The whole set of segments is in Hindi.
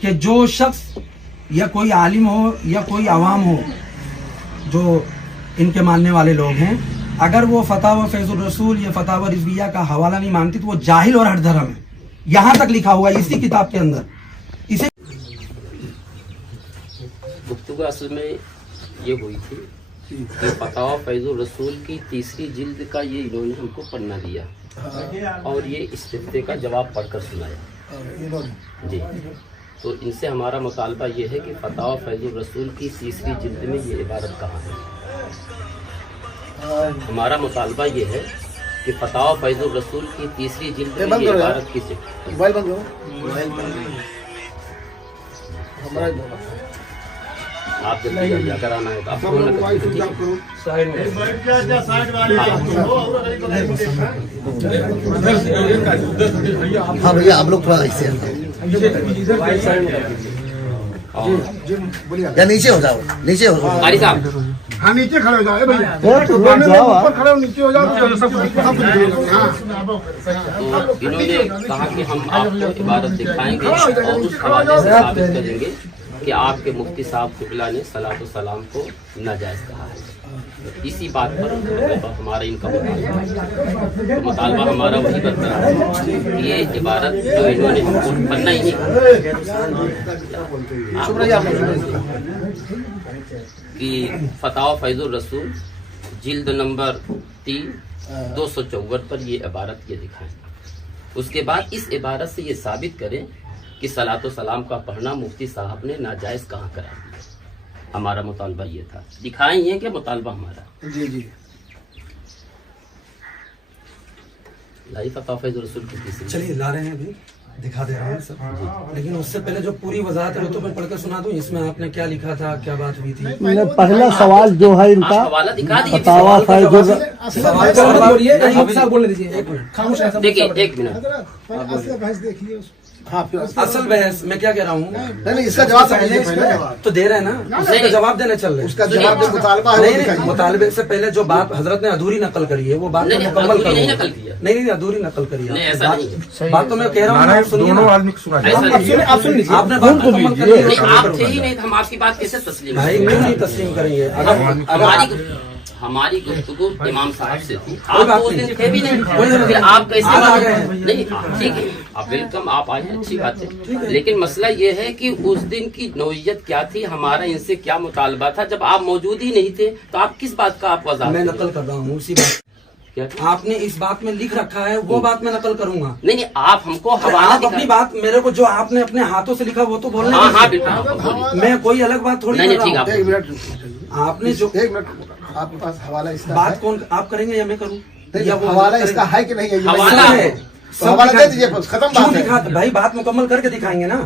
कि जो शख्स या कोई आलिम हो या कोई आवाम हो जो इनके मानने वाले लोग हैं, अगर वो फतावा फैजुर रसूल या फतावा रिजविया का हवाला नहीं मानती तो वो जाहिल और हठधर्म है। यहाँ तक लिखा हुआ है इसी किताब के अंदर। इसे गुफ्तगू असल में ये हुई थी कि फतावा फैजुर रसूल की तीसरी जिल्द का ये इन्होंने हमको पढ़ना दिया और ये इस्तिफ्ते का जवाब पढ़कर सुनाया जी। तो इनसे हमारा मुतालबा ये है कि फतावा फैजुर रसूल की तीसरी जिल्द में ये इबारत कहाँ है। हमारा मुतालबा ये है कि फतावा फैजुर रसूल की तीसरी जिल्द में ये इबारत किस है। आप जब अगर आना है तो आप हाँ भैया आप लोग थोड़ा ऐसे या नीचे हो जाओ, नीचे हो जाओ। हाँ नीचे खड़े हो जाओ भैया, ऊपर खड़े हो, नीचे हो जाओ तो सब कुछ इन्होंने कहा कि हम आपको इबारत दिखाएंगे और उस हवाले से साबित करेंगे कि आपके मुफ्ती साहब क़िबला ने सलातो सलाम को नाजायज़ कहा है। इसी बात पर हमारा इनका मुतालबा हमारा वही बरकरार है। ये इबारत जो इन्होंने हमको पढ़ना ही नहीं कि फतावा फैजुर रसूल जिल्द नंबर 3 254 पर ये इबारत ये दिखाएं। उसके बाद इस इबारत से ये साबित करें कि सलातो सलाम का पढ़ना मुफ्ती साहब ने नाजायज कहाँ करा दिया। हमारा मुतालबा ये था, दिखाएं ये कि मुतालबा हमारा जी जी। लाई फतावा फैजुर रसूल की तीसरी। चलिए ला रहे हैं, अभी दिखा दे रहा हूँ सब। लेकिन उससे पहले जो पूरी वजाहत है वो तो मैं पढ़कर सुना दूं। इसमें आपने क्या लिखा था, क्या बात हुई थी। पहला सवाल जो है इनका हवाला दिखा दीजिए। फतावा फैजुर देखिए एक मिनट। असल बहस मैं क्या कह रहा हूँ, नहीं इसका जवाब पहले तो दे रहे हैं ना, उसका जवाब देने चल रहे हैं। उसका जवाब मुतालबा है। नहीं, मुतालबे से पहले जो बात हजरत ने अधूरी नकल करी है वो बात मैं मुकम्मल करूँ। नहीं अधूरी नकल करी है बात तो मैं कह रहा हूँ। सुनिए, आप सुन लीजिए, आपने बात मुकम्मल करी है। आप थे ही नहीं, हम आपकी बात कैसे तस्लीम भाई क्यों नहीं तस्लीम करेंगे। अगर हमारी गुफ्तगू इमाम साहब से थी, आप उस दिन थे भी नहीं, फिर आप कैसे आ गए? नहीं ठीक है, आप वेलकम, आप आए हैं, अच्छी बात है। लेकिन मसला ये है कि उस दिन की नौइयत क्या थी, हमारा इनसे क्या मुतालबा था। जब आप मौजूद ही नहीं थे तो आप किस बात का आप वज़ाहत। मैं नकल कर रहा हूँ उसी बात। क्या आपने इस बात में लिख रखा है वो बात मैं नकल करूंगा। नहीं, आप हमको हवाला अपनी बात मेरे को जो आपने अपने हाथों से लिखा वो तो बोलने। हाँ बिल्कुल, मैं कोई अलग बात थोड़ी नहीं कर ठीक रहा हूँ। एक मिनट आपने जो एक मिनट आपके पास हवाला इसका बात है? कौन आप करेंगे या मैं करूँ? या वो हवाला इसका है कि नहीं है? हवाला है, तो हवाला दे दीजिए, खत्म बात है। दिखा भाई, बात मुकम्मल करके दिखाएंगे ना।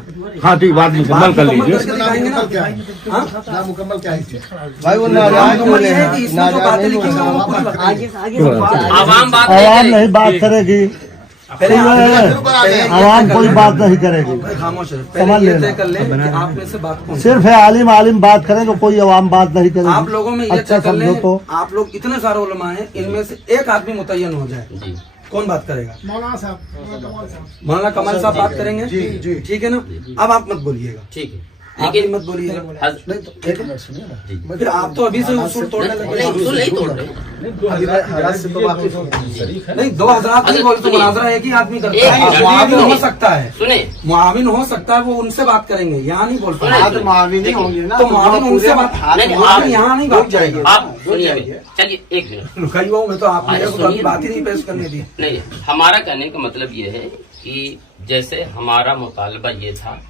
हाँ ठीक, बात मुकम्मल कर लीजिए। करके दिखाएंगे ना। क्या है? हाँ? नामुकम्मल क्या है भाई? वो मुकम्मल ये है कि इसमें जो बातें लिखी हैं वो कुछ आवाम बात आवाम नहीं बात करेगी, पहले आवाम कोई बात नहीं करेगी। खामोश है, पहले ये तय कर लें कि आप में से बात कौन। सिर्फ है आलिम बात करेंगे, कोई आवाम बात नहीं करेगी। आप लोगों में ये अच्छा तय कर समझो लें, तो आप लोग इतने सारे उलमा हैं, इनमें से एक आदमी मुतय्यन हो जाए। जी। कौन बात करेगा? मौलाना साहब, मौलाना कमाल साहब बात करेंगे। जी ठीक है ना। अब आप मत बोलिएगा, ठीक है, आप भी लेकिन मत बोलिएगा। नहीं तो एक मिनट सुनिए ना। फिर आप तो अभी से उसूल तोड़ने लगे। उसूल नहीं तोड़ रहे। हजरत से तो वाकिफ हो। नहीं, दो हजरात नहीं बोलते, मुनाजरा एक ही आदमी करता है। मुआविन हो सकता है, सुने, मुआविन हो सकता है, वो उनसे बात करेंगे, यहाँ नहीं बोल सुने, पाएंगे। मुआविन ही होंगे ना, तो मुआविन उनसे बात, मुआविन यहाँ नहीं बात जाएगी। आप सुनिए, चलिए एक मिनट। रुकाई हुआ मैं तो आप मेरे को कभी बात ही नहीं पेश करने दी। नहीं, हमारा कहने का मतलब ये है कि जैसे हमारा मुतालबा ये था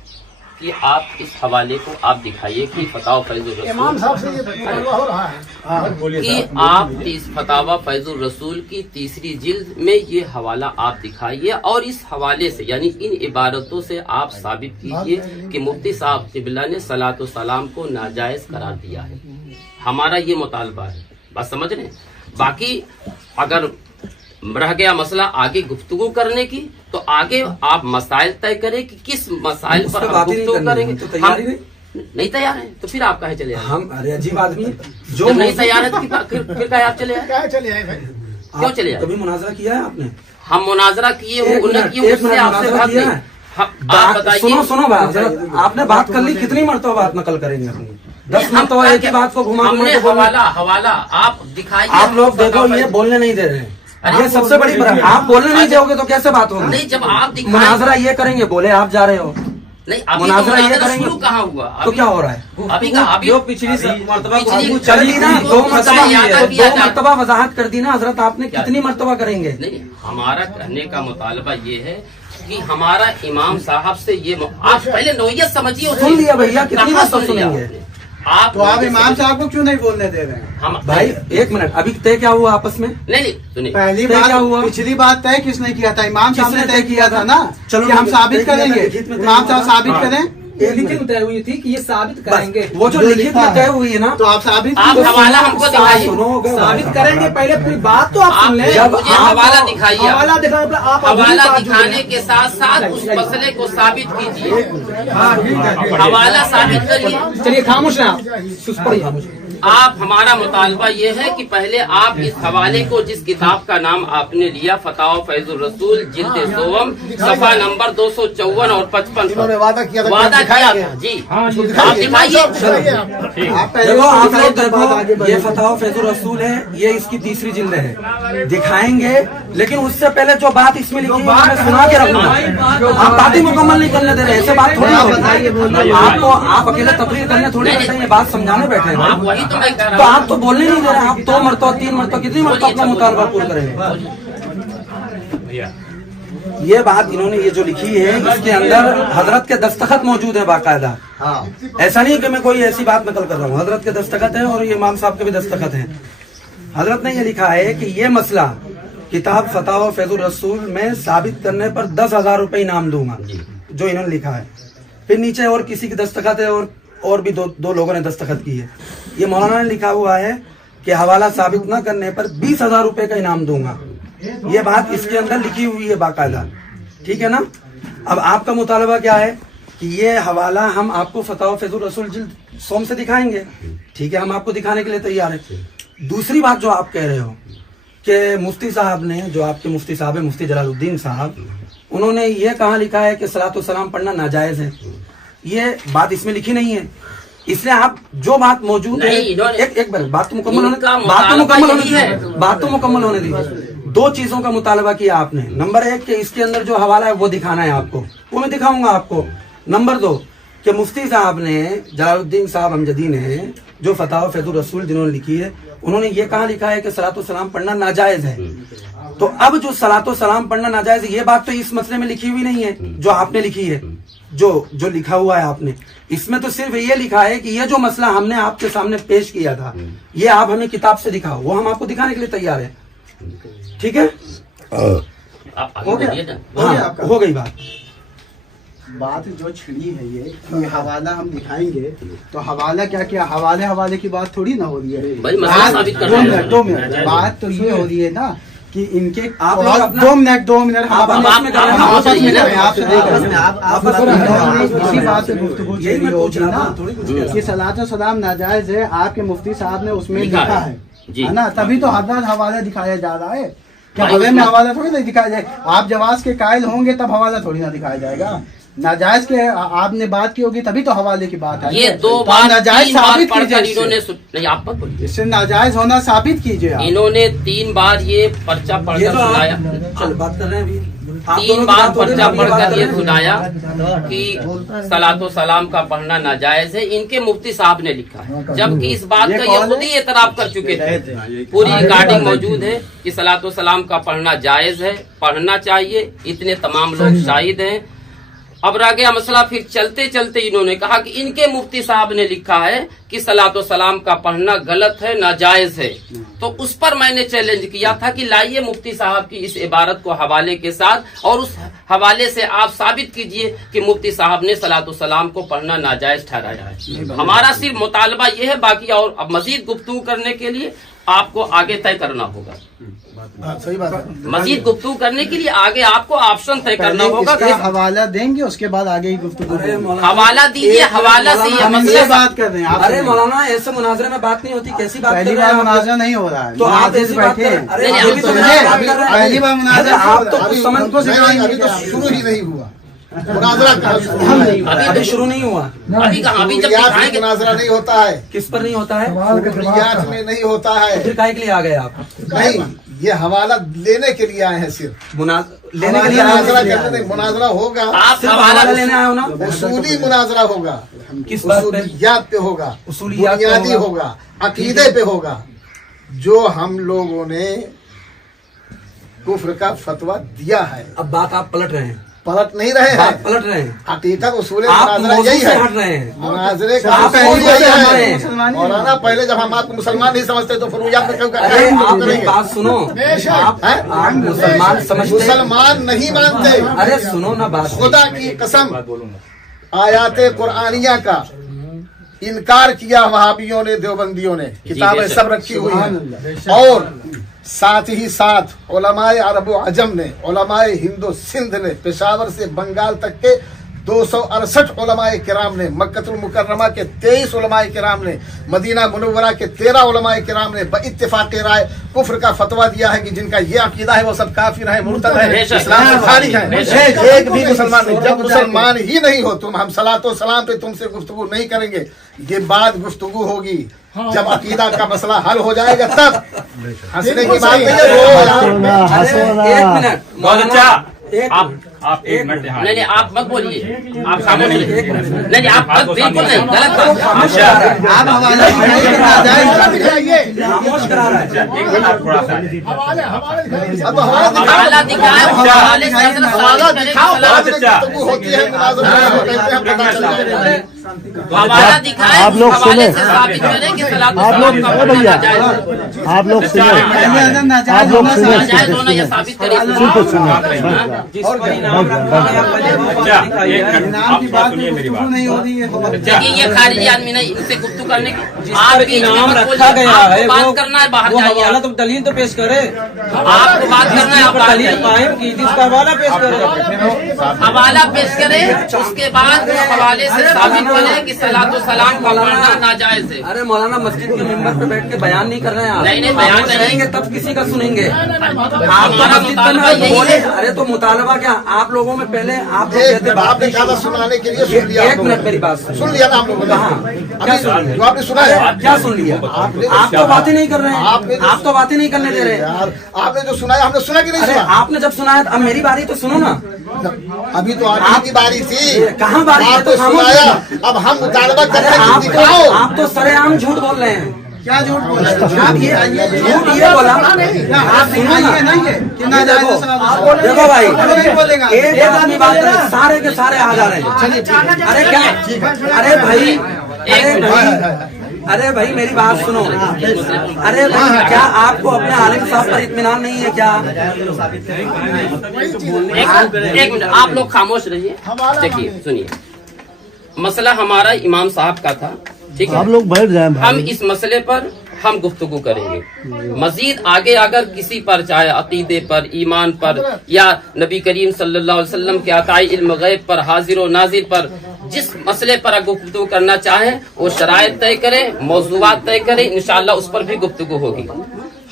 कि आप इस हवाले को आप दिखाइए कि फतावा फैजुर इमाम रसूल साहब से ये मुतालबा हो रहा है कि आप इस फतावा फैजुर रसूल की तीसरी जिल्द में ये हवाला आप दिखाइए और इस हवाले से यानी इन इबारतों से आप साबित कीजिए कि मुफ्ती साहब क़िबला ने सलातो सलाम को नाजायज करार दिया है। हमारा ये मुतालबा है, बात समझ रहे हैं। बाकी अगर रह गया मसला आगे गुफ्तगू करने की, तो आगे आप मसाइल तय करें कि किस मसाइल पर हम गुफ्तगू करेंगे। तो तैयारी नहीं तैयार है तो फिर आप कहे चले आए? हम अरे अजीब आदमी जो नहीं तैयार है तो फिर कहे आप चले आए? क्या चले आए भाई? क्यों चले आए? कभी मुनाजरा किया है आपने? हम मुनाजरा किए, वो उन्हें किए, उससे आपसे बात नहीं। आप बताइए। सुनो बात, आपने बात कर ली, कितनी मरतबा बात नकल करेंगे अपनी? 10 मरतबा एक ही बात को घुमा हमने के बोलना। हवाला आप दिखाइए। आप लोग देखो ये बोलने नहीं दे रहे हैं, ये सबसे बड़ी बात। आप बोलने नहीं दोगे तो कैसे बात होगी? नहीं, जब आप मुनाजरा ये करेंगे, बोले आप जा रहे हो, नहीं, अभी मुनाजरा ये तो करेंगे, शुरू कहाँ हुआ? तो क्या हो रहा है? अभी का अभी जो पिछली मरतबा पिछली- चली ना, दो मरतबा मरतबा वजाहत कर दी ना हजरत आपने, कितनी मरतबा करेंगे? नहीं, हमारा कहने का मुतालबा ये है कि हमारा इमाम साहब से ये आप पहले नोयत समझिए। सुन लिया भैया, कितनी कहाँ मरतबा सुन लिया सुनेंगे? आपने? आप तो आप इमाम साहब को क्यों नहीं बोलने दे रहे हैं? हम भाई एक मिनट, अभी तय क्या हुआ आपस में? नहीं सुनिए, पहली तय बात क्या हुआ? पिछली बात तय किसने किया था? इमाम साहब ने किसने तय किया था ना। चलो कि हम ठीक- साबित तय किया था, करेंगे, लिखित में तय इमाम साहब हुआ। साबित करें। लिखित में तय हुई थी कि ये साबित करेंगे। बस, वो जो लिखित में तय हुई है ना, तो आप साबित आप कीजिए। हवाला हमको दिखाइए। सुनोगे साबित करेंगे, पहले पूरी बात तो आप सुन लें। जब मुझे आप- हवाला दिखाइए। हवाला दिखाने पर आप अभी हवाला बात जुड़ दिखाने गए। के साथ साथ उस मसले को साबित कीजिए। हवाला साबित करिए। चलिए खामोश हैं आप, पढ़िए। आप हमारा मुतालबा ये है कि पहले आप इस हवाले को, जिस किताब का नाम आपने लिया फतावा फैजुर रसूल जिल्द सोवम सफा नंबर 254 और 55 इन्होंने वादा किया था कि वादा आप किया दिखाएंगे। था जी, दिखाइए। आप दिखाइए। आप पहले देखो आप लोग बात आगे देखो, ये फतावा फैजुर रसूल है, ये इसकी तीसरी जिल्द है, दिखाएंगे। लेकिन उससे पहले जो बात इसमें लिखी है मैं सुना के रखूंगा। आप बातें मुकम्मल नहीं करने दे रहे, ऐसे बात थोड़ी होगी। आपको आप अकेले तकरीर करने थोड़ी बैठे हैं, ये बात समझाने बैठे हैं। आप वही तो मैं कह तो रहा हूँ। आप तो बोलने नहीं दे रहे, आप 2 मरतबा 3 मरतबा कितनी मरतबा अपना मुतालबा पूरा करेंगे? ये बात इन्होंने ये जो लिखी है, इसके अंदर हजरत के दस्तखत मौजूद है बाकायदा। ऐसा नहीं कि मैं कोई ऐसी बात नकल कर रहा हूँ, हजरत के दस्तखत है और ये इमाम साहब के भी दस्तखत हैं। हजरत ने ये लिखा है कि ये मसला किताब फतावा फैजुर रसूल में साबित करने पर 10,000 रुपए इनाम दूंगा, जो इन्होंने लिखा है। फिर नीचे और किसी की दस्तखत है और भी दो लोगों ने दस्तखत की है। ये मौलाना ने लिखा हुआ है कि हवाला साबित न करने पर 20,000 रुपए का इनाम दूंगा। ये बात इसके अंदर लिखी हुई है बाकायदा, ठीक है ना? अब आपका मुतालबा क्या है कि ये हवाला हम आपको फतावा फैजुर रसूल जिल्द सोम से दिखाएंगे, ठीक है? हम आपको दिखाने के लिए तैयार है। दूसरी बात जो आप कह रहे हो कि मुफ्ती साहब ने, जो आपके मुफ्ती साहब है मुफ्ती जलालुद्दीन साहब, उन्होंने ये कहाँ लिखा है कि सलातो सलाम पढ़ना नाजायज है। ये बात इसमें लिखी नहीं है, इसलिए आप जो बात मौजूद है, एक बार बात तो मुकम्मल होने बात तो मुकम्मल होने दी। 2 चीजों का मुतालबा किया आपने। नंबर 1 कि इसके अंदर जो हवाला है वो दिखाना है आपको, वो मैं दिखाऊंगा आपको। नंबर 2 कि मुफ्ती साहब ने, जलालुद्दीन साहब अमजदी ने, जो फतावा फैजुर रसूल जिन्होंने लिखी है, उन्होंने ये कहाँ लिखा है कि सलातो सलाम पढ़ना नाजायज है। तो अब जो सलातो सलाम पढ़ना नाजायज है, ये बात तो इस मसले में लिखी हुई नहीं है जो आपने लिखी है, जो लिखा हुआ है आपने। इसमें तो सिर्फ ये लिखा है कि ये जो मसला हमने आपके सामने पेश किया था, ये आप हमें किताब से दिखाओ, वो हम आपको दिखाने के लिए तैयार है, ठीक है? हो गया? हाँ, हो गई बात जो छिड़ी है ये हवाला हम दिखाएंगे, तो हवाला क्या किया? हवाले की बात थोड़ी ना हो रही है। बात 2 मिनट बात तो ये हो रही है ना कि इनके आप 2 मिनट इसी बात से गुफ्तगू यही मैं पूछ रहा था ना कि सलातो सलाम नाजायज है। आपके मुफ्ती साहब ने उसमें लिखा है ना, तभी तो हजरत हवाला दिखाया जा रहा है। क्या हवे में हवाला थोड़ी ना दिखाया जाए? आप जवाज के कायल होंगे तब हवाला थोड़ी ना दिखाया जाएगा। नाजायज के आपने बात की होगी तभी तो हवाले की बात है। ये 2 तो बार नाजायज 3 बार साबित पढ़कर कीजिए, इन्होंने नहीं, आप मत बोलिए। इससे नाजायज होना साबित कीजिए आप। इन्होंने 3 बार ये पर्चा ये पढ़कर तो आप- सुनाया। चल बात कर रहे हैं अभी। आप 3 दोनों की बार बात हो रही है, पर्चा आप ये बात पढ़कर कर ये रहे हैं। सुनाया कि सलातो सलाम का पढ़ना नाजायज है। इनके मुफ्ती साहब ने लिखा है, जबकि इस बात का ये खुद ही एतराफ कर चुके थे। पूरी रिकॉर्डिंग मौजूद है कि सलातो सलाम का पढ़ना जायज है, पढ़ना चाहिए। इतने तमाम लोग शाहिद हैं। अब रह गया मसला, फिर चलते चलते इन्होंने कहा कि इनके मुफ्ती साहब ने लिखा है कि सलातो सलाम का पढ़ना गलत है, नाजायज है। तो उस पर मैंने चैलेंज किया था कि लाइए मुफ्ती साहब की इस इबारत को हवाले के साथ, और उस हवाले से आप साबित कीजिए कि मुफ्ती साहब ने सलातो सलाम को पढ़ना नाजायज ठहराया है। हमारा सिर्फ मुतालबा ये है, बाकी और अब मजीद गुफ्तगू करने के लिए आपको आगे तय करना होगा। सही बात है। मजीद गुफ्तगू करने के लिए आगे आपको ऑप्शन तय करना होगा कि हवाला देंगे, उसके बाद आगे की गुफ्तगू। अरे मौलाना, हवाला दीजिए, हवाला से ये हम मसला ये बात कर रहे हैं। अरे मौलाना ऐसे मुनाजरे में बात नहीं होती, कैसी बात कर पहली रहे हैं बार आप? मुनाजरा नहीं हो रहा है। तो आप मुनाजिर ऐसी बात बैठे कर हैं। अरे नहीं, अभी तो आप बात कर रहे हैं। पहली बार मुनाजरा आप तो अभी कुछ समझ उनको सिखाएंगे, अभी तो शुरू ही नहीं हुआ। मुनाजरा कहाँ अभी शुरू नहीं हुआ। अभी कहाँ, अभी जब कुफरियात में दिखाएंगे मुनाजरा नहीं होता है, किस पर नहीं होता है? कुफरियात में नहीं होता है। फिर काहे के लिए आ गए आप? नहीं, ये हवाला लेने के लिए आए हैं सिर्फ, लेने के लिए मुनाजरा करने नहीं। मुनाजरा होगा, आप सिर्फ हवाला हवाला लेने आए हो ना? उसूली मुनाजरा होगा, किस बात पे? उसूलियात पे होगा, उसूलियात पे बुनियादी होगा। होगा, अकीदे पे होगा। जो हम लोगों ने कुफ्र का फतवा दिया है, अब बात आप पलट रहे हैं, पलट नहीं रहे बात हैं। पलट रहे हैं, हकीकत उसूल आप मुनाजरा मौजू यही से है। हट रहे हैं। मुनाजरे का आप उसूल मौजू यही से हट रहे है। हैं। मौलाना, पहले जब हम आपको मुसलमान नहीं समझते तो फरूयात में क्यों अरे आप मेरी करेंगे? बात सुनो, आप मुसलमान समझते, मुसलमान नहीं मानते। अरे सुनो ना बात। खुदा की कसम, आयाते कुरानिया का इनकार किया वहाबियों ने, देवबंदियों ने, किताबें सब रखी हुई हैं। और साथ ही साथ उलमाए अरब व अजम ने, उलमाए हिंदो सिंध ने, पेशावर से बंगाल तक के 268 उलमाए किराम ने, मक्कतुल मुकर्रमा के 23 उलमाए किराम ने, मदीना मुनव्वरा के 13 उलमाए किराम ने बइत्तिफाक़ राय कुफ्र का फतवा दिया है कि जिनका ये अकीदा है वो सब काफिर है, मुर्तद है, इस्लाम से खारिज है। एक भी मुसलमान नहीं। जब मुसलमान ही नहीं हो तुम, हम सलातो सलाम पे तुमसे गुफ्तगू नहीं करेंगे। ये बात गुफ्तगू होगी जब अकीदा का मसला हल हो जाएगा, तब हंसने की बात नहीं है। एक मिनट, बहुत अच्छा। एक आप एक मिनट यहाँ नहीं, आप मत बोलिए, आप खामोश रहिए। नहीं, आप मत, बिल्कुल नहीं, गलत बात। आप हवाला खामोश करा रहा है। एक मिनट आप थोड़ा सा अब हवाला दिखाए, हवाले से हजरत हवाला साबित दिखाओ, करें कि बाद में सलातो- गुफ्तगू होती है, मुनाज़रा कहते हैं, पता चल जाएगा। हवाला दिखाए, आप लोग हवाले सुने। से साबित करें कि सलातो आप लोग सलाम का ए पढ़ना भैया, जायज़ है। आप लोग सुनिए, आप लोग सुनिए, नाजायज होना ये साबित करिए। सुनिए, जिस पर इनाम रखा गया पहले वो अच्छा, बात दिखाई एक है। मिनट आप बात सुनिए मेरी बात। नहीं हो रही है। देखिए, ये खारिजी आदमी नहीं, इनसे गुफ्तगू करने की जिस पर इनाम रखा गया है बात करना है, बाहर वो जाइए। हवाला तो दलील तो पेश करे, आपको बात करना है, आप बाहर दलील जाइए। कायम की थी, उसका हवाला पेश करे। हवाला पेश करें, उसके बाद हवाले से साबित करें कि सलातो सलाम का पढ़ना नाजायज है। अरे मौलाना, मस्जिद के मिंबर पे बैठ के बयान नहीं कर रहे हैं आप। नहीं, नहीं, बयान आप नहीं। करेंगे तब किसी का सुनेंगे। हमारा आप मस्जिद मुतालबा में यही बोले, है। अरे तो मुतालबा क्या, आप लोगों में पहले आप लोग एक कहते मिनट, आपने कहा था सुनाने के लिए, सुन लिया आप एक लोगों मिनट ने। मेरी बात सुनिए। सुन लिया ना आप लोगों ने? क्या सुन अभी लिया? जो आपने सुना है, अरे क्या सुन लिया? आप तो बातें नहीं कर रहे हैं, आप तो बातें नहीं करने दे रहे हैं। यार, आपने जो सुना है, हमने सुना कि नहीं अरे सुना? आपने जब सुना है, अब मेरी बारी तो सुनो ना। अभी तो आपकी बारी थी। कहाँ बारी है? आपने तो खामोश सुनाया, है। अब हम मुतालबा कर अरे रहे हैं कि दिखाओ। आप तो सरेआम झूठ बोल रहे हैं। क्या झूठ बोल रहे हैं? आप ये झूठ ये बोला, आप सुनो ना। कितना देखो भाई, एक आदमी बात कर रहे हैं, सारे के सारे आ जा रहे हैं। अरे क्या, अरे भाई, अरे भाई मेरी बात सुनो। अरे भाई, क्या आपको अपने आलिम साहब पर इत्मीनान नहीं है क्या? एक मिनट, आप लोग खामोश रहिए। देखिए, सुनिए, मसला हमारा इमाम साहब का था, ठीक है। आप लोग बैठ जाए हम भाई। इस मसले पर हम गुफ्तगू करेंगे। मजीद आगे अगर किसी पर, चाहे अकीदे पर, ईमान पर, या नबी करीम सल्लल्लाहु अलैहि वसल्लम के अताई इल्म गैब पर, हाजिर और नाजिर पर, जिस मसले पर गुफ्तगू करना चाहें वो शराइत तय करें, मौज़ूआत तय करें, इंशाअल्लाह उस पर भी गुफ्तगू होगी।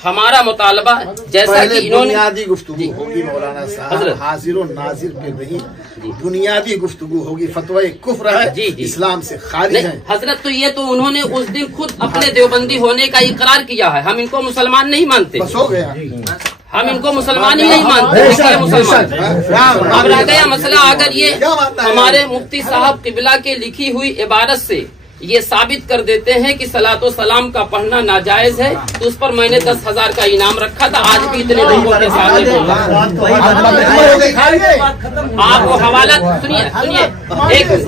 हमारा मुतालबा जैसा पहले कि इन्होंने बुनियादी गुफ्तगू होगी मौलाना साहब, हजरत। हाजिर और नाजिर पे नहीं, बुनियादी गुफ्तगू होगी। फतवा कुफ्र है, जी, जी। इस्लाम से खारिज नहीं है। हजरत, तो ये तो उन्होंने उस दिन खुद अपने देवबंदी होने का इकरार किया है। हम इनको मुसलमान नहीं मानते, बस हो गया। हम इनको मुसलमान ही नहीं मानते, इसलिए मुसलमान। अब रह गया मसला, अगर ये क्या मानना है? हमारे मुफ्ती साहब किबला के लिखी हुई इबारत से ये साबित कर देते हैं कि सलातो सलाम का पढ़ना नाजायज है, तो उस पर मैंने 10,000 का इनाम रखा था। आज भी इतने लोगों के सामने बोला। आपको हवाला सुनिए, सुनिए एक मिनट।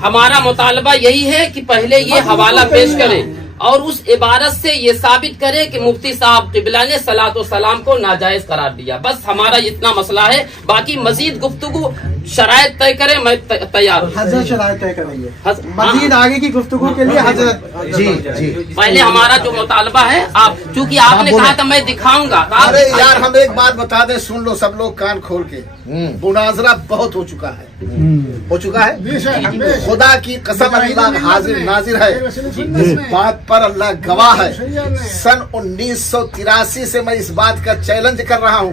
हमारा मुतालबा यही है कि पहले ये हवाला पेश करें और उस इबारत से ये साबित करे कि मुफ्ती साहब किबला ने सलातो सलाम को नाजायज करार दिया। बस हमारा इतना मसला है, बाकी मजीद गुफ्तगू शराइत तय करें, मैं तैयार हूँ। हजरत शराइत तय करेंगे। हाँ। मजीद आगे की गुफ्तगू के लिए हजरत जी जी पहले हमारा जो मुतालबा है, आप चूंकि आपने कहा था मैं दिखाऊंगा, तो आप अरे दिखाइए। यार, हम एक बात बता दें, सुन लो सब लोग कान खोल के। मुनाजरा बहुत हो चुका है, हो चुका है। खुदा की कसम, अल्लाह हाजिर नाजिर है, इस बात पर अल्लाह गवाह है। सन 1983 से मैं इस बात का चैलेंज कर रहा हूँ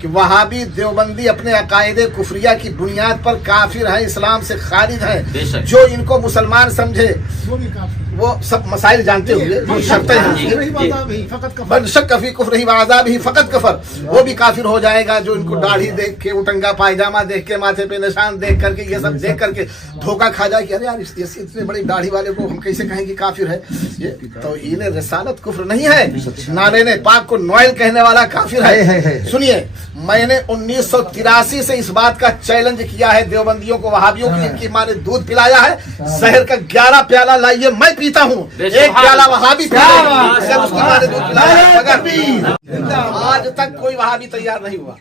कि वहाबी देवबंदी अपने अकायदे कुफरिया की बुनियाद पर काफिर है, इस्लाम से खारिज है। जो इनको मुसलमान समझे वो सब मसाइल जानते हुए जो शर्तें हैं शक कफी कुफर ही वाज़ा भी फकत कफर, वो भी काफिर हो जाएगा। जो इनको दाढ़ी देख के, उटंगा पायजामा देख के, माथे पे निशान देख करके, ये सब देख करके धोखा खा जाए कि अरे यार इतने बड़ी दाढ़ी वाले को हम कैसे कहें कि काफिर है। ये तो इन्हें रिसालत कुफ्र नहीं है, नारेने पाक को नोएल कहने वाला काफिर है। सुनिए, मैंने 1983 से इस बात का चैलेंज किया है देवबंदियों को, वहाबियों की इनकी माँ ने दूध पिलाया है, शहर का 11 प्याला लाइए मैं पीता हूँ, एक प्याला वहाबी उसकी माँ ने दूध पिलाया, मगर आज तक कोई वहाबी तैयार नहीं हुआ।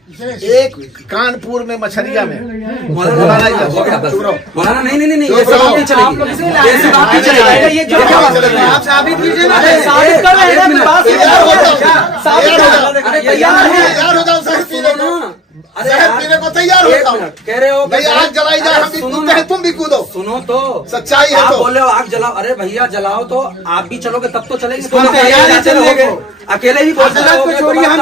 एक कानपुर में मछरिया में मौलाना नहीं ये सब नहीं चलेगी, ये सब नहीं चलेगा। ये जो क्या बात कर रहे हैं आप, साबित कीजिए ना, साबित कर रहे हैं बात तैयार हो जाओ शहर पीने को तैयार हो जाओ। कह रहे हो आग जलाई जाए, हम भी कूदते हैं, तुम भी कूदो। सुनो तो सच्चाई है, आप तो बोल रहे हो आग जलाओ, अरे भैया जलाओ तो आप भी चलोगे तब तो चलेंगे, अकेले ही बोल रहे हो छोड़िए, हम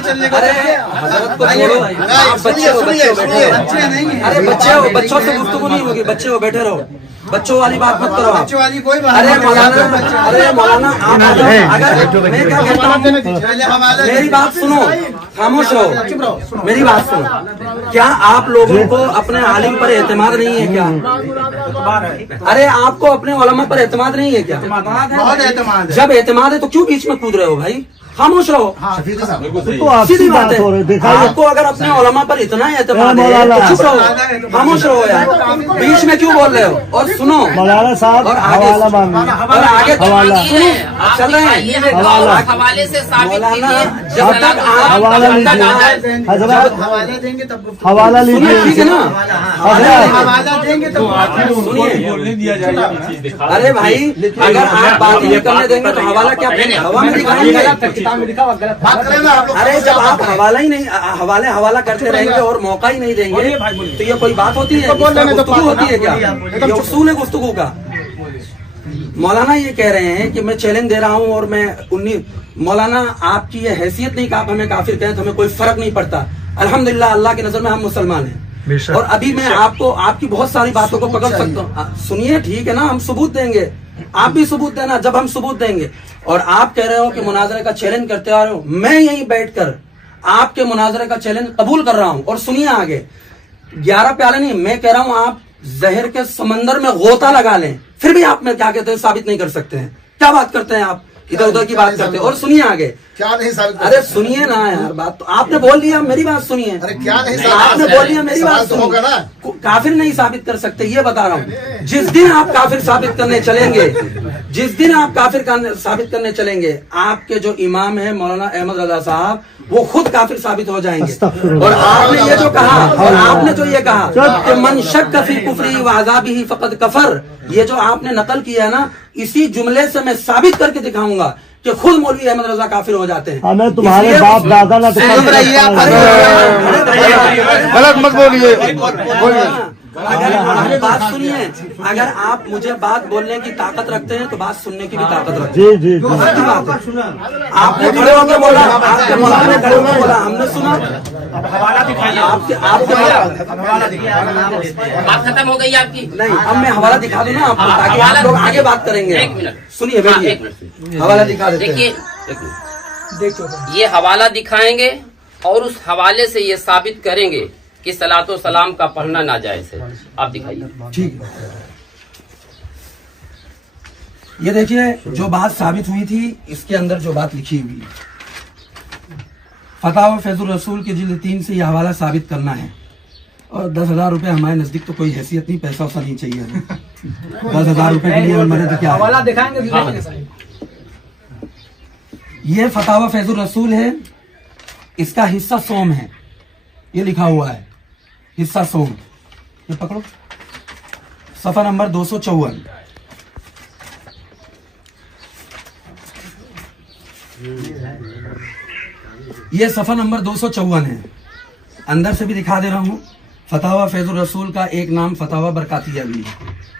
चलने को। अरे हजरत को छोड़ो, अरे बच्चों से गुफ्तगू नहीं होगी, बच्चे हो बैठे रहो, बच्चों वाली बात मत करो, बच्चों वाली कोई बात। अरे मौलाना आप अगर मैं क्या कहता हूँ, मेरी बात सुनो, खामोश रहो, मेरी बात सुनो। क्या आप लोगों को अपने आलिम पर एतमाद नहीं है क्या? अरे आपको अपने उलमा पर एतमाद नहीं है क्या? बहुत एतमाद है। जब एतमाद है तो क्यों बीच में कूद रहे हो भाई? खामोश रहो। सीधी बात है। आपको अगर अपने उलमा पर इतना एतमाद है तो चुप रहो, खामोश रहो यार, बीच में क्यों बोल रहे हो? और सुनो मौलाना साहब, और आगे चल रहे हैं हवाले से साबित कीजिए। जब तक आप हवाला लीजिए, हजरत हवाला देंगे तब हवाला लीजिए, ठीक है ना? हवाला देंगे तो अरे भाई अगर आप बात नहीं करने देंगे तो हवाला क्या हवा में दिखाएंगे? अरे जब आप हवाला ही नहीं हवाला करते रहेंगे और मौका ही नहीं देंगे तो ये कोई बात होती है? गुफ्तगू होती है क्या? ये उसूल है गुफ्तगू का। मौलाना ये कह रहे हैं कि मैं चैलेंज दे रहा हूँ और मैं मौलाना आपकी ये हैसियत नहीं कि आप हमें काफिर कहें तो हमें कोई फर्क नहीं पड़ता। अल्हम्दुलिल्लाह अल्लाह की नजर में हम मुसलमान हैं और अभी मैं आपको आपकी बहुत सारी बातों को पकड़ सकता हूँ। सुनिए, ठीक है ना, हम सबूत देंगे, आप भी सबूत देना। जब हम सबूत देंगे और आप कह रहे हो कि मुनाजरे का चैलेंज करते आ रहे हो, मैं यहीं बैठकर आपके मुनाजरे का चैलेंज कबूल कर रहा हूं। और सुनिए आगे, 11 प्याले नहीं, मैं कह रहा हूं आप जहर के समंदर में गोता लगा लें, फिर भी आप में क्या कहते हैं साबित नहीं कर सकते हैं। क्या बात करते हैं आप, इधर उधर की बात करते हैं। और सुनिए आगे, क्या नहीं साबित? अरे सुनिए ना यार, बात तो आपने बोल दिया, मेरी बात सुनिए। अरे क्या नहीं साबित? आपने बोल दिया, मेरी बात होगा ना। काफिर नहीं साबित कर सकते, ये बता रहा हूँ। जिस दिन आप काफिर साबित करने चलेंगे, जिस दिन आप काफिर साबित करने चलेंगे, आपके जो इमाम है मौलाना अहमद रजा साहब, वो खुद काफिर साबित हो जाएंगे। और आपने ये जो कहा, और आपने जो ये कहा कि मन शक फी कुफरी व अज़ाबिही फक़द कफर, ये जो आपने नकल किया है ना, इसी जुमले से मैं साबित करके दिखाऊंगा कि खुद मौलवी अहमद रजा काफिर हो जाते हैं। हमें तुम्हारे बाप दादा ना गलत मत बोलिए। अगर बात सुनिए, अगर आप मुझे बात बोलने की ताकत रखते हैं तो बात सुनने की भी ताकत रखते हैं। जी। आपने खड़े होकर बोला, आपके मौलाना ने खड़े होकर बोला, हमने सुना। आपके बात खत्म हो गई आपकी? नहीं, अब मैं हवाला दिखा दूं ना आपको, ताकि आप लोग आगे बात करेंगे। एक मिनट सुनिए, बैठिए, हवाला दिखा देते हैं। देखिए, ये हवाला दिखाएंगे और उस हवाले से ये साबित करेंगे कि सलातो सलाम का पढ़ना नाजायज है। आप दिखाइए। ठीक है, ये देखिए जो बात साबित हुई थी, इसके अंदर जो बात लिखी हुई है, फतावा फैजुर रसूल की जिल्द 3 से ये हवाला साबित करना है। और 10,000 रुपए हमारे नजदीक तो कोई हैसियत नहीं, पैसा वैसा नहीं चाहिए हमें। 10,000 रुपए के लिए मरे तो क्या हवाला दिखाएंगे। ये फतावा फैजुर रसूल है, इसका हिस्सा सोम है, ये लिखा हुआ है हिस्सा सोम। ये पकड़ो, सफा नंबर 254। ये सफा नंबर 254 है। अंदर से भी दिखा दे रहा हूँ। फतावा फैजुर रसूल का एक नाम फतावा बरकातिया भी है।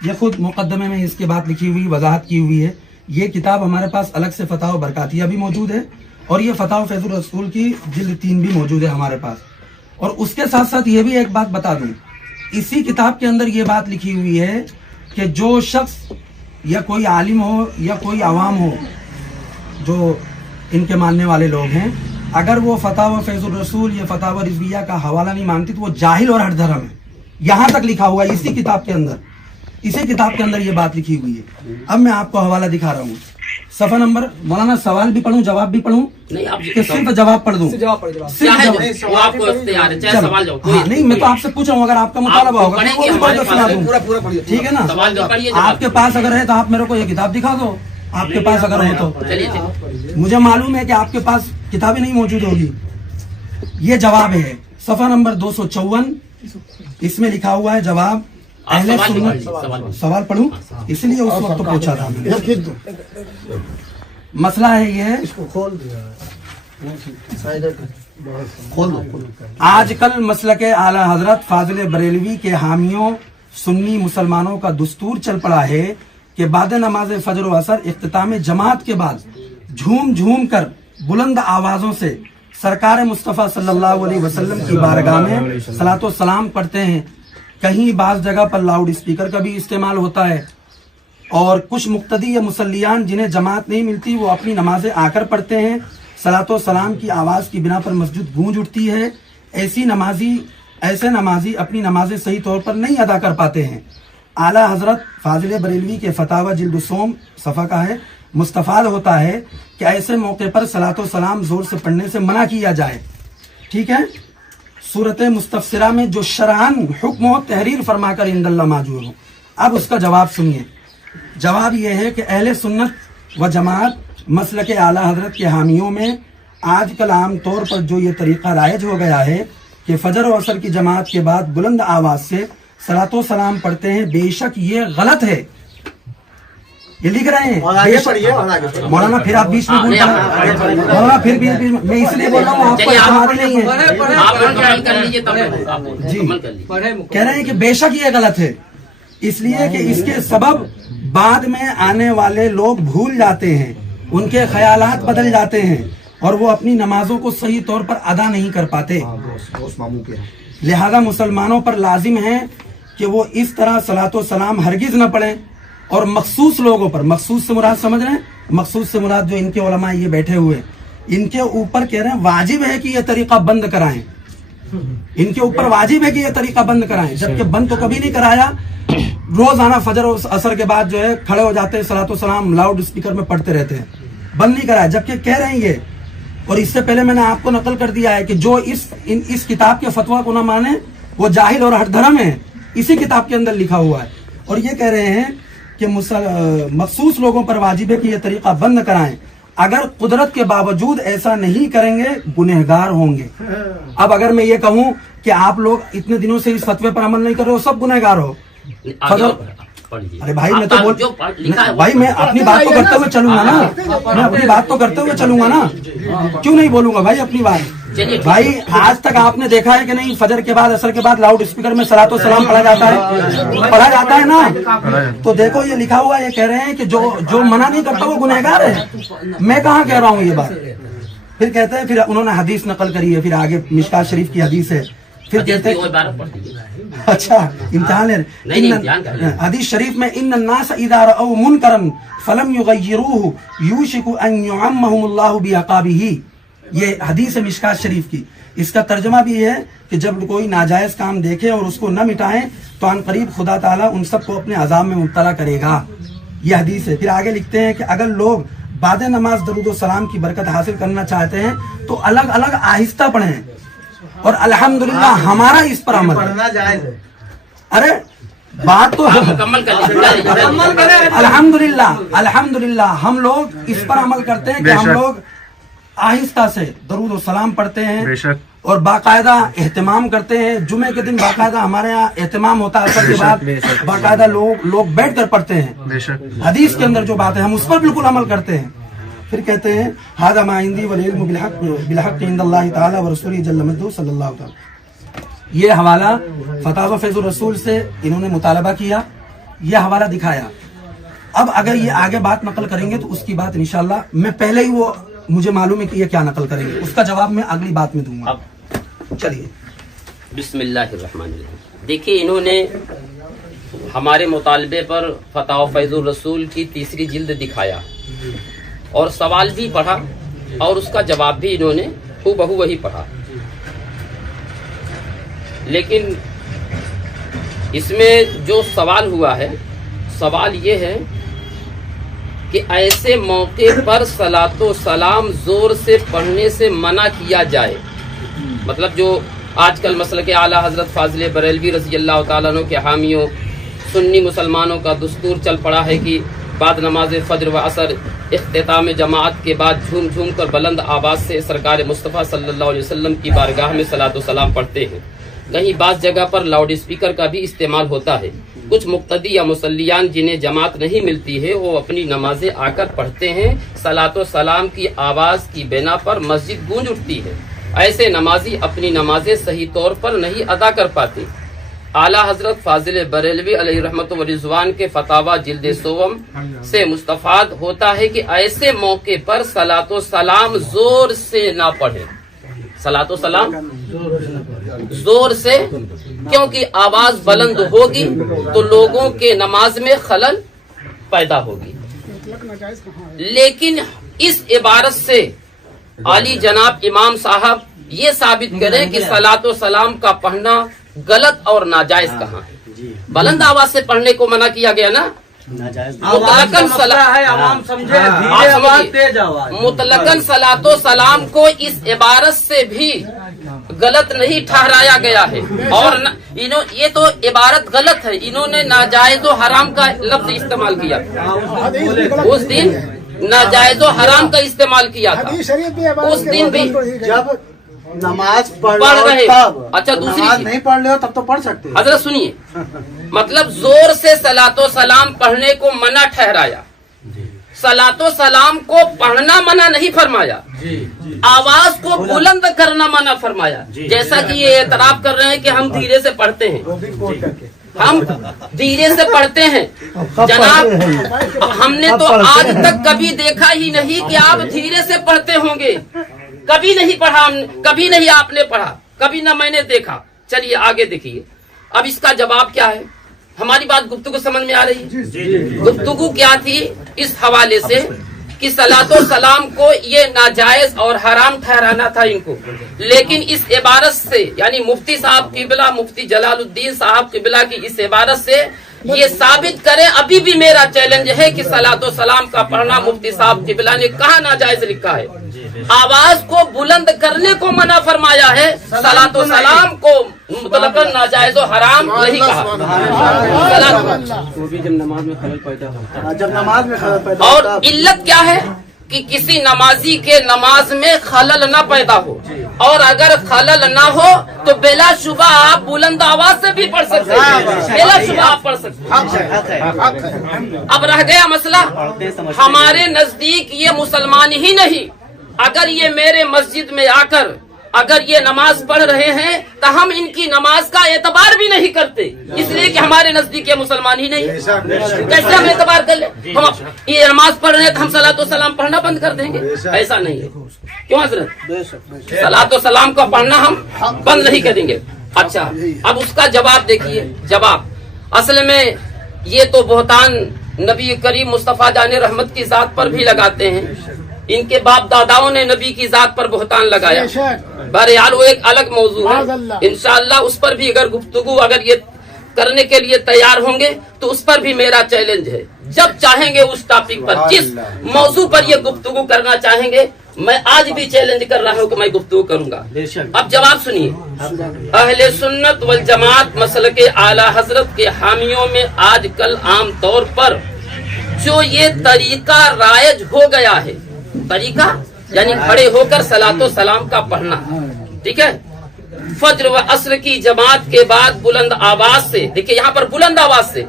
ये खुद मुकदमे में इसके बात लिखी हुई, वजाहत की हुई है। ये किताब हमारे पास अलग से फतावा बरकातिया भी मौजूद है और ये फतावा फैजुर रसूल की जिल्द 3 भी मौजूद है हमारे पास। और उसके साथ साथ ये भी एक बात बता दूं, इसी किताब के अंदर ये बात लिखी हुई है कि जो शख्स या कोई आलिम हो या कोई आवाम हो जो इनके मानने वाले लोग हैं, अगर वो फतावा फैजुर रसूल या फतावा रिजविया का हवाला नहीं मानती तो वो जाहिल और हठधर्म है। यहाँ तक लिखा हुआ है इसी किताब के अंदर, इसी किताब के अंदर ये बात लिखी हुई है। अब मैं आपको हवाला दिखा रहा हूँ, सफा नंबर, मौलाना सवाल भी पढ़ूं जवाब भी पढ़ूं नहीं, आप कि सिर्फ जवाब पढ़ दूं? हाँ नहीं, मैं तो आपसे पूछ रहा हूँ, अगर आपका मुतालबा होगा तो वो भी पढ़ के सुना दूं, ठीक है ना? आपके पास अगर है तो आप मेरे को ये किताब दिखा दो, आपके पास अगर हो तो। मुझे मालूम है कि आपके पास किताबें नहीं मौजूद होगी। ये जवाब है, सफा नंबर 254, इसमें लिखा हुआ है जवाब अहले सुन्नत। सवाल पढ़ूं, इसलिए उस वक्त तो पूछा था मैंने। मसला है ये, आजकल मसलके आला हजरत फाजिल बरेलवी के हामियों सुन्नी मुसलमानों का दस्तूर चल पड़ा है कि बाद नमाज फजर व असर इख्तिताम जमात के बाद झूम झूम कर बुलंद आवाजों से सरकार मुस्तफ़ा सल्लल्लाहु अलैहि वसल्लम की बारगाह में सलातो सलाम पढ़ते हैं। कहीं बाज जगह पर लाउड स्पीकर का भी इस्तेमाल होता है और कुछ मुक्तदी या मुसल्लियान जिन्हें जमात नहीं मिलती वो अपनी नमाजें आकर पढ़ते हैं। सलातो सलाम की आवाज की बिना पर मस्जिद गूंज उठती है। ऐसे नमाजी अपनी नमाजें सही तौर पर नहीं अदा कर पाते हैं। आला हजरत फाजिल बरेलवी के फतावा जिल्द सोम सफ़ा का है, मुस्तफाद होता है कि ऐसे मौके पर सलातो सलाम जोर से पढ़ने से मना किया जाए। ठीक है, सूरत मुस्तफसिरा में जो शरअन हुक्म हो तहरीर फरमाकर इंदल्लाह माजूर हो। अब उसका जवाब सुनिए। जवाब यह है कि अहले सुन्नत व जमात मसलके आला हजरत के हामियों में आजकल आम तौर पर जो ये तरीका राइज हो गया है कि फजर और असर की जमात के बाद बुलंद आवाज से सलातो सलाम पढ़ते हैं, बेशक ये गलत है। ये लिख रहे हैं मौलाना, फिर आप बीच में मौलाना फिर बीच में, मैं इसलिए बोल रहा हूँ आपको इस्तेमाल नहीं है जी। कह रहे हैं कि बेशक ये गलत है, इसलिए कि इसके सबब बाद में आने वाले लोग भूल जाते हैं, उनके ख्यालात बदल जाते हैं और वो अपनी नमाजों को सही तौर पर अदा नहीं कर पाते। लिहाजा मुसलमानों पर लाजिम है कि वो इस तरह सलातो सलाम हरगिज न पढ़ें और मखसूस लोगों पर, मखसूस से मुराद समझ रहे हैं, मखसूस से मुराद जो इनके उलमा ये बैठे हुए इनके ऊपर कह रहे हैं वाजिब है कि ये तरीका बंद कराएं। इनके ऊपर वाजिब है कि ये तरीका बंद कराएं, जबकि बंद तो कभी नहीं कराया। रोजाना फजर और असर के बाद जो है खड़े हो जाते हैं, सलातो सलाम लाउड स्पीकर में पढ़ते रहते हैं, बंद नहीं कराया, जबकि कह रहे हैं ये। और इससे पहले मैंने आपको नकल कर दिया है कि जो इस किताब के फतवा को ना माने वो जाहिल और हठधर्म है, इसी किताब के अंदर लिखा हुआ है। और ये कह रहे हैं कि मखसूस लोगों पर वाजिब है कि यह तरीका बंद कराएं, अगर कुदरत के बावजूद ऐसा नहीं करेंगे गुनहगार होंगे। अब अगर मैं ये कहूं कि आप लोग इतने दिनों से इस फतवे पर अमल नहीं कर रहे हो, सब गुनहगार हो। अरे भाई मैं तो भाई मैं अपनी बात तो करते हुए चलूंगा ना, मैं अपनी बात तो करते हुए चलूंगा ना, क्यों नहीं बोलूंगा भाई अपनी बात। भाई आज तक आपने देखा है कि नहीं फजर के बाद असर के बाद लाउड स्पीकर में सलातो सलाम पढ़ा जाता है ना? तो देखो ये लिखा हुआ, ये कह रहे हैं कि जो मना नहीं करता वो गुनहगार है। मैं कहाँ कह रहा हूँ ये बात। फिर कहते हैं, फिर उन्होंने हदीस नकल करी है, फिर आगे मिशकात शरीफ की हदीस है, फिर कहते हैं अच्छा इम्तिहान है हदीस शरीफ में इन्नन्नास इज़ा रअव मुनकरन फलम युगय्यिरूहु यूशिकु अन युअम्महुमुल्लाहु बिअक़ाबिही। ये हदीस है मिशकात शरीफ की। इसका तर्जमा भी है कि जब कोई नाजायज काम देखे और उसको न मिटाएं तो अन करीब खुदा ताला उन सबको अपने अजाब में मुब्तला करेगा। ये हदीस है। फिर आगे लिखते हैं कि अगर लोग बाद नमाज दरूद सलाम की बरकत हासिल करना चाहते हैं तो अलग अलग आहिस्ता पढ़ें और अल्हम्दुलिल्लाह हमारा इस पर अमल पढ़ना जायज है। अरे बात तो अल्हम्दुलिल्लाह हम लोग इस पर अमल करते हैं कि हम लोग आहिस्ता से दरूद और सलाम पढ़ते हैं और बाकायदा एहतमाम करते हैं। जुमे के दिन बाकायदा हमारे यहाँ एहतमाम होता है, असर के बाद बाकायदा लोग बैठ कर पढ़ते हैं। हदीस के अंदर जो बात है हम उस पर बिल्कुल अमल करते हैं। फिर कहते हैं हादा मा इंदी वल इल्मु बिलहक़ इंदल्लाहि तआला व रसूलिही जल्ल मजदहु सल्लल्लाहु अलैहि। ये हवाला फतावा फैजुर रसूल से इन्होंने मुतालबा किया, ये हवाला दिखाया। अब अगर ये आगे बात नकल करेंगे तो उसकी बात इंशाल्लाह मैं पहले ही मुझे मालूम है कि ये क्या नकल करेंगे, उसका जवाब मैं अगली बात में दूंगा। चलिए बिस्मिल्लाहिर्रहमानिर्रहीम। देखिए, इन्होंने हमारे मुतालबे पर फतावा फैजुर रसूल की तीसरी जिल्द दिखाया और सवाल भी पढ़ा और उसका जवाब भी इन्होंने हूबहू वही पढ़ा। लेकिन इसमें जो सवाल हुआ है, सवाल ये है कि ऐसे मौके पर सलातो सलाम जोर से पढ़ने से मना किया जाए। मतलब जो आजकल मसल के आला हजरत फाजिल बरेलवी रज़ी अल्लाह ताला अन्हु के हामियों सुन्नी मुसलमानों का दस्तूर चल पड़ा है कि बाद नमाज फज्र व असर इख्तिताम जमात के बाद झूम झूम कर बुलंद आवाज़ से सरकार मुस्तफ़ा सल्लल्लाहु अलैहि वसल्लम की बारगाह में सलातो सलाम पढ़ते हैं। कहीं बाज़ जगह पर लाउड स्पीकर का भी इस्तेमाल होता है। कुछ मुक्तदी या मुसल्लियान जिन्हें जमात नहीं मिलती है वो अपनी नमाजें आकर पढ़ते हैं। सलातो सलाम की आवाज़ की बिना पर मस्जिद गूंज उठती है। ऐसे नमाजी अपनी नमाजें सही तौर पर नहीं अदा कर पाते। आला हजरत फाजिल बरेलवी अलैहि रहमत व रिज़वान के फतावा जिल्द सोवम से मुस्तफाद होता है कि ऐसे मौके पर सलातो सलाम जोर से ना पढ़े। सलातो सलाम जोर से, क्योंकि आवाज बुलंद होगी तो लोगों के नमाज में खलल पैदा होगी। लेकिन इस इबारत से आली जनाब इमाम साहब ये साबित करें कि सलातो सलाम का पढ़ना गलत और नाजायज कहाँ है। बुलंद आवाज से पढ़ने को मना किया गया ना, मुतलकन मुतलकन सलातो सलाम को इस इबारत से भी गलत नहीं ठहराया गया है। और ये तो इबारत गलत है, इन्होंने नाजायज और हराम का लफ्ज इस्तेमाल किया। उस दिन नाजायज और हराम का इस्तेमाल किया था। उस दिन भी जब नमाज पढ़ रहे तब, अच्छा दूसरी नमाज नहीं पढ़ रहे हो तब तो पढ़ सकते हैं। हजरत सुनिए, मतलब जोर से सलातो सलाम पढ़ने को मना ठहराया, सलातो सलाम को पढ़ना मना नहीं फरमाया, आवाज को बुलंद करना मना फरमाया। जैसा कि ये एतराफ कर रहे हैं कि हम धीरे से पढ़ते हैं, हम धीरे से पढ़ते हैं। जनाब, हमने तो आज तक कभी देखा ही नहीं कि आप धीरे से पढ़ते होंगे। कभी नहीं पढ़ा हमने, कभी नहीं आपने पढ़ा, कभी ना मैंने देखा। चलिए आगे देखिए, अब इसका जवाब क्या है। हमारी बात गुफ्तगू समझ में आ रही है। गुफ्तगू क्या थी इस हवाले से कि सलातो सलाम को ये नाजायज और हराम ठहराना था इनको। लेकिन इस इबारत से, यानी मुफ्ती साहब किबला, मुफ्ती जलालुद्दीन साहब किबला की इस इबारत से ये साबित करें, अभी भी मेरा चैलेंज है कि सलातो सलाम का पढ़ना मुफ्ती साहब किबला ने कहाँ नाजायज लिखा है। आवाज को बुलंद करने को मना फरमाया है, सलातो सलाम को मुतलकन नाजायज और हराम नहीं कहा। जब नमाज में खलल पैदा होता है, जब नमाज में खलल पैदा और होता है, इल्लत क्या है कि किसी नमाजी के नमाज में खलल न पैदा हो, और अगर खलल न हो तो बेलाशुबा आप बुलंद आवाज से भी पढ़ सकते हैं, बेलाशुबा आप पढ़ सकते हैं। अब रह गया मसला, हमारे नजदीक ये मुसलमान ही नहीं, अगर ये मेरे मस्जिद में आकर अगर ये नमाज पढ़ रहे हैं तो हम इनकी नमाज का एतबार भी नहीं करते, इसलिए कि हमारे नजदीक ये मुसलमान ही नहीं। कैसे हम एतबार कर ले? हम ये नमाज पढ़ रहे हैं तो हम सलातो सलाम पढ़ना बंद कर देंगे? ऐसा नहीं है। क्यों हजरत? सलातो सलाम का पढ़ना हम बंद नहीं करेंगे। अच्छा, अब उसका जवाब देखिए। जवाब असल में ये तो बहुतान नबी करीम मुस्तफा जाने रहमत की जात पर भी लगाते हैं। इनके बाप दादाओं ने नबी की जात पर बहुतान लगाया। बहरहाल वो एक अलग मौजू है, इंशाअल्लाह उस पर भी अगर गुफ्तगू अगर ये करने के लिए तैयार होंगे तो उस पर भी मेरा चैलेंज है। जब चाहेंगे उस टॉपिक पर, जिस मौजू पर ये गुफ्तगू करना चाहेंगे, मैं आज भी चैलेंज कर रहा हूँ कि मैं गुफ्तगू करूंगा। अब जवाब सुनिए। अहले सुन्नत वल जमात मसल के आला हजरत के हामियों में आजकल आम तौर पर जो ये तरीका राइज हो गया है, तरीका यानी खड़े होकर सलातो सलाम का पढ़ना, ठीक है, फज्र व असर की जमात के बाद बुलंद आवाज से, देखिए यहाँ पर बुलंद आवाज से,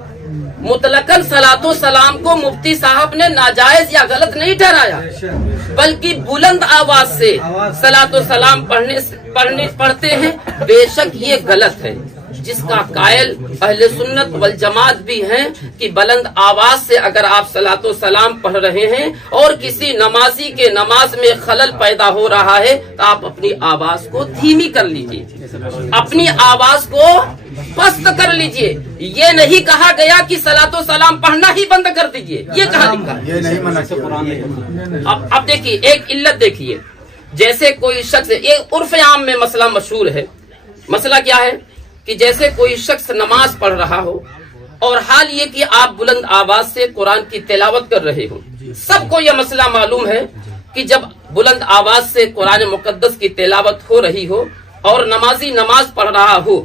मुतलकन सलातो सलाम को मुफ्ती साहब ने नाजायज या गलत नहीं ठहराया, बल्कि बुलंद आवाज से सलातो सलाम पढ़ते हैं। बेशक ये गलत है, जिसका कायल अहले सुन्नत वल जमात भी हैं कि बुलंद आवाज से अगर आप सलातो सलाम पढ़ रहे हैं और किसी नमाजी के नमाज में खलल पैदा हो रहा है तो आप अपनी आवाज को धीमी कर लीजिए, अपनी आवाज को पस्त कर लीजिए। ये नहीं कहा गया कि सलातो सलाम पढ़ना ही बंद कर दीजिए, ये कहा लिखा है? ये नहीं मना किया। अब देखिए एक इल्लत देखिए, जैसे कोई शख्स, ये उर्फ आम में मसला मशहूर है। मसला क्या है कि जैसे कोई शख्स नमाज पढ़ रहा हो और हाल ये कि आप बुलंद आवाज से कुरान की तिलावत कर रहे हो। सबको यह मसला मालूम है कि जब बुलंद आवाज से कुरान मुकद्दस की तिलावत हो रही हो और नमाजी नमाज पढ़ रहा हो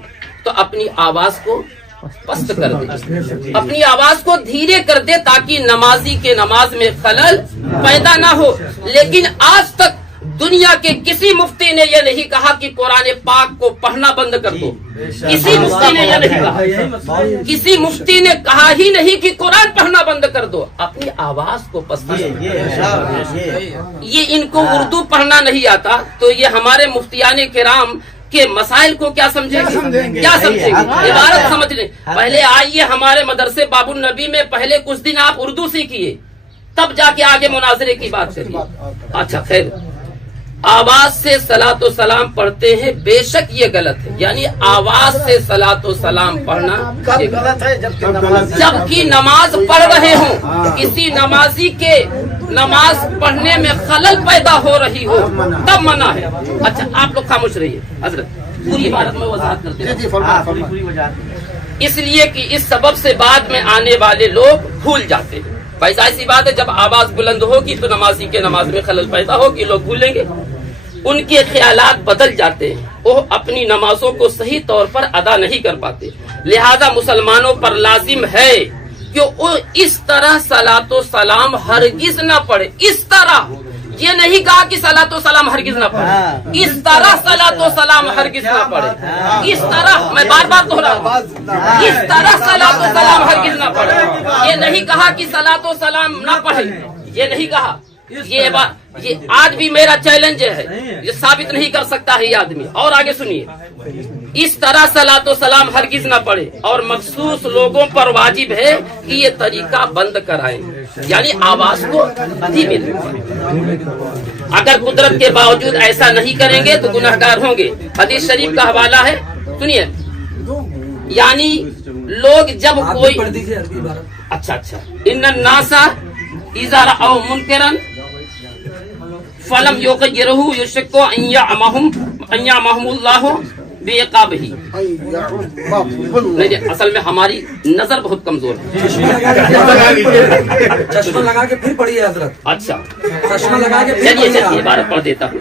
तो अपनी आवाज को पस्त कर दे, अपनी आवाज को धीरे कर दे ताकि नमाजी के नमाज में खलल पैदा ना हो। लेकिन आज तक दुनिया के किसी मुफ्ती ने यह नहीं कहा कि कुरान पाक को पढ़ना बंद कर दो। किसी मुफ्ती ने यह नहीं कहा, किसी मुफ्ती ने कहा ही नहीं कि कुरान पढ़ना बंद कर दो। अपनी आवाज को पस्त ये इनको उर्दू पढ़ना नहीं आता तो ये हमारे मुफ्तियाने किराम के मसाइल को क्या समझेंगे, क्या समझेंगे, इबारत समझ लें। पहले आइए हमारे मदरसे बाबुल नबी में पहले कुछ दिन आप उर्दू सीखिए, तब जाके आगे मुनाजरे की बात करिए। अच्छा खैर, आवाज से सलातो सलाम पढ़ते हैं, बेशक ये गलत है। यानी आवाज से सलातो सलाम पढ़ना गलत है जबकि नमाज पढ़ रहे हो, किसी नमाजी के नमाज पढ़ने में खलल पैदा हो रही हो तब मना है। अच्छा आप लोग खामोश रहिए, हजरत पूरी इबारत में वजाहत करते हैं। इसलिए कि इस सबब से बाद में आने वाले लोग भूल जाते हैं। भाई जाहिर सी बात है, जब आवाज बुलंद होगी तो नमाजी के नमाज में खलल पैदा होगी, लोग भूलेंगे, उनके ख्यालात बदल जाते हैं, वो अपनी नमाजों को सही तौर पर अदा नहीं कर पाते। लिहाजा मुसलमानों पर लाजिम है कि वो इस तरह सलातो सलाम हरगिज न पढ़े। इस तरह, ये नहीं कहा कि सलातो सलाम हरगिज न पढ़े, इस तरह सलातो सलाम हरगिज न पढ़े। इस तरह, मैं बार बार दोहरा, इस तरह सलातो सलाम हरगिज न पढ़े। ये नहीं कहा कि सलातो सलाम न पढ़े, ये नहीं कहा। ये आज भी मेरा चैलेंज है, ये साबित नहीं कर सकता है ये आदमी। और आगे सुनिए, इस तरह सलातो सलाम हरगिज न पढ़े और मखसूस लोगों पर वाजिब है कि ये तरीका बंद कराएं, यानी आवाज को धीमी रखें। अगर कुदरत के बावजूद ऐसा नहीं करेंगे तो गुनहगार होंगे। हदीस शरीफ का हवाला है, सुनिए। यानी लोग जब कोई, अच्छा, इन्नन नासा इज़ा रअौ मुनकरन फलम युग़य्यिरहु युशक्कु अय्यामहुमुल्लाहु बिइक़ाबिही। नहीं, असल में हमारी नजर बहुत कमजोर है। चश्मा लगा के फिर पढ़िए हजरत। अच्छा, चश्मा लगा के फिर चलिए इबारत पढ़ देता हूँ।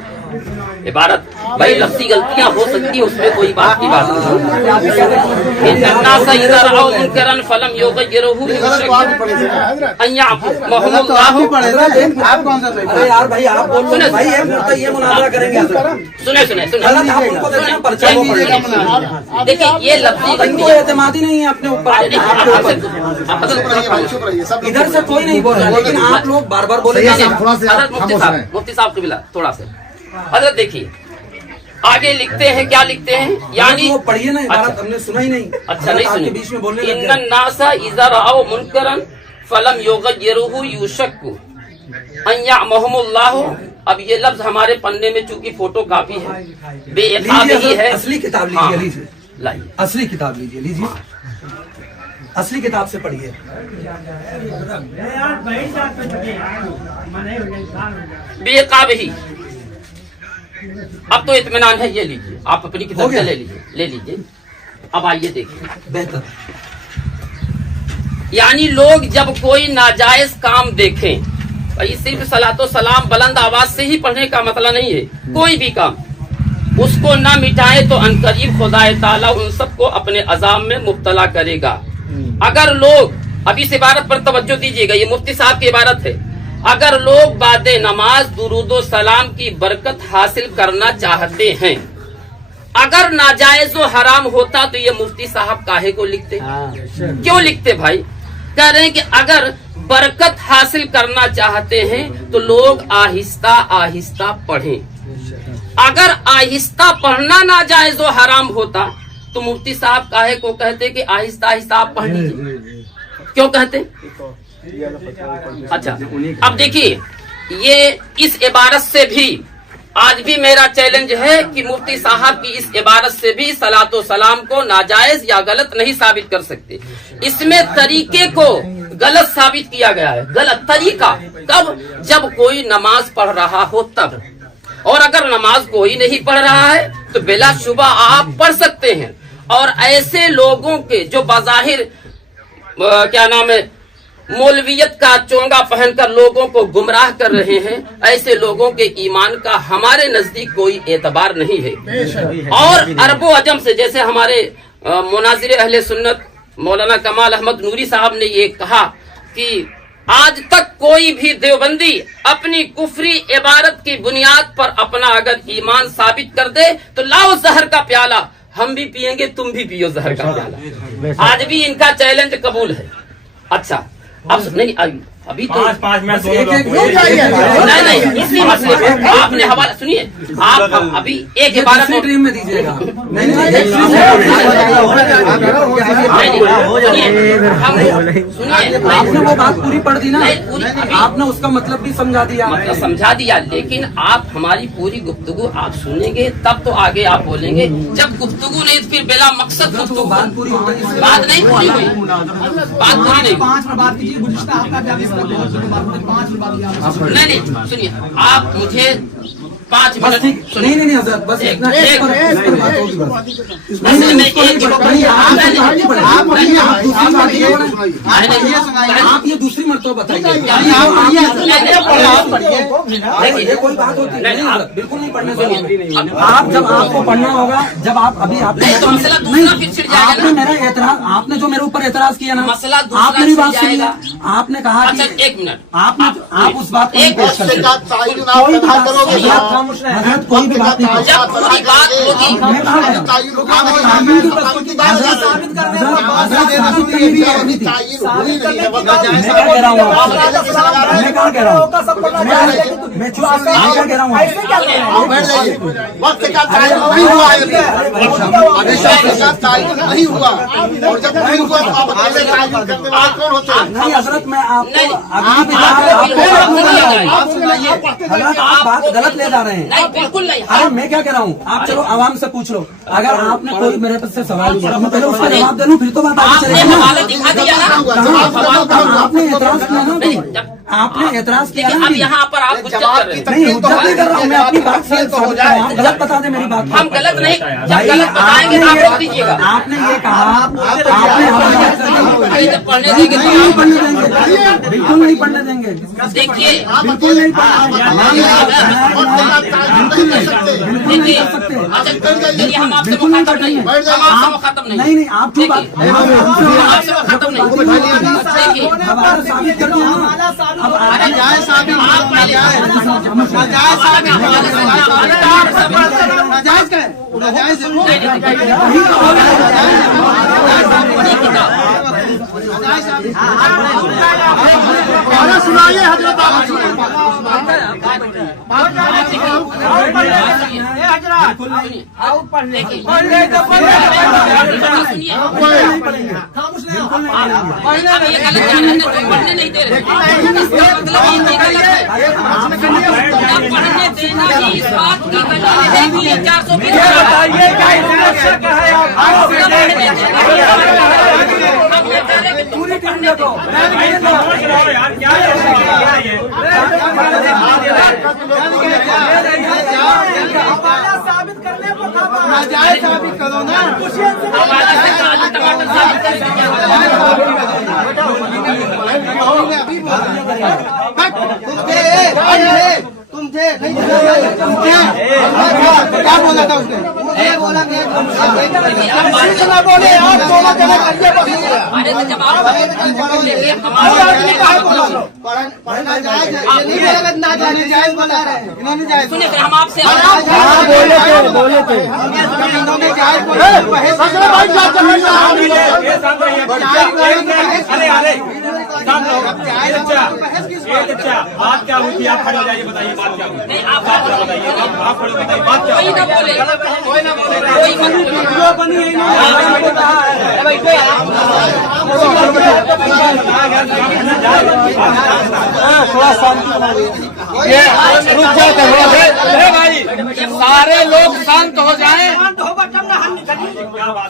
इबारत भाई लफ्ज़ी गलतियां हो सकती है, उसमें कोई बात की बात नहीं। इन्नासा इज़ा रअौ मुनकरन फलम युग़य्यिरहु अय्यामहुमुल्लाहु। आप कौन सा सही? अरे यार भाई आप बोल रहे भाई, ये मुनाज़रा करेंगे हजरत। सुने गलत आप उनको देना, पर्चा वो पढ़ेगा। देखिए ये लफ्ज़ी इनको गलतियां, एतमादी नहीं है अपने ऊपर, इधर से कोई नहीं बोल रहा, लेकिन आप लोग बार बार बोले। मुफ्ती साहब कबिला थोड़ा सा हजरत देखिए आगे लिखते हैं, क्या लिखते हैं, यानी वो पढ़िए ना इबारत, हमने सुना ही नहीं। अच्छा नहीं आपके सुनी। बीच में बोलने लग गए। इन्नन नासा इज़ा रअौ मुनकरन फलम युग़य्यिरहु युशक्कु अय्यामहुमुल्लाहु। अब ये लफ्ज हमारे पन्ने में चूंकि फोटो कापी है, बेइक़ाबिही है। असली किताब लीजिए, लीजिए लाइए, असली किताब लीजिए, लीजिए असली किताब से पढ़िए। बेइक़ाबिही। अब तो इत्मीनान है, ये लीजिए, आप अपनी किताब से ले लीजिए। अब आइए देखिए, बेहतर। यानी लोग जब कोई नाजायज काम देखें, भाई सिर्फ सलातो सलाम बुलंद आवाज से ही पढ़ने का मतलब नहीं है, कोई भी काम उसको ना मिटाए तो अनकरीब खुदाए ताला उन सबको अपने अजाब में मुब्तला करेगा। अगर लोग, अब इस इबारत पर तवज्जो दीजिएगा, ये मुफ्ती साहब की इबारत है, अगर लोग बादे नमाज दुरूदो सलाम की बरकत हासिल करना चाहते हैं, अगर नाजायज व हराम होता तो ये मुफ्ती साहब काहे को लिखते? क्यों लिखते भाई? कह रहे हैं कि अगर बरकत हासिल करना चाहते हैं तो लोग आहिस्ता आहिस्ता पढ़ें। अगर आहिस्ता पढ़ना नाजायज व हराम होता तो मुफ्ती साहब काहे को कहते कि आहिस्ता आहिस्ता आप पढ़ लीजिए, क्यों कहते? अच्छा, अब देखिए, ये इस इबारत से भी आज भी मेरा चैलेंज है कि मुफ्ती साहब की इस इबारत से भी सलातो सलाम को नाजायज या गलत नहीं साबित कर सकते। इसमें तरीके को गलत साबित किया गया है। गलत तरीका कब? जब कोई नमाज पढ़ रहा हो तब, और अगर नमाज कोई नहीं पढ़ रहा है तो बिलाशुबा आप पढ़ सकते हैं। और ऐसे लोगों के जो बाज़ाहिर क्या नाम है, मौलवियत का चोंगा पहनकर लोगों को गुमराह कर रहे हैं, ऐसे लोगों के ईमान का हमारे नजदीक कोई एतबार नहीं है। और अरबो अजम से, जैसे हमारे मुनाजिर अहले सुन्नत मौलाना कमाल अहमद नूरी साहब ने ये कहा कि आज तक कोई भी देवबंदी अपनी कुफरी इबारत की बुनियाद पर अपना अगर ईमान साबित कर दे तो लाओ जहर का प्याला, हम भी पिएंगे, तुम भी पियो जहर का प्याला। आज भी इनका चैलेंज कबूल है। अच्छा, अब नहीं, अभी तो 5 मिनट नहीं, इसी मसले पे आपने हवाला सुनिए। आप अभी एक इबारत में दीजिएगा। आपने वो बात पूरी पढ़ दी ना, आपने उसका मतलब भी समझा दिया। मतलब समझा दिया, लेकिन आप हमारी पूरी गुफ्तगू आप सुनेंगे तब तो आगे आप बोलेंगे। जब गुफ्तगू नहीं फिर बिला मकसद गुफ्तगू, बात पूरी हो गई, बात नहीं पूरी हुई, बात पूरी नहीं। 5 पर बात कीजिए, गुज़िश्ता आपका नहीं, सुनिए, आप मुझे 5 मिनट नहीं हज़रत, बस इतना एक बात होगी आप ये दूसरी मरतबा बताइए। ये कोई बात होती नहीं, बिल्कुल नहीं पढ़ने चाहिए। आप जब आपको पढ़ना होगा, जब आप अभी आपने मेरा एतराज, आपने जो मेरे ऊपर एतराज किया ना, मसला आप मेरी बात सुनिए। आपने कहा अच्छा, 1 मिनट, आप उस बात को नहीं पेश कर सकते। कोई भी बात नहीं, जब पूरी बात होगी मैं कहा गया मैं क्या कह रहा हूँ, वक्त का तायन नहीं हुआ है, नहीं हुआ, और जब नहीं हुआ तो आप अकेले तायन करने वाले कौन होते हैं? नहीं हजरत, मैं आपको आप बात गलत ले जा रहे हैं। नहीं, बिल्कुल नहीं। अरे मैं क्या कह रहा हूँ, आप चलो आवाम से पूछ लो। अगर आपने कोई मेरे पास से सवाल किया, मैं पहले उसका जवाब दे लूं, फिर तो बात आगे आपने चलेगी हवाला ना। दिखा दिया ना, आपने एतराज किया ना, आपने एतराज किया ना। अब यहाँ पर आप हुज्जत कर रहे हैं। नहीं हुज्जत नहीं कर रहा हूँ, मैं अपनी बात से तो हो जाए। आप गलत बता दे मेरी बात। हम गलत नहीं, जब गलत बताएंगे तो आप रोक दीजिएगा। आपने ये कहा, आपने नहीं तो पढ़ने देंगे तो नहीं पढ़ने देंगे, बिल्कुल नहीं पढ़ने देंगे, देखिए, बिल्कुल नहीं देखिए, अच्छा, चलिए, हम आपसे मुखातब नहीं हैं, हम आपसे मुखातब नहीं। नहीं आप क्यों बात, हम आपसे मुखातब नहीं। देखिए, हवाला साबित कर दिया ना। अब आप पहले सुनाइए हजरत, पढ़ने नहीं दे रहे, मतलब ये गलत है। पढ़ने देना ही इस बात की वजह है कि ये 420 पूरी टीम देखो, साबित करने पर नाजायज साबित करो ना। तुम थे क्या बोला था उसने? ये बोला बोले आप बोला अरे तो जब आप पढ़ना जायज है, ये नहीं बोला ना जायज बता रहे हैं, इन्होंने जायज सुनिए, फिर हम आपसे बोले थे इन्होंने जायज बोला। अच्छा बात क्या हुई थी? आप खड़े हो जाइए, बताइए बात क्या हुई? आप बताइए, आप खड़े बताइए बात क्या हुई? सारे लोग शांत हो जाएं।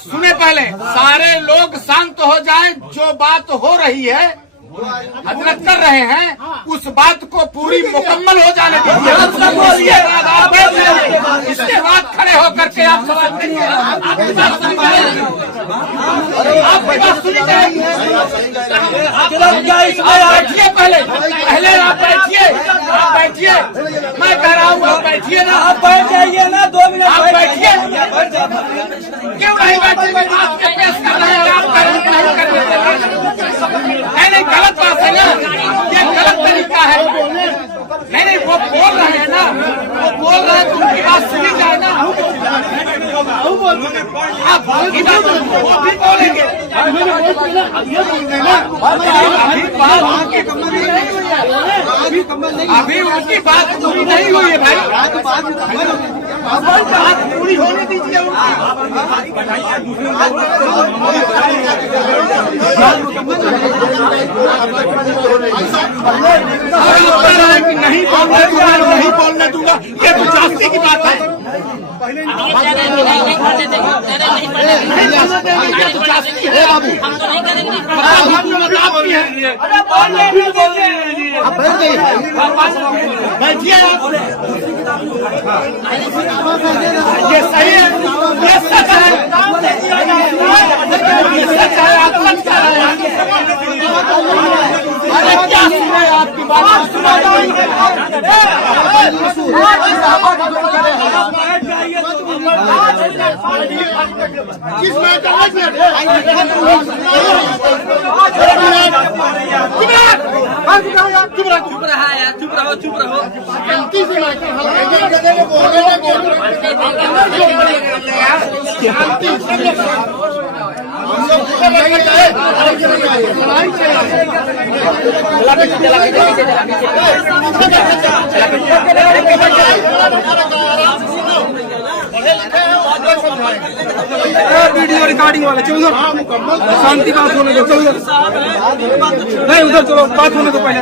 सुने पहले, सारे लोग शांत हो जाएं। जो बात हो रही है हजरत कर रहे हैं, उस बात को पूरी मुकम्मल हो जाने दीजिए। इसके बाद खड़े होकर के आप सवाल करिए। आपकी बात सुनी जाएगी। बैठिए, पहले आप बैठिए, मैं कह रहा हूँ आप बैठिए ना। आप बैठ जाइए ना, 2 मिनट आप बैठिए। क्यों नहीं बैठेंगे? आप पेश कर रहे हैं, आप नहीं कर देते। नहीं, गलत बात है ना, ये गलत तरीका है। नहीं, वो बोल रहे हैं ना, वो बोल रहे हैं तो उनकी बात सुनी जाए ना। आप उनकी बात वो भी बोलेंगे। अभी उनकी बात पूरी नहीं हुई है भाई। बात पूरी होने दीजिए नहीं बोलने दूंगा, ये गुजास्ती की बात है। ये सही है, ये सच है, ये सच है। आप मत कर रहे हैं। अरे क्या सुने आपकी बात? चुप रहो। वीडियो रिकॉर्डिंग वाले चलो शांति बात होने दो। चलो नहीं, उधर चलो, बात होने दो पहले।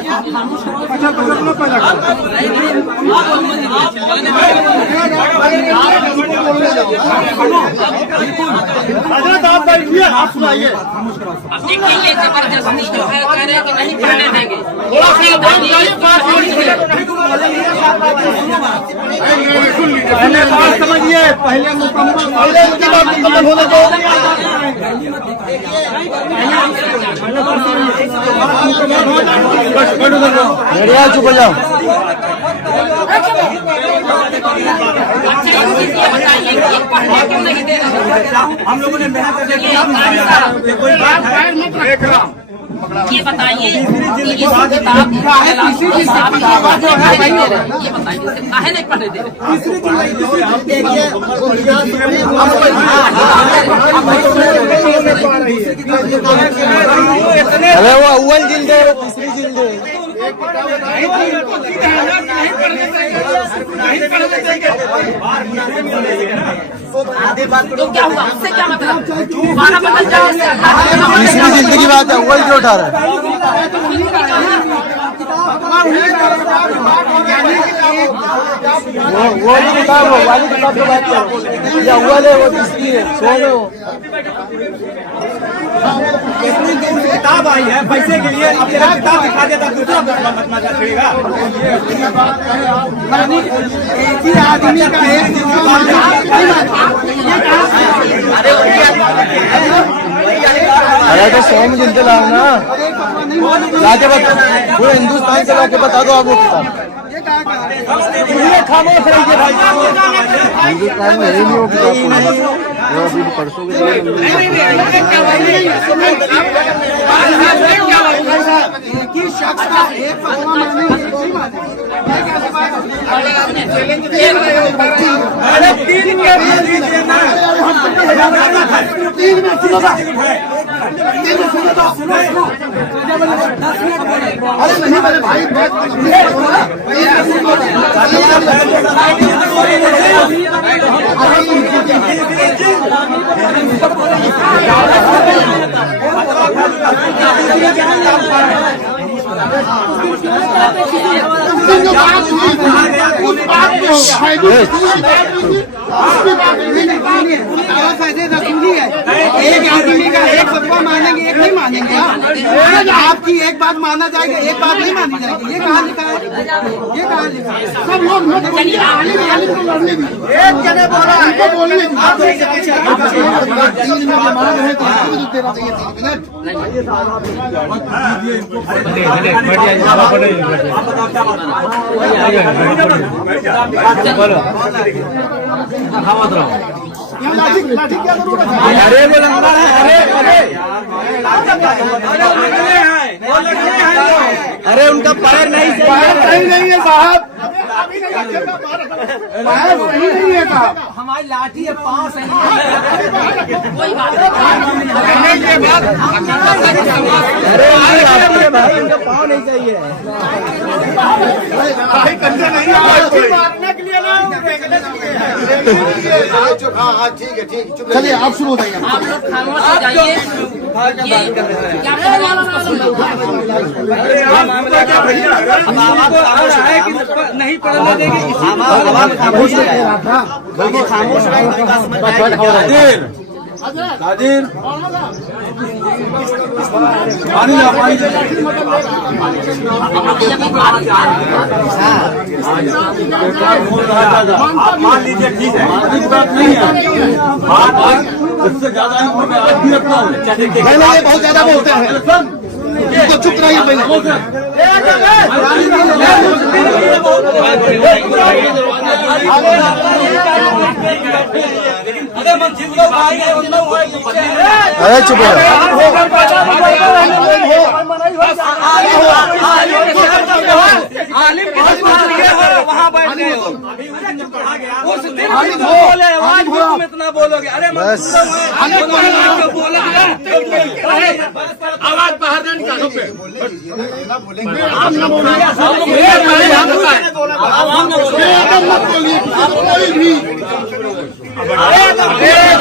अच्छा सुनो पहले। आप बैठिए, आप सुनाइए। ये जबरदस्ती जो है कह रहे हैं कि नहीं पढ़ने देंगे। पहले बात समझिए, पहले मुकम्मल होने दो। चुप हो जाओ। हम लोगों ने मेहनत ये बताइए, ये काहे नहीं पढ़ने दे रहे? अरे वो अव्वल जिल्द है, वो तीसरी जिल्द है। तो क्या हुआ? उससे क्या मतलब? दोबारा बदल जाए। तीसरी जिल्द की बात है, अव्वल क्यों उठा रहा है? वो किताब हो, वाली किताब की बात करो। ये अव्वल है, वो तीसरी है, सो गए वो। किताब आई है पैसे के लिए, अब तेरा किताब दिखा देता दूसरा बदमा चलेगा। एक ही आदमी का एक अरे तो 100 में जिलते लाओ ना, लाके बता, पूरे हिंदुस्तान से लाके बता दो आप वो किताब। खामोश रहिए भाई, हिंदुस्तान में यही नहीं हो किताब। वो अभी परसों के एक ही शख्स का एक फतवा माने, कोई बात नहीं। अरे 3 में सुनो। अरे नहीं मेरे भाई एक आदमी का एक फतवा मानेंगे, एक नहीं मानेंगे। आपकी एक बात माना जाएगा, एक बात नहीं मानी जाएगी। ये कहाँ लिखा है? ये कहाँ लिखा है? सब लोग एक जने बोला है, बोलने अरे उनका पैर नहीं सही नहीं है साहब, पैर सही नहीं है साहब। हमारी लाठी है, पाँव सही अरे भाई उनका पाँव नहीं चाहिए। हाँ ठीक है, ठीक। चलिए आप शुरू हो जाइए। आप लोग खामोश हो जाइए। नहीं पढ़ने देंगे, खामोश कादिर पानी ला पानी आप मान लीजिए, ठीक है, बात नहीं है। उससे ज्यादा आज भी रखता हूँ। बहुत ज्यादा बोलते हैं, तो चुप रहिए पहले। अरे चुप वहाँ बैठ गए हो, उस दिन बोले आज भी तुम इतना बोलोगे। अरे बस आवाज बाहर नहीं निकालो।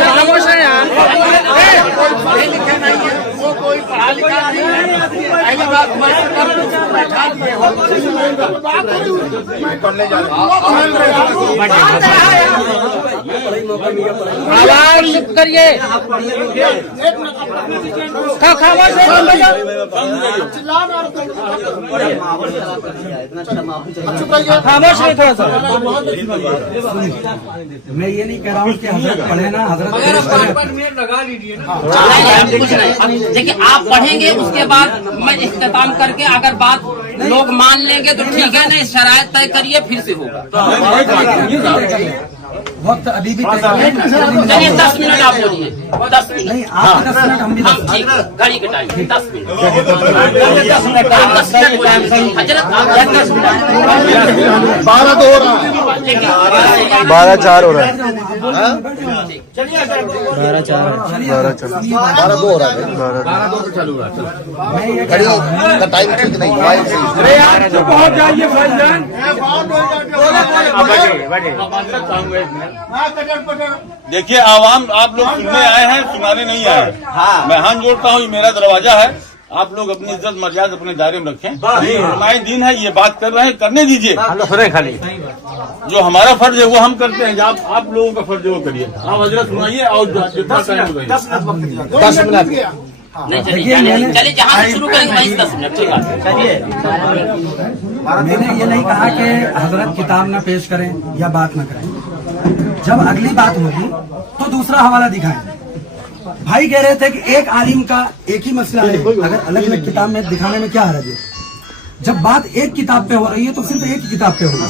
खामोश है यार। वो कोई पढ़ा लिखा नहीं है। पहली बात बैठा दिए हो, पढ़ने जा आवाज करिए। खामोश है, खामोश है थोड़ा सा। मैं ये नहीं कह रहा हूँ कि हजरत पढ़े ना, हजरत देखिए, आप पढ़ेंगे, उसके बाद मैं इख्तिताम करके अगर बात लोग मान लेंगे तो ठीक है, नहीं शरायत तय करिए, फिर से होगा। वक्त अभी भी तय चलिए 10 मिनट आप बोलिए। 10 मिनट नहीं, आप 10 मिनट हम भी हम ठीक है, घड़ी के टाइम 10 मिनट। 10 मिनट हजरत 10 मिनट 12 तो हो रहा है, 12-4 हो रहा है। 12 2 हो रहा है। 12 से चालू रहा है। मैं ये कह घड़ी रहा हूँ का टाइम ठीक नहीं, मोबाइल से। अरे यार चुप हो जाइए भाईजान। देखिए, आवाम आप लोग सुनने आए हैं, सुनाने नहीं आए हैं। मैं हाथ जोड़ता हूँ, ये मेरा दरवाजा है। आप लोग अपनी इज्जत मर्यादा अपने दायरे में रखें। हमारे दिन है, ये बात कर रहे हैं, करने दीजिए। खाली जो हमारा फर्ज है वो हम करते हैं, आप लोगों का फर्ज है वो करिए। आप हजरत सुनाइए और 10 मिनट। नहीं चलिए जहाँ से शुरू करेंगे वहीं 10 मिनट ठीक है। मैंने ये नहीं कहा कि हजरत किताब ना पेश करें या बात ना करें। जब अगली बात होगी तो दूसरा हवाला दिखाएं। भाई कह रहे थे कि एक आलिम का एक ही मसला है, अगर अलग अलग किताब में दिखाने में क्या हर्ज है। जब बात एक किताब पे हो रही है तो सिर्फ एक ही किताब पे होगी।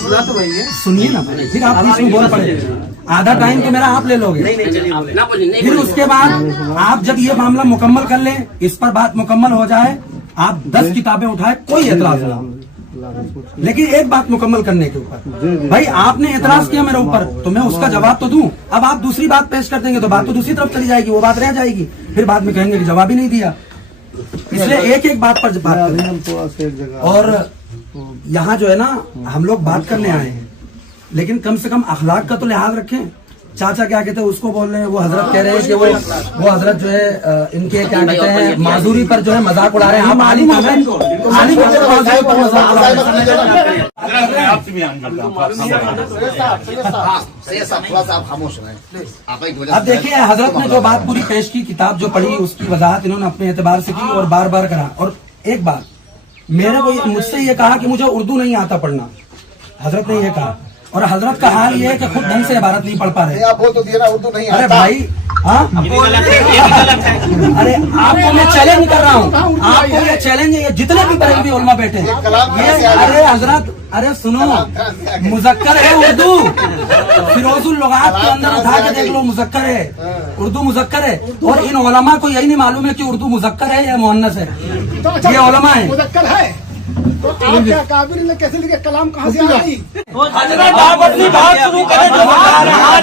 सुनिए ना, फिर आप बीच में बोल पड़े। आधा टाइम तो मेरा आप ले लोगे। फिर उसके बाद आप जब ये मामला मुकम्मल कर लें, इस पर बात मुकम्मल हो जाए, आप 10 किताबें उठाए, कोई एतराज नहीं। लेकिन एक बात मुकम्मल करने के ऊपर, भाई आपने एतराज किया मेरे ऊपर तो मैं उसका जवाब तो दूं। अब आप दूसरी बात पेश कर देंगे तो बात तो दूसरी तरफ चली जाएगी, वो बात रह जाएगी। फिर बाद में कहेंगे कि जवाब ही नहीं दिया। इसलिए एक एक बात पर बात करें। और यहाँ जो है ना, हम लोग बात करने आए हैं, लेकिन कम से कम अखलाक का तो लिहाज रखें। चाचा क्या कहते हैं उसको बोल रहे हैं, वो हजरत कह रहे हैं कि वो हजरत जो है इनके क्या कहते हैं माजूरी पर जो है मजाक उड़ा रहे हैं। हम आलिम हो गए, आलिम हो गए माजूरी पर मजाक उड़ा रहे हैं। अब देखिए हजरत ने जो बात पूरी पेश की, किताब जो पढ़ी उसकी वजाहत इन्होंने अपने एतबार से की और बार बार करा। और एक बात मेरे को मुझसे ये कहा कि मुझे उर्दू नहीं आता पढ़ना, हजरत ने ये कहा। और हजरत का हाल ये है कि खुद ढंग से इबारत नहीं पढ़ पा रहे। आप बोल तो दिया ना उर्दू नहीं अरे आता। भाई हाँ, अरे आपको मैं चैलेंज कर रहा हूँ, आपको ये चैलेंज है, ये जितने भी बरेलवी उलमा बैठे हैं ये, अरे हजरत अरे सुनो, मुजक्कर है उर्दू, फिरोजुल लुगात के अंदर उठा के देख लो, मुजक्कर है उर्दू, मुजक्कर है। और इन उलमा को यही नहीं मालूम है कि उर्दू मुजक्कर है या मुअन्नस है, ये उलमा है। मुजक्कर है तो आप क्या काबिर ने कैसे लिखे, कलाम कहाँ से आ गई? आप अपनी बात शुरू करें जो बता रहे हैं,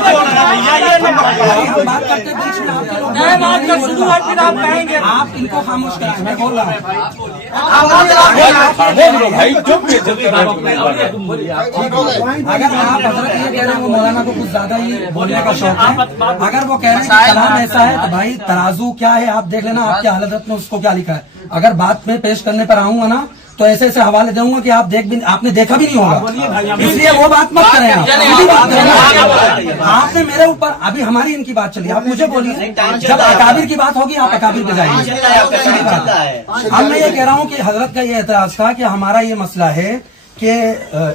फिर आप कहेंगे। आप इनको खामोश कराएं, मैं बोल रहा हूँ। भाई चुप। अगर आप हजरत ये कह रहे हैं वो मौलाना को कुछ ज्यादा ही बोलने का शौक है, अगर वो कह रहे हैं कि कलाम ऐसा है तो भाई तराजू क्या है आप देख लेना, आपके हजरत में उसको क्या लिखा है। अगर बात में पेश करने पर आऊंगा ना तो ऐसे ऐसे हवाले दूंगा कि आपने देखा भी नहीं होगा, इसलिए वो बात मत करें। आप आपने मेरे ऊपर अभी हमारी इनकी बात चली, आप मुझे बोलिए, जब अकाबिर की बात होगी आप अकाबिर पे जाएंगे। अब मैं ये कह रहा हूँ कि हजरत का ये एतराज था कि हमारा ये मसला है कि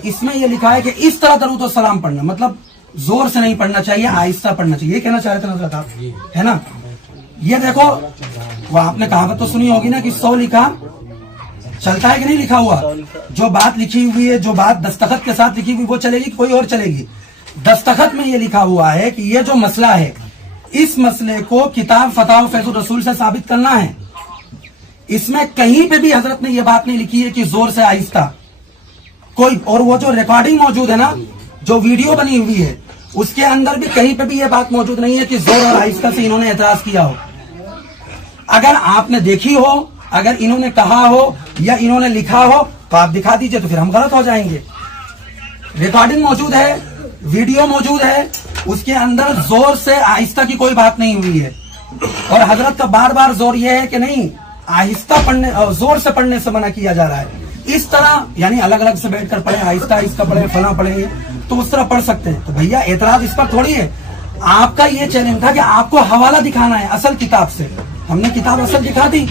इसमें ये लिखा है कि इस तरह दरूद सलाम पढ़ना, मतलब जोर से नहीं पढ़ना चाहिए, आहिस्ता पढ़ना चाहिए, ये कहना चाह रहे थे हजरत आप, है ना। ये देखो वो आपने कहावत तो सुनी होगी ना कि 100 लिखा चलता है कि नहीं लिखा हुआ। जो बात लिखी हुई है, जो बात दस्तखत के साथ लिखी हुई वो चलेगी, कोई और चलेगी। दस्तखत में ये लिखा हुआ है कि ये जो मसला है, इस मसले को किताब फतावा फैजुर रसूल से साबित करना है। इसमें कहीं पे भी हजरत ने ये बात नहीं लिखी है कि जोर से आहिस्ता कोई, और वो जो रिकॉर्डिंग मौजूद है ना, जो वीडियो बनी हुई है, उसके अंदर भी कहीं पे भी ये बात मौजूद नहीं है कि जोर और आहिस्ता से इन्होंने एतराज किया हो। अगर आपने देखी हो, अगर इन्होंने कहा हो या इन्होंने लिखा हो तो आप दिखा दीजिए, तो फिर हम गलत हो जाएंगे। रिकॉर्डिंग मौजूद है, वीडियो मौजूद है, उसके अंदर जोर से आहिस्ता की कोई बात नहीं हुई है। और हजरत का बार बार जोर यह है कि नहीं, आहिस्ता पढ़ने, जोर से पढ़ने से मना किया जा रहा है। इस तरह यानी अलग अलग से बैठकर पढ़े, आहिस्ता आहिस्ता पढ़े, फला पढ़ेंगे तो उस तरह पढ़ सकते हैं। तो भैया एतराज इस पर थोड़ी है। आपका ये चैलेंज था कि आपको हवाला दिखाना है असल किताब से, हमने किताब असल दिखा दी।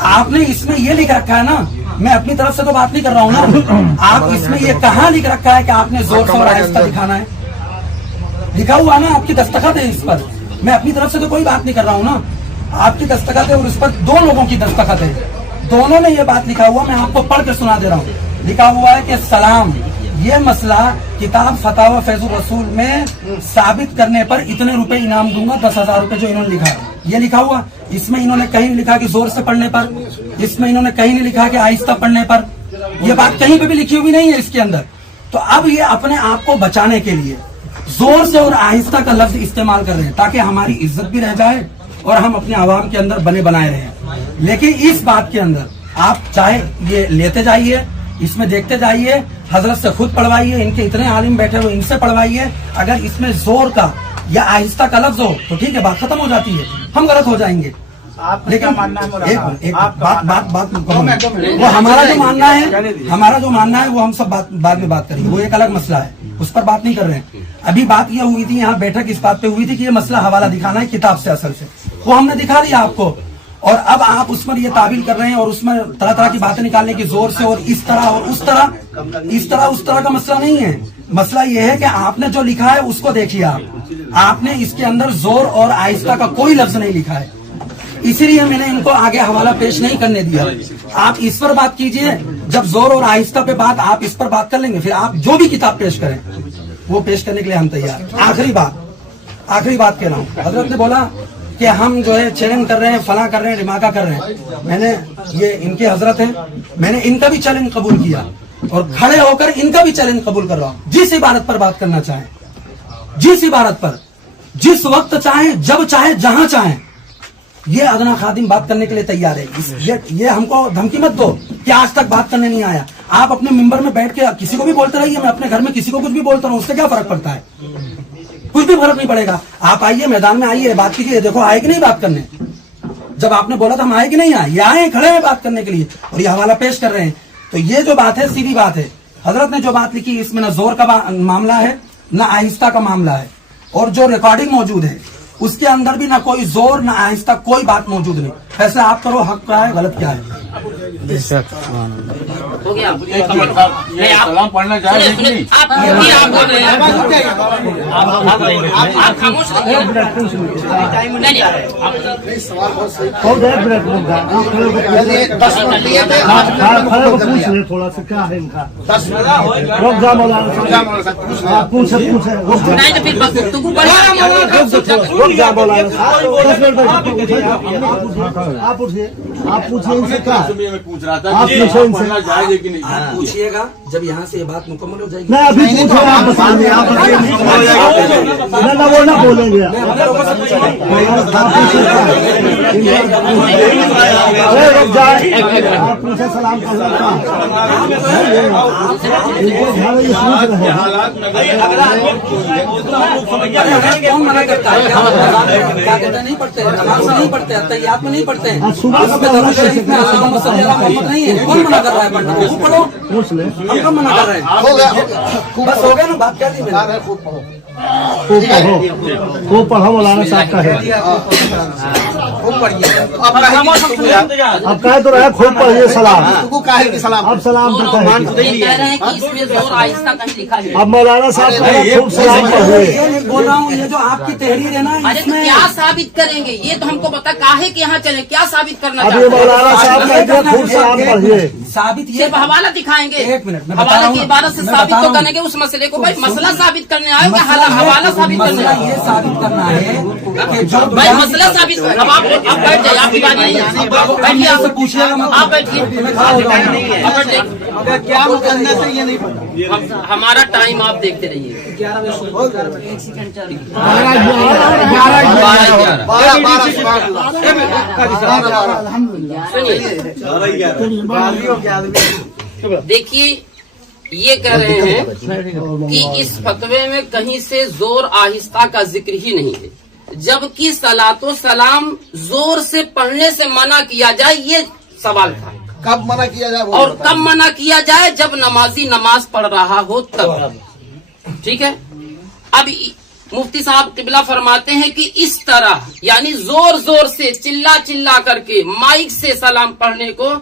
आपने इसमें ये लिख रखा है ना, मैं अपनी तरफ से तो बात नहीं कर रहा हूँ ना, आप इसमें ये कहाँ लिख रखा है कि आपने जोर से और आहिस्ता दिखाना है, लिखा हुआ ना, आपकी दस्तखत है इस पर। मैं अपनी तरफ से तो कोई बात नहीं कर रहा हूँ ना, आपकी दस्तखत है और इस पर 2 लोगों की दस्तखत है, दोनों ने ये बात लिखा हुआ। मैं आपको पढ़ के सुना दे रहा हूँ। लिखा हुआ है कि सलाम, ये मसला किताब फतावा फैजुर रसूल में साबित करने पर इतने रुपए इनाम दूंगा, 10,000 रुपए, जो इन्होंने लिखा है ये लिखा हुआ। इसमें इन्होंने कहीं नहीं लिखा कि जोर से पढ़ने पर, इसमें इन्होंने कहीं नहीं लिखा कि आहिस्ता पढ़ने पर, ये बात कहीं पे भी लिखी हुई नहीं है इसके अंदर। तो अब ये अपने आप को बचाने के लिए जोर से और आहिस्ता का लफ्ज इस्तेमाल कर रहे हैं ताकि हमारी इज्जत भी रह जाए और हम अपने आवाम के अंदर बने बनाए रहें। लेकिन इस बात के अंदर आप चाहे ये लेते जाइए, इसमें देखते जाइए, हजरत से खुद पढ़वाइए, इनके इतने आलिम बैठे हुए इनसे पढ़वाइए। अगर इसमें जोर का या आहिस्ता का लफ्ज हो तो ठीक है, बात खत्म हो जाती है, हम गलत हो जाएंगे। लेकिन एक बात वो हमारा जो मानना है वो हम सब बाद में बात करेंगे, वो एक अलग मसला है, उस पर बात नहीं कर रहे हैं। अभी बात यह हुई थी, यहाँ बैठक इस बात पे हुई थी कि ये मसला हवाला दिखाना है किताब से असल से, वो हमने दिखा दिया आपको। और अब आप उस पर ये ताबील कर रहे हैं और उसमें तरह तरह की बातें निकालने की जोर से और इस तरह और उस तरह, इस तरह उस तरह का मसला नहीं है। मसला ये है कि आपने जो लिखा है उसको देखिए, आपने इसके अंदर जोर और आहिस्ता का कोई लफ्ज नहीं लिखा है, इसीलिए मैंने इनको आगे हवाला पेश नहीं करने दिया। आप इस पर बात कीजिए, जब जोर और आहिस्ता पे बात, आप इस पर बात कर लेंगे, फिर आप जो भी किताब पेश करें वो पेश करने के लिए हम तैयार। आखिरी बात कह रहा हूँ, हजरत ने बोला कि हम जो है चैलेंज कर रहे हैं, फला कर रहे हैं, दिमागा कर रहे हैं। मैंने, ये इनके हजरत हैं, मैंने इनका भी चैलेंज कबूल किया और खड़े होकर इनका भी चैलेंज कबूल कर रहा हूँ। जिस इबारत पर बात करना चाहें, जिस इबारत पर, जिस वक्त चाहें, जब चाहे, जहां चाहें, ये अदना खादिम बात करने के लिए तैयार है। ये हमको धमकी मत दो कि आज तक बात करने नहीं आया। आप अपने मिंबर में बैठ के किसी को भी बोलते रहिए, मैं अपने घर में किसी को कुछ भी बोलता हूँ, उससे क्या फर्क पड़ता है? कुछ भी फर्क नहीं पड़ेगा। आप आइए, मैदान में आइए, बात कीजिए। देखो आए कि नहीं बात करने? जब आपने बोला था हम आए कि नहीं आए, ये आए, खड़े हैं बात करने के लिए और ये हवाला पेश कर रहे हैं। तो ये जो बात है सीधी बात है। हजरत ने जो बात लिखी इसमें न जोर का मामला है न आहिस्ता का मामला है, और जो रिकॉर्डिंग मौजूद है उसके अंदर भी ना कोई जोर ना आहिस्ता कोई बात मौजूद नहीं। फैसला आप करो, हक क्या है गलत क्या है। हो गया। सलाम पढ़ना चाहिए कि नहीं? आप बोल रहे हैं, आप खामोश रहिए। नहीं, सवाल बहुत सही। 10 मिनट लिए थे, थोड़ा सा क्या है इनका? 10 मिनट पूछे नहीं तो फिर गुफ्तगू बढ़ेगा। आप पूछिए इनसे क्या? मैं पूछ रहा था आप कि पूछे इनसे। पढ़ना चाहिए कि नहीं? आप पूछिएगा जब यहाँ से ये बात मुकम्मल हो जाएगी। मैं अभी पूछ रहा हूँ, आप बताइए। आप बताइए ना, वो ना बोलेंगे। अरे रुक जाए, आप पूछे सलाम कर सकता। हालात में कौन मना करता है? क्या कहते हैं? नहीं पढ़ते, नमाज में नहीं पढ़ते, तैयात में नहीं पढ़ते हैं। नहीं है, कौन मना कर रहा है पढ़ना? वो पढ़ो, पूछ ले। हम कब मना कर रहे हैं? हो गया। बस हो गया ना, बात क्या थी मैंने? खूब पढ़ो। वो पढ़ो, मौलाना साहब का है। खूब पढ़िए। अब कहे अब कहे तो रहे खूब पढ़िए सलाम। की सलाम। अब सलाम करते हैं। ये कह रहे हैं कि इसमें जोर आहिस्ता कहीं लिखा है। अब मौलाना साहब का खूब सलाम पढ़िए। ये बोल रहा हूँ, ये जो आपकी तहरीर है ना, अरे तो इसमें क्या साबित करेंगे? ये तो हमको बता, काहे कि यहाँ चले, क्या साबित करना अब ये चाहते हैं? मौलाना साहब का खूब सलाम पढ़िए। साबित ये सिर्फ हवाला दिखाएंगे। एक मिनट, मैं बता रहा हवाला हूँ की ना, इबारत से मैं साबित बता तो रहा हूँ। करेंगे उस मसले को। भाई मसला साबित करने आए क्या? मसला हवाला साबित करने मसला आए? ये साबित करना है कि जो भाई मसला साबित कर। अब आप बैठ जाइए, आपकी बात नहीं है। बैठिए, आपसे पूछिएगा मत। आप बैठिए। आप बैठिए। क्या करने से ये नहीं पढ़ा। हमारा टाइम आप देखते रहिए। 12 देखिए, ये कह रहे हैं कि इस फतवे में कहीं से जोर आहिस्ता का जिक्र ही नहीं है, जबकि सलातो सलाम जोर से पढ़ने से मना किया जाए, ये सवाल था। कब मना किया जाए? और कब मना किया जाए? जब नमाजी नमाज पढ़ रहा हो तब। ठीक है। अब मुफ्ती साहब किबला फरमाते हैं कि इस तरह, यानी जोर जोर से चिल्ला चिल्ला करके माइक से सलाम पढ़ने को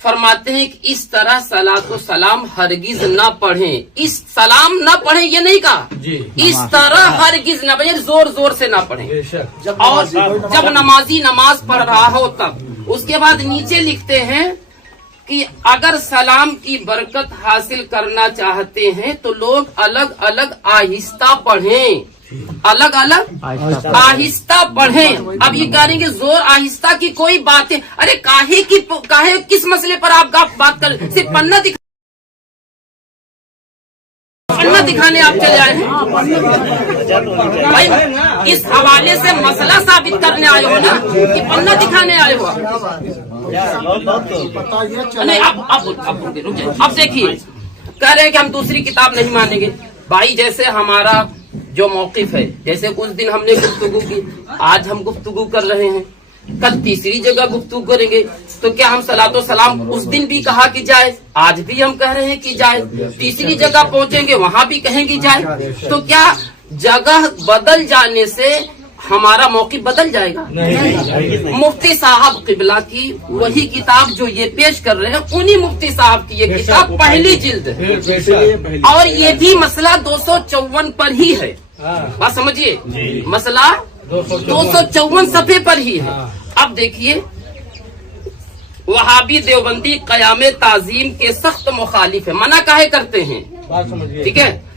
फरमाते हैं कि इस तरह सलातो सलाम हरगिज न पढ़ें। इस सलाम न पढ़ें ये नहीं कहा, इस तरह हरगिज न पढ़ें, जोर जोर से न पढ़ें। और जब नमाजी नमाज पढ़ रहा हो तब। उसके बाद नीचे लिखते हैं कि अगर सलाम की बरकत हासिल करना चाहते हैं तो लोग अलग अलग आहिस्ता पढ़ें, अलग अलग आहिस्ता पढ़ें। अब ये कहेंगे जोर आहिस्ता की कोई बात है। अरे काहे किस मसले पर आप बात कर? सिर्फ पन्ना दिखाने आप चले आए हैं भाई? इस हवाले से मसला साबित करने आए हो ना, कि पन्ना दिखाने आए हो? नहीं, अब देखिए, कह रहे हैं कि हम दूसरी किताब नहीं मानेंगे। भाई जैसे हमारा जो मौकिफ है, जैसे उस दिन हमने गुफ्तगू की, आज हम गुफ्तगू कर रहे हैं, कल तीसरी जगह गुफ्तगू करेंगे। तो क्या हम सलातो सलाम उस दिन भी कहा कि जाए, आज भी हम कह रहे हैं कि जाए, तीसरी जगह पहुंचेंगे वहां भी कहेंगे जाए। तो क्या जगह बदल जाने से हमारा मौक़िफ़ बदल जाएगा? मुफ्ती साहब किबला की वही किताब जो ये पेश कर रहे हैं, उन्हीं मुफ्ती साहब की ये किताब पहली जिल्द है, और ये भी मसला 254 पर ही है। बात समझिए, मसला 254 सफ़े पर ही है। अब देखिए, वहाबी देवबंदी क़याम ताज़ीम के सख्त मुखालिफ है, मना काहे करते हैं? ठीक है।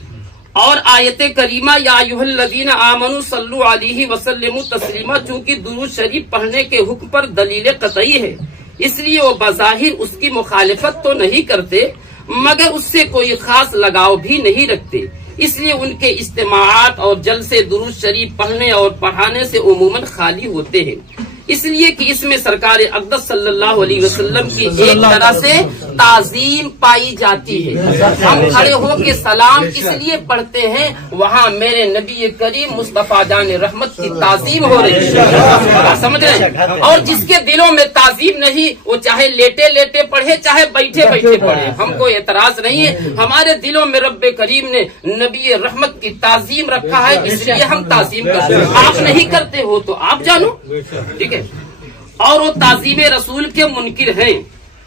और आयत करीमा या अय्युहल्लज़ीना आमनू सल्लु अलैहि वसल्लिमु तस्लीमा, चूंकि दुरूद शरीफ पढ़ने के हुक्म पर दलील कतई है, इसलिए वो बज़ाहिर उसकी मुखालिफत तो नहीं करते, मगर उससे कोई खास लगाव भी नहीं रखते। इसलिए उनके इज्तिमाआत और जलसे दुरूद शरीफ पढ़ने और पढ़ाने से उमूमन खाली होते हैं। इसलिए कि इसमें सरकार अक़दस सल्लल्लाहु अलैहि वसल्लम की एक तरह से ताजीम पाई जाती है। हम खड़े होकर सलाम इसलिए पढ़ते हैं, वहाँ मेरे नबी करीम मुस्तफा जान रहमत की ताजीम हो रही है, समझ रहे हैं। और जिसके दिलों में ताजीम नहीं, वो चाहे लेटे लेटे पढ़े चाहे बैठे बैठे पढ़े, हमको एतराज नहीं है। हमारे दिलों में रब्बे करीम ने नबी रहमत की ताजीम रखा है, इसलिए हम ताजीम करते हैं। आप नहीं करते हो तो आप जानो, ठीक है। और वो ताजीम रसूल के मुनकिर हैं,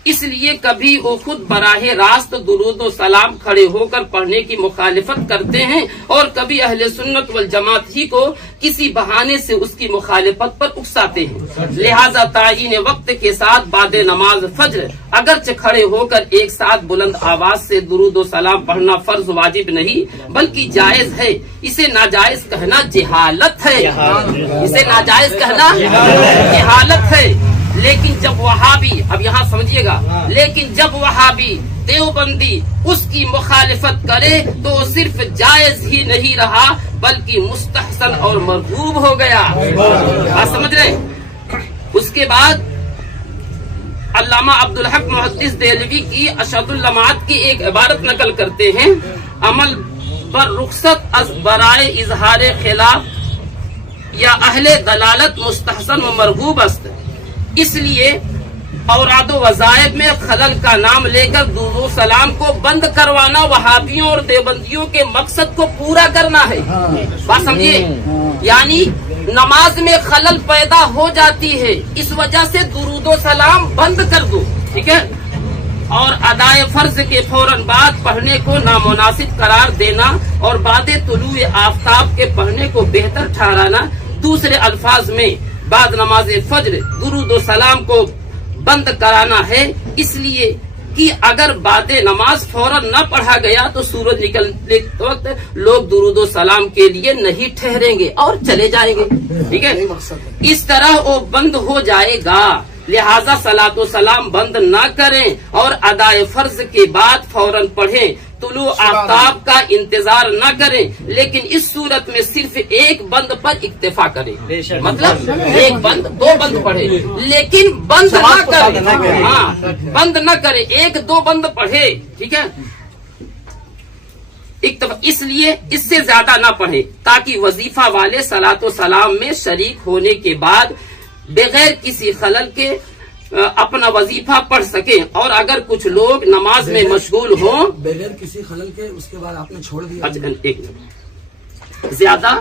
इसलिए कभी वो खुद बराहे रास्त दुरूद व सलाम खड़े होकर पढ़ने की मुखालिफत करते हैं, और कभी अहले सुन्नत वल जमात ही को किसी बहाने से उसकी मुखालिफत पर उकसाते हैं। लिहाजा तायीन वक्त के साथ बाद नमाज फज्र अगरचे खड़े होकर एक साथ बुलंद आवाज से दुरूद व सलाम पढ़ना फर्ज वाजिब नहीं बल्कि जायज है। इसे नाजायज कहना जिहालत है, इसे नाजायज कहना जिहालत है। लेकिन जब वहाबी, अब यहाँ समझिएगा, लेकिन जब वहाबी देवबंदी उसकी मुखालिफत करे तो सिर्फ जायज ही नहीं रहा बल्कि मुस्तहसन और मरगूब हो गया। आप समझ रहे। उसके बाद अल्लामा अब्दुल हक मुहद्दिस देहलवी की अशदुल लमात की एक इबारत नकल करते हैं, अमल पर रुखसत अज बराए इजहार खिलाफ या अहले दलालत मुस्तहसन व मरगूब अस्त। इसलिए औरादो वज़ाइब में खलल का नाम लेकर दुरूद सलाम को बंद करवाना वहाबियों और देवबंदियों के मकसद को पूरा करना है। बात समझिए, यानी नमाज में खलल पैदा हो जाती है, इस वजह से दुरूद सलाम बंद कर दो, ठीक है। और अदाए फर्ज के फौरन बाद पढ़ने को नामुनासिब करार देना और बादे तुलूए आफताब के पढ़ने को बेहतर ठहराना। दूसरे अल्फाज में बाद नमाज फज्र दुरूद व सलाम को बंद कराना है, इसलिए कि अगर बादे नमाज फौरन न पढ़ा गया तो सूरज निकलने के वक्त लोग दुरूद व सलाम के लिए नहीं ठहरेंगे और चले जाएंगे, ठीक है। इस तरह वो बंद हो जाएगा। लिहाजा सलातो सलाम बंद न करें और अदाए फर्ज के बाद फौरन पढ़ें। तुलू आफ्ताब का इंतजार न करें, लेकिन इस सूरत में सिर्फ एक बंद पर इक्तिफा करें। मतलब एक बंद, दो बंद पढ़े लेकिन बंद न करें। हाँ, बंद न करें, एक दो बंद पढ़े, ठीक है। इसलिए इससे ज्यादा न पढ़े ताकि वजीफा वाले सलातो सलाम में शरीक होने के बाद बगैर किसी खलल के अपना वजीफा पढ़ सके। और अगर कुछ लोग नमाज में मशगूल हों बगैर किसी खलल के, उसके बाद आपने छोड़ दिया। एक ज्यादा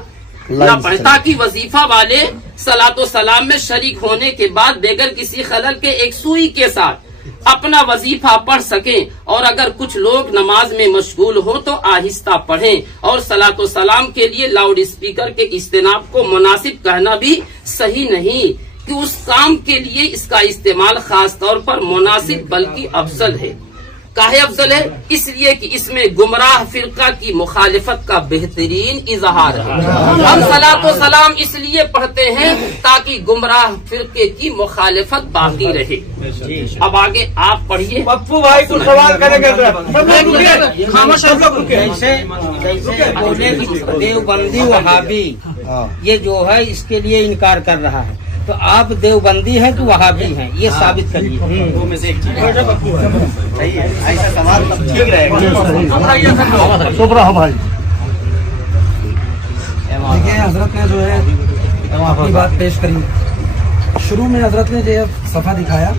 न पढ़े ताकि वजीफा वाले सलातो सलाम में शरीक होने के बाद बगैर किसी खलल के एक सुई के साथ अपना वजीफा पढ़ सकें। और अगर कुछ लोग नमाज में मशगूल हो तो आहिस्ता पढ़ें। और सलातो सलाम के लिए लाउड स्पीकर के इस्तेमाल को मुनासिब कहना भी सही नहीं कि उस काम के लिए इसका इस्तेमाल खास तौर पर मुनासिब बल्कि अफजल है। काहे अफजल है? इसलिए कि इसमें गुमराह फिरका की मुखालिफत का बेहतरीन इजहार है। हम सलातो सलाम इसलिए पढ़ते हैं ताकि गुमराह फिरके की मुखालिफत बाकी रहे। अब आगे आप पढ़िए। पप्पू भाई कुछ सवाल करेंगे। देवबंदी वहाबी ये जो है इसके लिए इनकार कर रहा है, तो आप देवबंदी हैं तो वहाबी हैं, ये साबित करिए। दो में से एक चीज सही है, ऐसा सवाल ठीक रहेगा। भाई देखिए, हजरत ने जो है अपनी बात पेश करी। शुरू में हजरत ने जो सफा दिखाया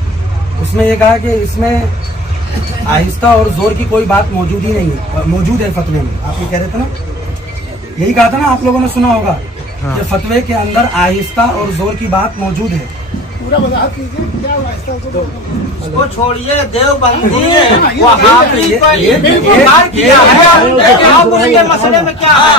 उसमें ये कहा कि इसमें आहिस्ता और जोर की कोई बात मौजूद ही नहीं है, मौजूद है फतवे में। आप ये कह रहे थे ना, यही कहा था ना, आप लोगों ने सुना होगा कि फतवे के अंदर आहिस्ता और जोर की बात मौजूद है। पूरा वजाहत कीजिए क्या आहिस्ता और जोर? उसको छोड़िए, देवबंदी वहाबी पर इनकार किया है। आप उनके मसले में क्या है?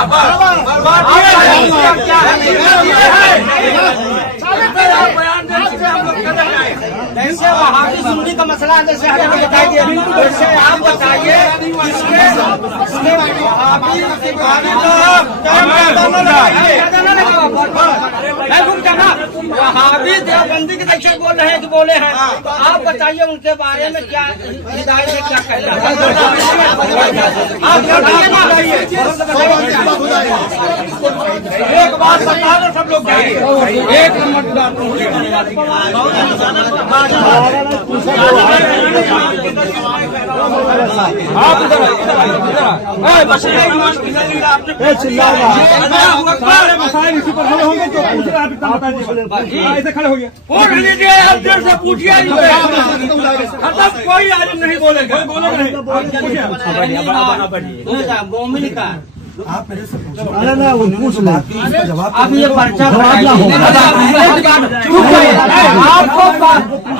जैसे वहाबी सुन्नी का मसला जैसे बताइए, वैसे आप बताइए वहाबी देवबंदी के जैसे बोल रहे हैं कि बोले हैं, तो आप बताइए उनके बारे में क्या हिदायत से क्या कहना है? आप बताइए ना। एक बात बता दो सब लोग एक नंबर आप इधर इसी पर खड़े होंगे तो पूछ रहे हैं ऐसे खड़े हो गए पूछ लीजिए आप देर से पूछिए कोई आज नहीं बोलेगा बोलोगे नहीं आप मेरे से पूछो। अरे ना वो पूछ ले जवाब अब ये पर्चा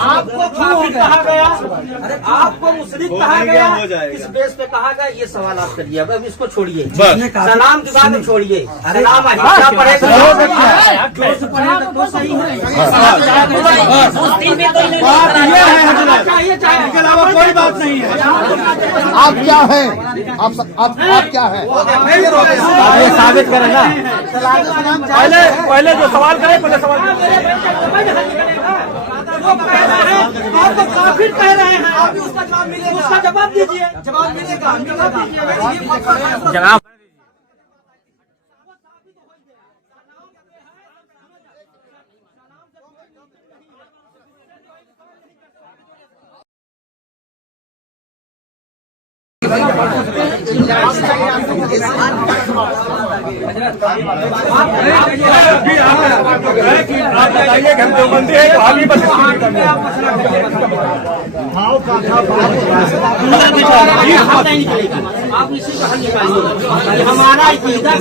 आपको काफिर कहा गया, आपको मुशरिक कहा गया, किस बेस पे कहा गया ये सवाल आप करिए। अब इसको छोड़िए, सलाम की बात छोड़िए। सलाम अच्छा पढ़ेगा तो सही है, इसके अलावा कोई बात नहीं है। आप क्या हैं? आप क्या हैं? ये साबित करें ना, पहले जो सवाल करें पहले सवाल आपको काफिर कह रहे हैं, आप भी उसका जवाब मिलेगा, उसका जवाब दीजिए, जवाब मिलेगा, जनाब। आप बताइए कि हम देवबंदी है तो हम ही बस आप इसी का हल निकालिए। हमारा अकीदा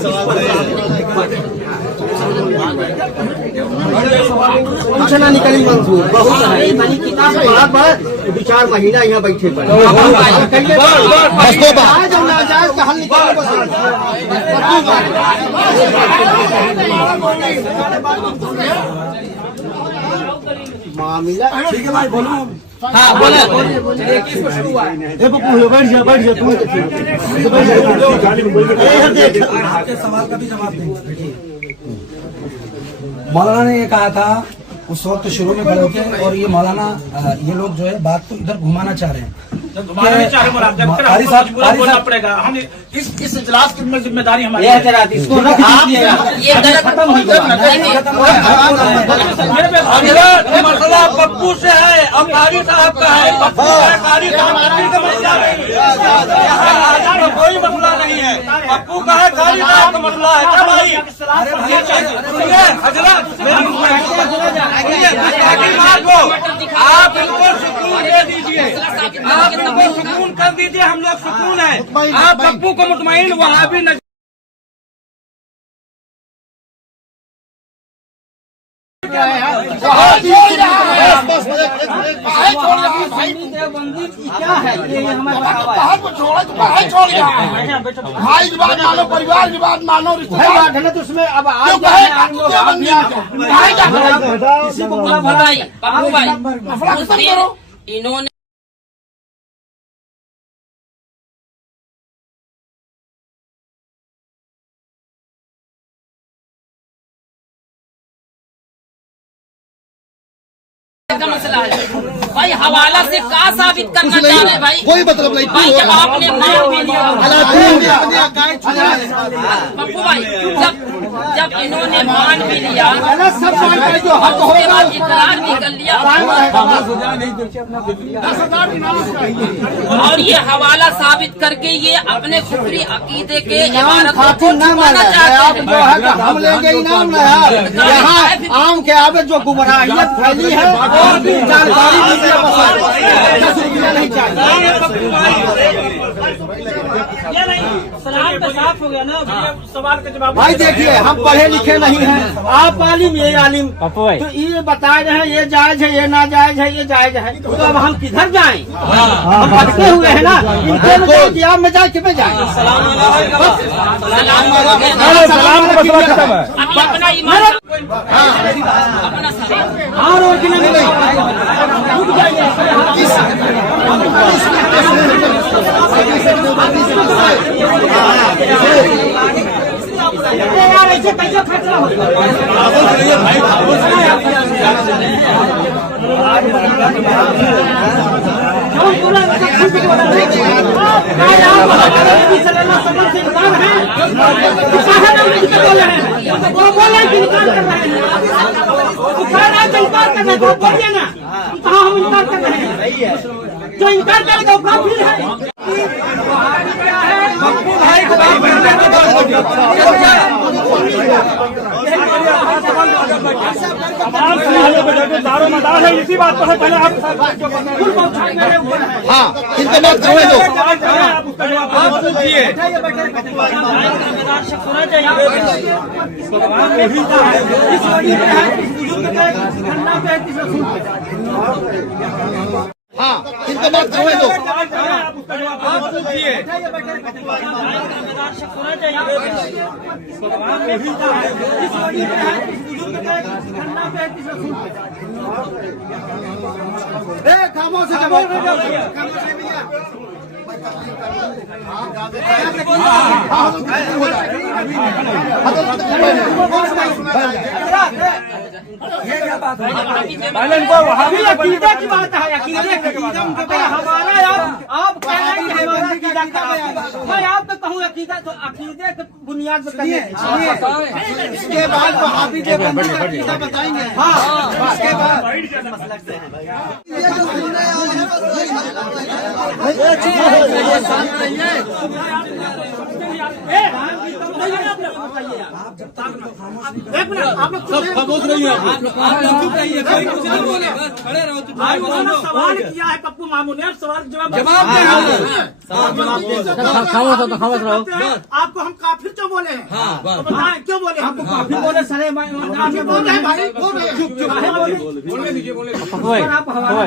पूछना निकली मंजूर बहुत है, इतनी किताब विचार महीना यहाँ बैठे पर नाजायज का हल निकालने मामला ठीक है भाई बोलो। हाँ बोले बैठ जा तू आपके सवाल का भी जवाब देंगे। मौलाना ने ये कहा था उस वक्त शुरू में खड़े होके, और ये मौलाना ये लोग जो है बात को इधर घुमाना चाह रहे हैं। बोलना पड़ेगा, हम इस इजलास की जिम्मेदारी हमारी है। इसको रख दीजिए, ये खत्म हो गया। मसला पप्पू से है और कारी साहब का है। पप्पू कारी साहब कोई मसला नहीं है, पप्पू का है, कारी साहब का मसला है। क्या भाई आप इनको सुकून दे दीजिए, आप इनको सुकून कर दीजिए, हम लोग सुकून है। आप पप्पू को मुतमईन वहाँ भी क्या है ये हमारे भाई की बात मानो, परिवार की बात मानो, रिश्तेदार तो उसमें अब इन्होंने का मसला है भाई, हवाला से क्या साबित करना चाह रहे भाई? कोई मतलब नहीं भाई जब आपने मान भी लिया पप्पू भाई, जब इन्होंने मान भी लिया उसके बाद इकरार भी कर लिया और ये हवाला साबित करके ये अपने खुफरी अकीदे के इबारत को छुपाना चाहते हैं। हम लेंगे इनाम ना यार, यहाँ आम के आगे जो गुमराहियत फैली है जानकारी नहीं चाहिए। सलाम पे साफ हो गया ना, सवाल का जवाब। भाई देखिए हम पढ़े लिखे नहीं हैं, आप आलिम ये आलिम, तो ये बताए रहे हैं ये जायज है, ये ना जायज है, ये जायज है, तो अब हम किधर जाएं? हम भटके हुए हैं ना, इनके में जाए आप में जाए कि में जाए? अपना ईमान और कि नहीं यार ऐसे कैसे फैसला होता है? इनकार कर रहे हैं, कह रहे हैं तो इनकार कर रहे हैं, तो बोलिए ना कहाँ हम इनकार कर रहे हैं, जो इनकार करेगा वो काफिर है। क्या है भाई को बात करने के दारो मदार है, इसी बात पर है। पहले आप हाँ इनके बात करने दो। आप उसका जवाब पूछिए। हाँ इनके बात करने दो। आप उसका जवाब पूछिए। खामोश ये क्या बात है? पहले इनको वहाँ अभी अकीदे की बात है, अकीदे की हमारा आप कह रहे हैं कि हमारा अकीदा का मैं आपको कहूँ अकीदा तो अकीदे के बुनियाद पर करिए। इसके बाद वहाबी के बंदी का अकीदा बताएंगे। हाँ इसके बाद एक मिनट आप लोग खामोश रहिए। चुप रहिए, कोई कुछ नहीं बोले, बस खड़े रहो। सवाल किया है पप्पू मामू ने, सवाल जवाब आपको हम काफिर क्यों बोले हैं? तो बताएं क्यों बोले हमको काफिर बोले? सरे बोल रहे हैं भाई, बोल रहे हैं, बोलने दीजिए, आप हवाला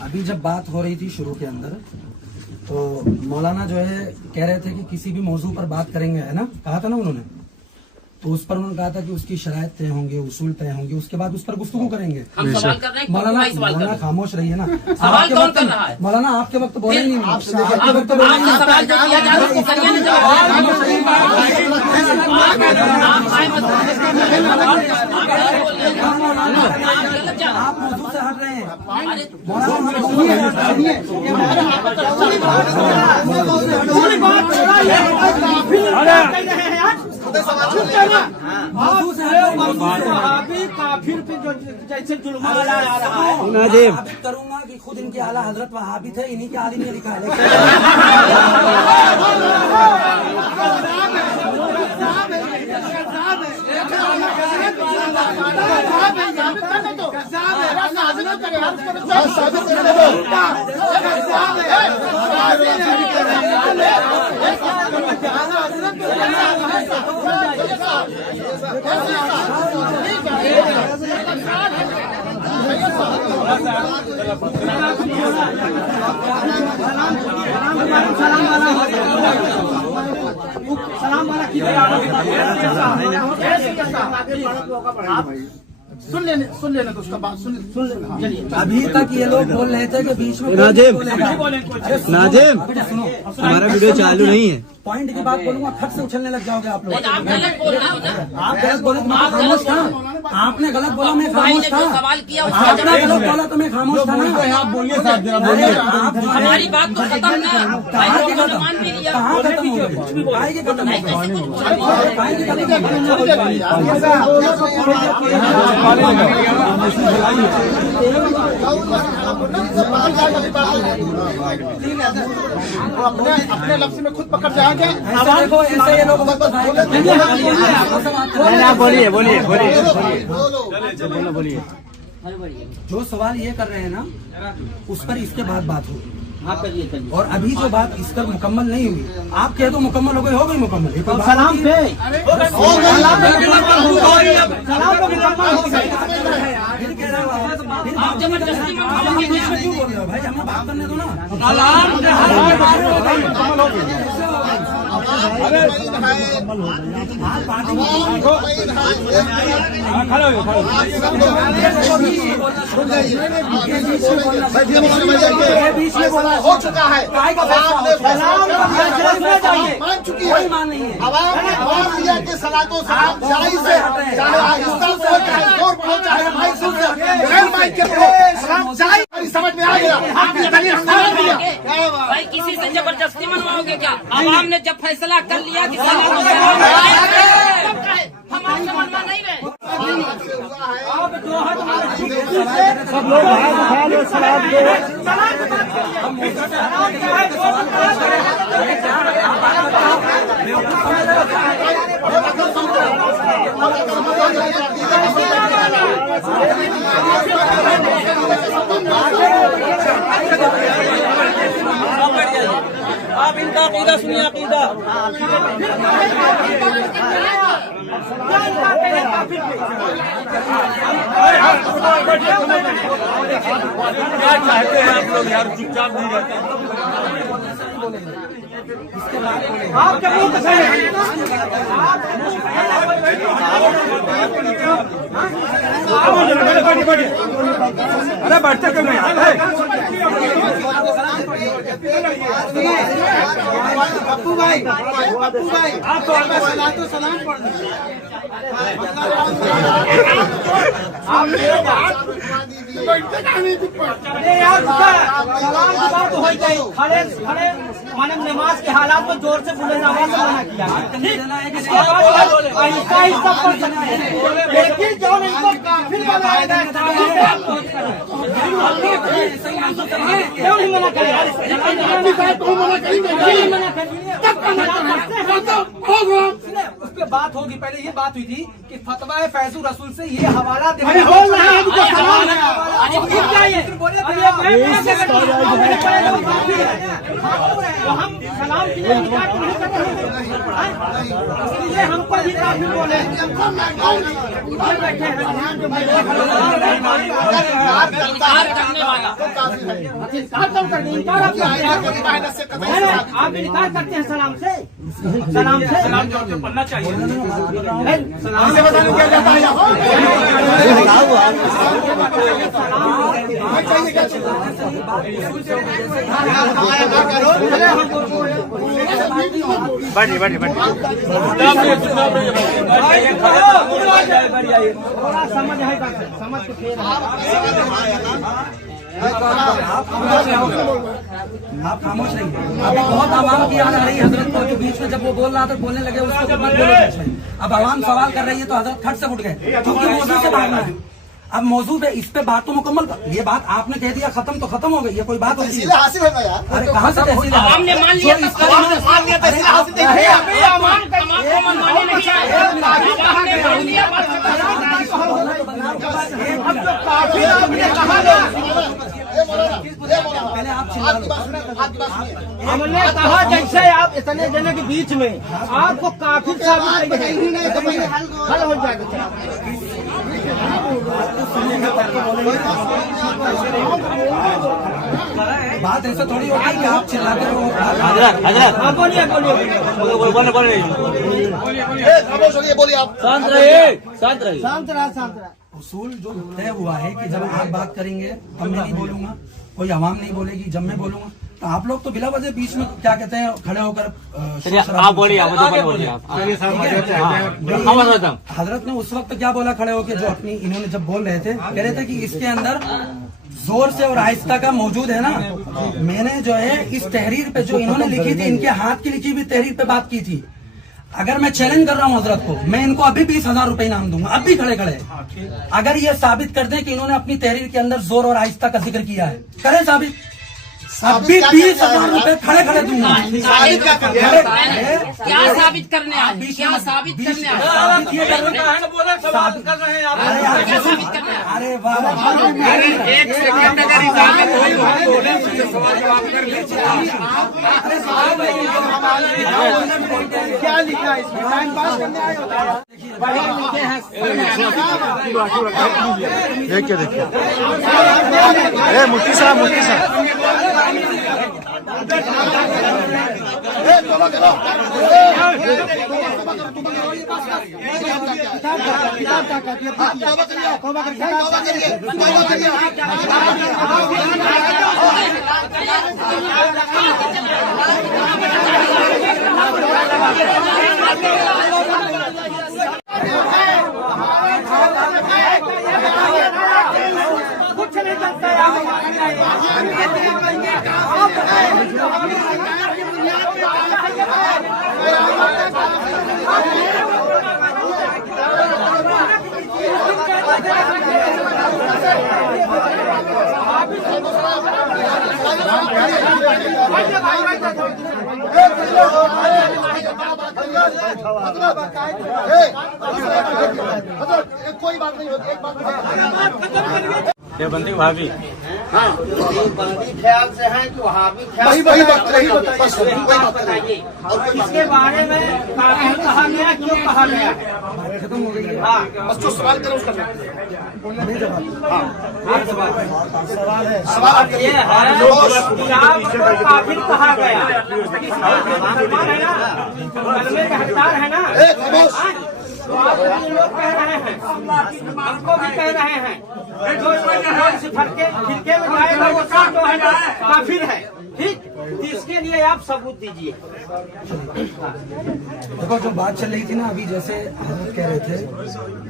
अभी जब बात हो रही थी शुरू के अंदर, तो मौलाना जो है कह रहे थे कि किसी भी मौजू पर बात करेंगे, है ना, कहा था ना उन्होंने, तो उस पर उन्होंने कहा था कि उसकी शरायत तय होंगे, उसूल तय होंगे, उसके बाद उस पर गुफ्तगू करेंगे। हम सवाल कर रहे हैं, मौलाना खामोश रहिए ना। सवाल कौन कर रहा है? मौलाना आपके वक्त बोले नहीं, आपके वक्त बोले आपने सवाल जो किया जा रहा है उसको करिए ना जवाब। आप मौजू से हट रहे हैं। काफिर पे जो जैसे जुल्म आ रहा है साबित करूंगा कि खुद इनके आला हजरत वहाबी थे, इन्हीं के आलिम ने लिखा है। सलाम वाला की सुन लेने तो उसका बात सुन लेना। अभी तक ये लोग बोल रहे थे कि बीच में नाजिम हमारा वीडियो चालू नहीं है। पॉइंट की बात बोलूंगा, खट से उछलने लग जाओगे आप लोग। आप गलत बोल रहे हो ना। आप गलत बोले तो मैं खामोश था। आपने गलत बोला, मैं खामोश था। सवाल किया उसका आपने गलत बोला तो मैं खामोश था ना। आप बोलिए साहब, जरा बोलिए। हमारी बात तो खत्म ना, कहाँ की खत्म? मान भी लिया। कहाँ खत्म हो गई? काहे की खत्म हो गई? काहे की खत्म हो गई? अपने लफ्ज में खुद पकड़ जाएंगे। ऐसा देखो, ऐसे ये लोग वक्त बोलिए बोलिए बोलिए। जो सवाल ये कर रहे हैं ना, उस पर इसके बाद बात होगी। हाँ करिए करिए। और अभी जो बात इस पर मुकम्मल नहीं हुई, आप कह दो मुकम्मल हो गई मुकम्मल। ये कोई बात सलाम नहीं पे है। फिर कह रहे हो आप जबरदस्ती में आप बीच में क्यों बोल रहे हो भाई? हमें बात करने दो ना। हो चुका है, मान चुकी है, मान नहीं है। अवाम ने मान लिया कि सलातो सलाम जायज है, चाहे आहिस्ता से हो, चाहे जोर हो, चाहे माइक से, बगैर माइक के हो, समझ में आ गया। आपकी दलील हम समझ लिया। भाई किसी से जबरदस्ती मनवाओगे क्या? आवाम ने जब फैसला कर लिया कि हम आपसे मनवा नहीं रहे। सब लोग हाथ उठा लो, सलाम दो। आप इनका अकीदा सुनिए, अकीदा क्या चाहते हैं आप लोग यार? चुपचाप नहीं रहते। अरे बैठते क्यों नहीं? पप्पू भाई आप तो सलाम पढ़ माने नमाज के हालात में जोर से बोले आवाज मना किया। इसके बाद आहिस्ता आहिस्ता पढ़ सकते हैं, लेकिन जो इनको काफिर बनाया गया क्यों नहीं मना करेगा? उस पर बात होगी। पहले ये बात हुई थी कि फतवा फैजुर रसूल से ये हवाला हम सलाम के लिए इनकार नहीं कर रहे हैं, इसलिए हमको भी काफिर बोले। आप इनकार करते हैं सलाम से? सलाम से पढ़ना चाहिए। सलाम से बताने क्या जाता है? बढ़िए बढ़िए बढ़िए। थोड़ा समझ है, समझ के फिर आप खामोश रहिए। अभी बहुत आवाम की याद आ रही है हजरत को, जो बीच में जब वो बोल रहा था बोलने लगे उसको मत बोलो बीच में। अब आवाम सवाल कर रही है तो हजरत खट से उठ गए क्योंकि मौजू से भागना है। अब मौजू पे इस पे बात तो मुकम्मल कर। ये बात आपने कह दिया खत्म तो खत्म हो गई, ये कोई बात होती है? हासिल है ना यार। अरे कहाँ से तहसील है? हमने मान लिया जो इसका हमने मान लिया तहसील हासिल नहीं है। अभी आवाम को मनवाने नहीं आए। आपने मान लिया अब जो काफिर आपने कहा ना, पहले आप चिल्ला लो। हमने कहा जैसे आप इतने जने के बीच में आपको काफिर साबित करेंगे, हल हो जाएगा। बात ऐसे थोड़ी होती है कि आप चिल्लाते रहो। हाँ बोलिए बोलिए। बोलिए आप। शांत रहिए, शांत रहिए। शांत रहा, शांत रहा। उसूल जो तय हुआ है कि जब आप बात करेंगे तब मैं नहीं बोलूंगा, कोई आवाम नहीं बोलेगी जब मैं बोलूंगा। तो आप लोग तो बिला वजह बीच में क्या कहते हैं खड़े होकर आप बोलिए, आप हजरत ने उस वक्त क्या बोला खड़े होकर, जो अपनी इन्होंने जब बोल रहे थे, कह रहे थे कि इसके अंदर जोर से और आहिस्ता का मौजूद है ना। मैंने जो है इस तहरीर पे जो इन्होंने लिखी थी, इनके हाथ की लिखी हुई तहरीर पे बात की थी। अगर मैं चैलेंज कर रहा हूँ हजरत को, मैं इनको अभी 20,000 रुपए इनाम दूंगा, अब भी खड़े खड़े। अगर ये साबित कर दें कि इन्होंने अपनी तहरीर के अंदर जोर और आहिस्ता का जिक्र किया है, करें साबित। अभी 20,000 रुपए खड़े खड़े दूंगा। क्या साबित करने आए? क्या साबित करने आए? अरे वाह, एक सेकंड अगर इजाजत हो क्या लिखा है इसमें? टाइम पास करने आए होता है। देखिए देखिए, अरे मुफ्ती साहब, मुफ्ती साहब कुछ नहीं चलता कोई बात नहीं होती, एक बात देवबंदी वहाबी देवबंदी ख्याल से है कि वहाबी ख्याल से वही है? बात बताइए। बात बताइए इसके बारे में काफिर कहा गया, क्यों कहा गया है? खत्म हो गई है। हाँ, बस जो सवाल करो उसका सवाल ये है कि आपको काफिर कहा गया, कलमे का हकदार है ना? तो आप ये लोग कह रहे हैं, हमको भी कह रहे हैं, जो इस फिरके में जाएगा वो सब जो है ना काफिर है, ठीक? इसके लिए आप सबूत दीजिए। देखो जो बात चल रही थी ना अभी, जैसे हजरत कह रहे थे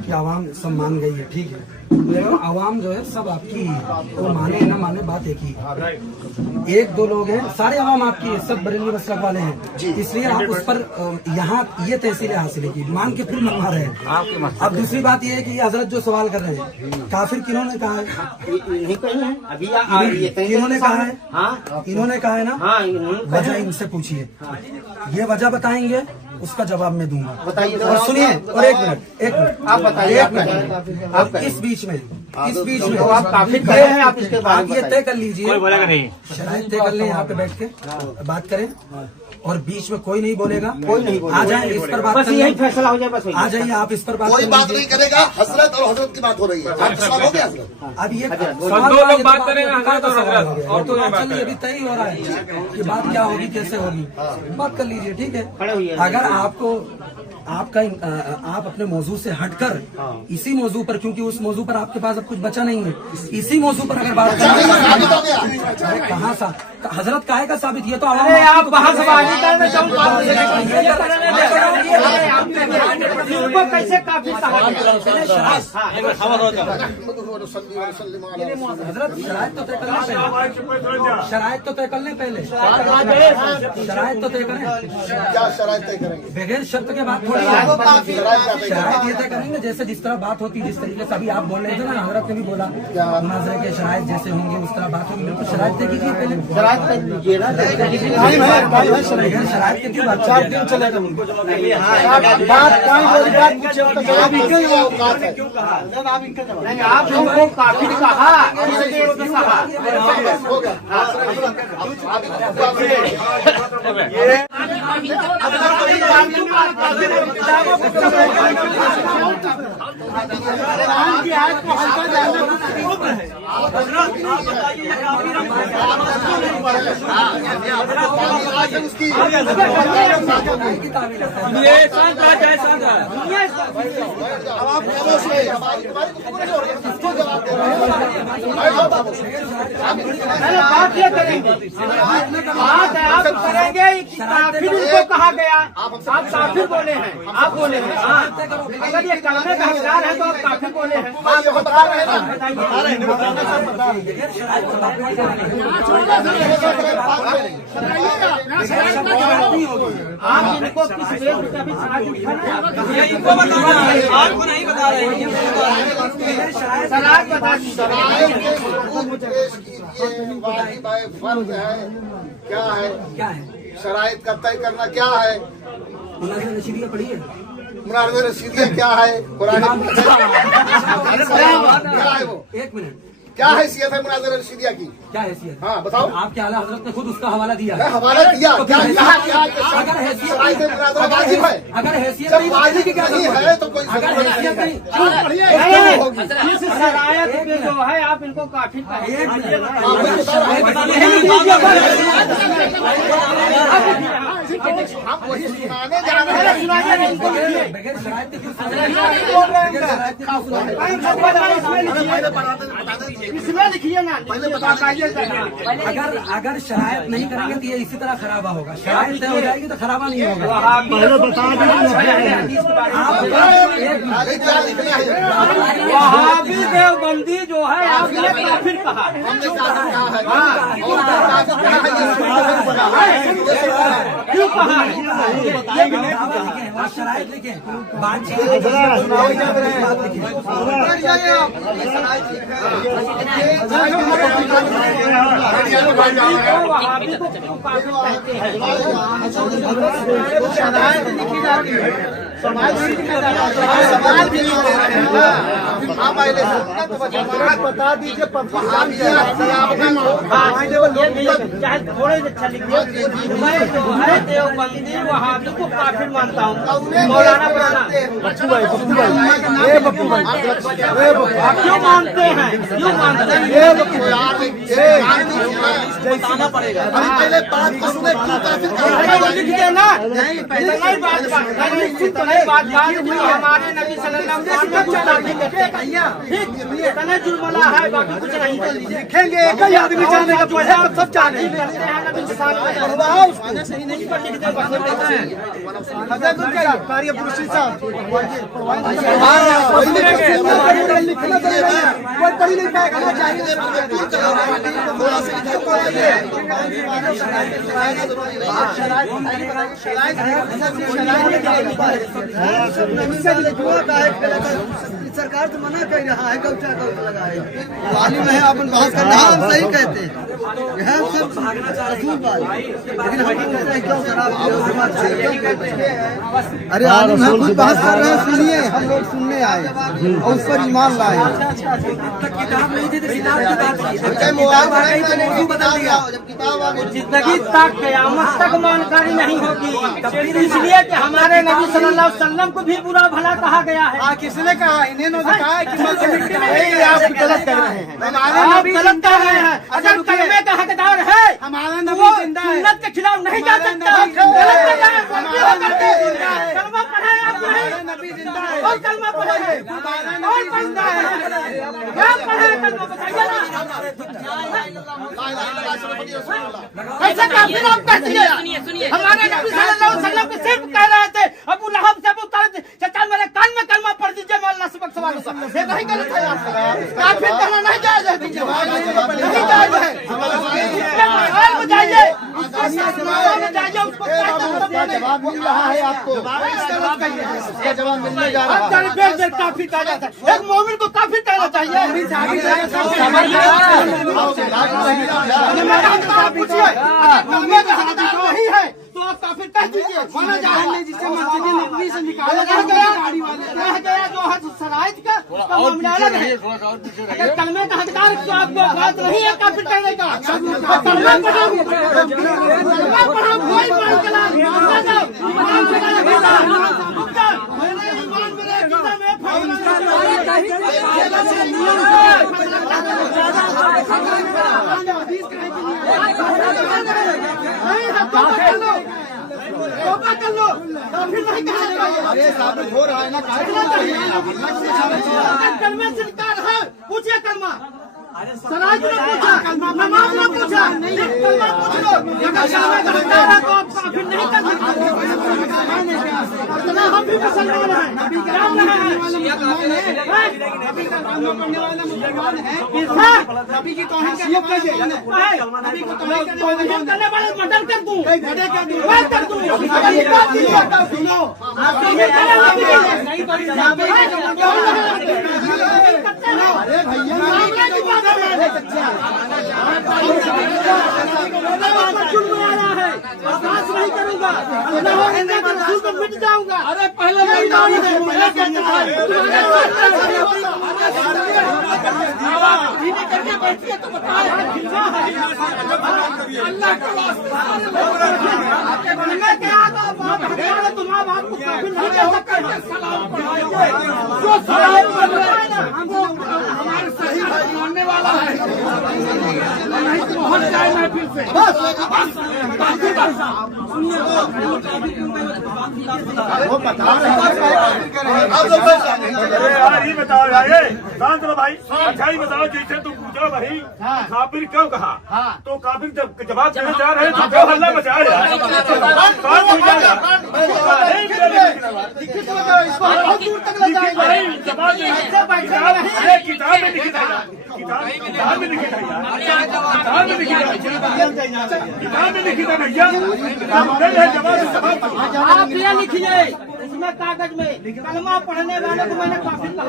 कि आवाम सब मान गई है, ठीक है, लेकिन आवाम जो है सब आपकी है, वो माने ना माने बात एक ही है। एक दो लोग हैं, सारे आवाम आपकी है, सब बरेली मसलक वाले हैं, इसलिए आप उस पर यहाँ ये तहसीलें हासिल की मान के फिर मनवा रहे हैं। अब दूसरी बात ये है कि ये हजरत जो सवाल कर रहे हैं, काफिर किन्होंने कहा है? नहीं कही है अभी इन्होंने कहा है, हाँ इन्होंने कहा है ना, हाँ इन्होंने वजह इनसे पूछिए, ये वजह बताएंगे, उसका जवाब मैं दूंगा। बताइए। और सुनिए, और एक मिनट आप बताइए। एक मिनट आप इस बीच में तो आप काफिर कहे हैं, आप इसके बारे आप में ये तय कर लीजिए, कोई बोलेगा नहीं, शराइत तय कर लें, यहाँ पे बैठ के बात करें, और बीच में कोई नहीं बोलेगा, कोई नहीं बोलेगा। आ जाए इस पर बात बस कर यही लें। फैसला हो जाए, बस आ जाइए आप इस पर बात कोई कर बात लीजिए। नहीं करेगा, हजरत और हजरत की बात हो रही है। आपके सवाल हो गया हजरत? अब ये दो लोग बात करेंगे, हजरत और हजरत, और तो नहीं बात चलिए अभी तय ही हो रहा है कि बात क्या होगी, कैसे होगी, बात कर लीजिए, ठीक खड़े होइए। है। अगर आपको आप अपने मौजू से हटकर इसी मौजू पर, क्योंकि उस मौजू पर आपके पास अब कुछ बचा नहीं है, इसी मौजू पर अगर बात करें, कहाँ सा हजरत काहे का साबित, ये तो अरे आप बहसबाजी करने उनको कैसे काफिर कहा गया? हजरत शराइत तो तय कर लें पहले, शराइत तो तय कर लें पहले, शराइत तो तय करें, क्या शराइत तय करेंगे? बगैर शर्त के बात थोड़ी है। शराइत ये तय करेंगे जैसे जिस तरह बात होती, जिस तरीके से अभी आप बोल रहे थे ना, हजरत ने भी बोला मुनाजरे के शराइत जैसे होंगे उस तरह बात होगी, बिल्कुल शराइत तय कीजिए पहले। शराइत तय कीजिए ना, बगैर शराइत के क्यों बात चलेगा? नहीं आप लोगों को काफिर कहा, बात ये करेंगे, बात है आप करेंगे कि काफिर उनको कहा गया, आप काफिर बोले हैं, आप बोले हैं। हाँ, अगर ये कलमे का हकदार है तो आप काफिर बोले हैं, आप बता रहे हैं आप इनको किस वेश में कभी इनको आपको नहीं बता रहे हैं, शराइत बता दीजिए। फर्ज है, क्या है? क्या है? शराइत का तय करना क्या है? मुनाज़िर रशीदिया पढ़ी है? मुनाज़िर रशीदिया क्या है? कुरान क्या है वो? एक मिनट, क्या हैसियत है मुनाज़िर रशीदिया की? क्या हैसियत? हाँ बताओ। आपके आला हजरत ने खुद उसका हवाला दिया मैं है। हवाला दिया तो क्या? फिर क्या अगर हैसियत शराइत मुनाज़िरा वाजिब है? अगर हैसियत जब नहीं वाजिब की क्या नहीं जरूरत है तो कोई अगर जरूरत हैसियत नहीं नहीं, इस शरायत में जो है आप इनको काफिर कहेंगे। हाँ, मैं बता रहा हूँ। हम वही सुनाने जा रहे हैं। बगैर शरायत के इसमें लिखिए ना, अगर शरायत नहीं करेंगे तो ये इसी तरह खराबा होगा। शरायत तय हो जाएगी तो खराबा नहीं होगा। वहाबी देवबंदी जो है आपने काफिर कहा है। क्यों कहा है? शरायत लिखे वहाबी को क्यों काफिर कहते हैं? सवाल भी बता दीजिए। चाहे थोड़े अच्छा लिखिए। मैं जो है देवबंदी वहाबी को काफिर मानता हूँ। मौलाना आप क्यों मानते हैं? क्यों मानते हैं? बताना पड़ेगा। पहले बात को सुने, लिख देना। नहीं बात हमारे नबी सल्लल्लाहु अलैहि वसल्लम जुर्मला है, बाकी कुछ नहीं लिखेंगे। एक ही आदमी जाने का पढ़े तो सब जाने लिख सरकार तो मना कर रहा है कौचा लगाए मालूम है अपन बात करना हम सही कहते हैं। यह सब रसूल बात, लेकिन हम कहते हैं क्यों खराब अरे आलम है कुछ बात कर रहे हैं, सुनिए। हम लोग सुनने आए और उस पर ईमान लाए। जिंदगी तक क़यामत तक जानकारी नहीं होगी, इसलिए कि हमारे नबी सल्लल्लाहु अलैहि वसल्लम को भी बुरा भला कहा गया है। किसने कहा? इन्हें कहा है कि आप गलत कर रहे हैं। आप गलत कर रहे हैं। अगर कलमे का हकदार है हमारा तो नबी वो जिंदा है। सुन्नत के खिलाफ नहीं जा सकता। गलत कर रहे हैं। कलमा पढ़े आप पढ़े और कलमा पढ़े है और जिंदा है। क्या पढ़े कलमा बताइए ना। ऐसा काफिर आप कहती है? हमारे नबी सल्लल्लाहु अलैहि वसल्लम के सिर्फ कह रहे थे अबू लहब से अबू तालिब चाचा मेरे कान में कलमा पढ़ दीजिए मौलाना सबक सवाल ये नहीं गलत है। काफिर कहना नहीं जायज है। नहीं जायज है। बताइए उसको जवाब मिल रहा है आपको। जवाब मिलने जा रहा है। काफिर कहा जाता है। एक मोमिन को काफिर कहना चाहिए। वही है तो आप काफिर कह दीजिए। माना जाए जिससे मस्जिद नबवी से निकाला गया जो है शराइत का उसका मामला अलग है। अगर कलमे का हकदार तो आपको बात नहीं है काफिर कहने का। कलमा पढ़ो कोई मान चला कर लो काफिर नहीं कहना। अरे साबित हो रहा है ना। कलमे से इनकार है। पूछिए कलमा। सराज ने पूछा, नमाज ने पूछा, कलमा पूछ लो। अगर शामिल करता है तो आप काफिर नहीं कर सकते। हम भी मुसलमान हैं। नबी की तौहीन करने वाले मर्डर कर दूं। सुनो नहीं करूंगा तो मिट जाऊंगा। अरे पहले करके बैठिए तो बताए अल्लाह के वास्ते तुम्हारा बाप को काफिर नहीं कह सकते। जो सलाम कर रहे हैं ना हमको हमारे सही भाई मानने वाला है नहीं तो पहुंच जाए मैं फिर से बस यार ये बताओ शांत रहो भाई। अच्छा ही बताओ, जैसे तुम पूछो भाई काफिर क्यों कहा, तो काफिर जब जवाब देने जा रहे तो क्यों हल्ला मचा रहे? किताब में लिखा था, किताब में लिखा था, किताब में लिखी था भैया। आप ये लिखिए उसमें कागज में, कलमा पढ़ने वाले को मैंने काफिर कहा।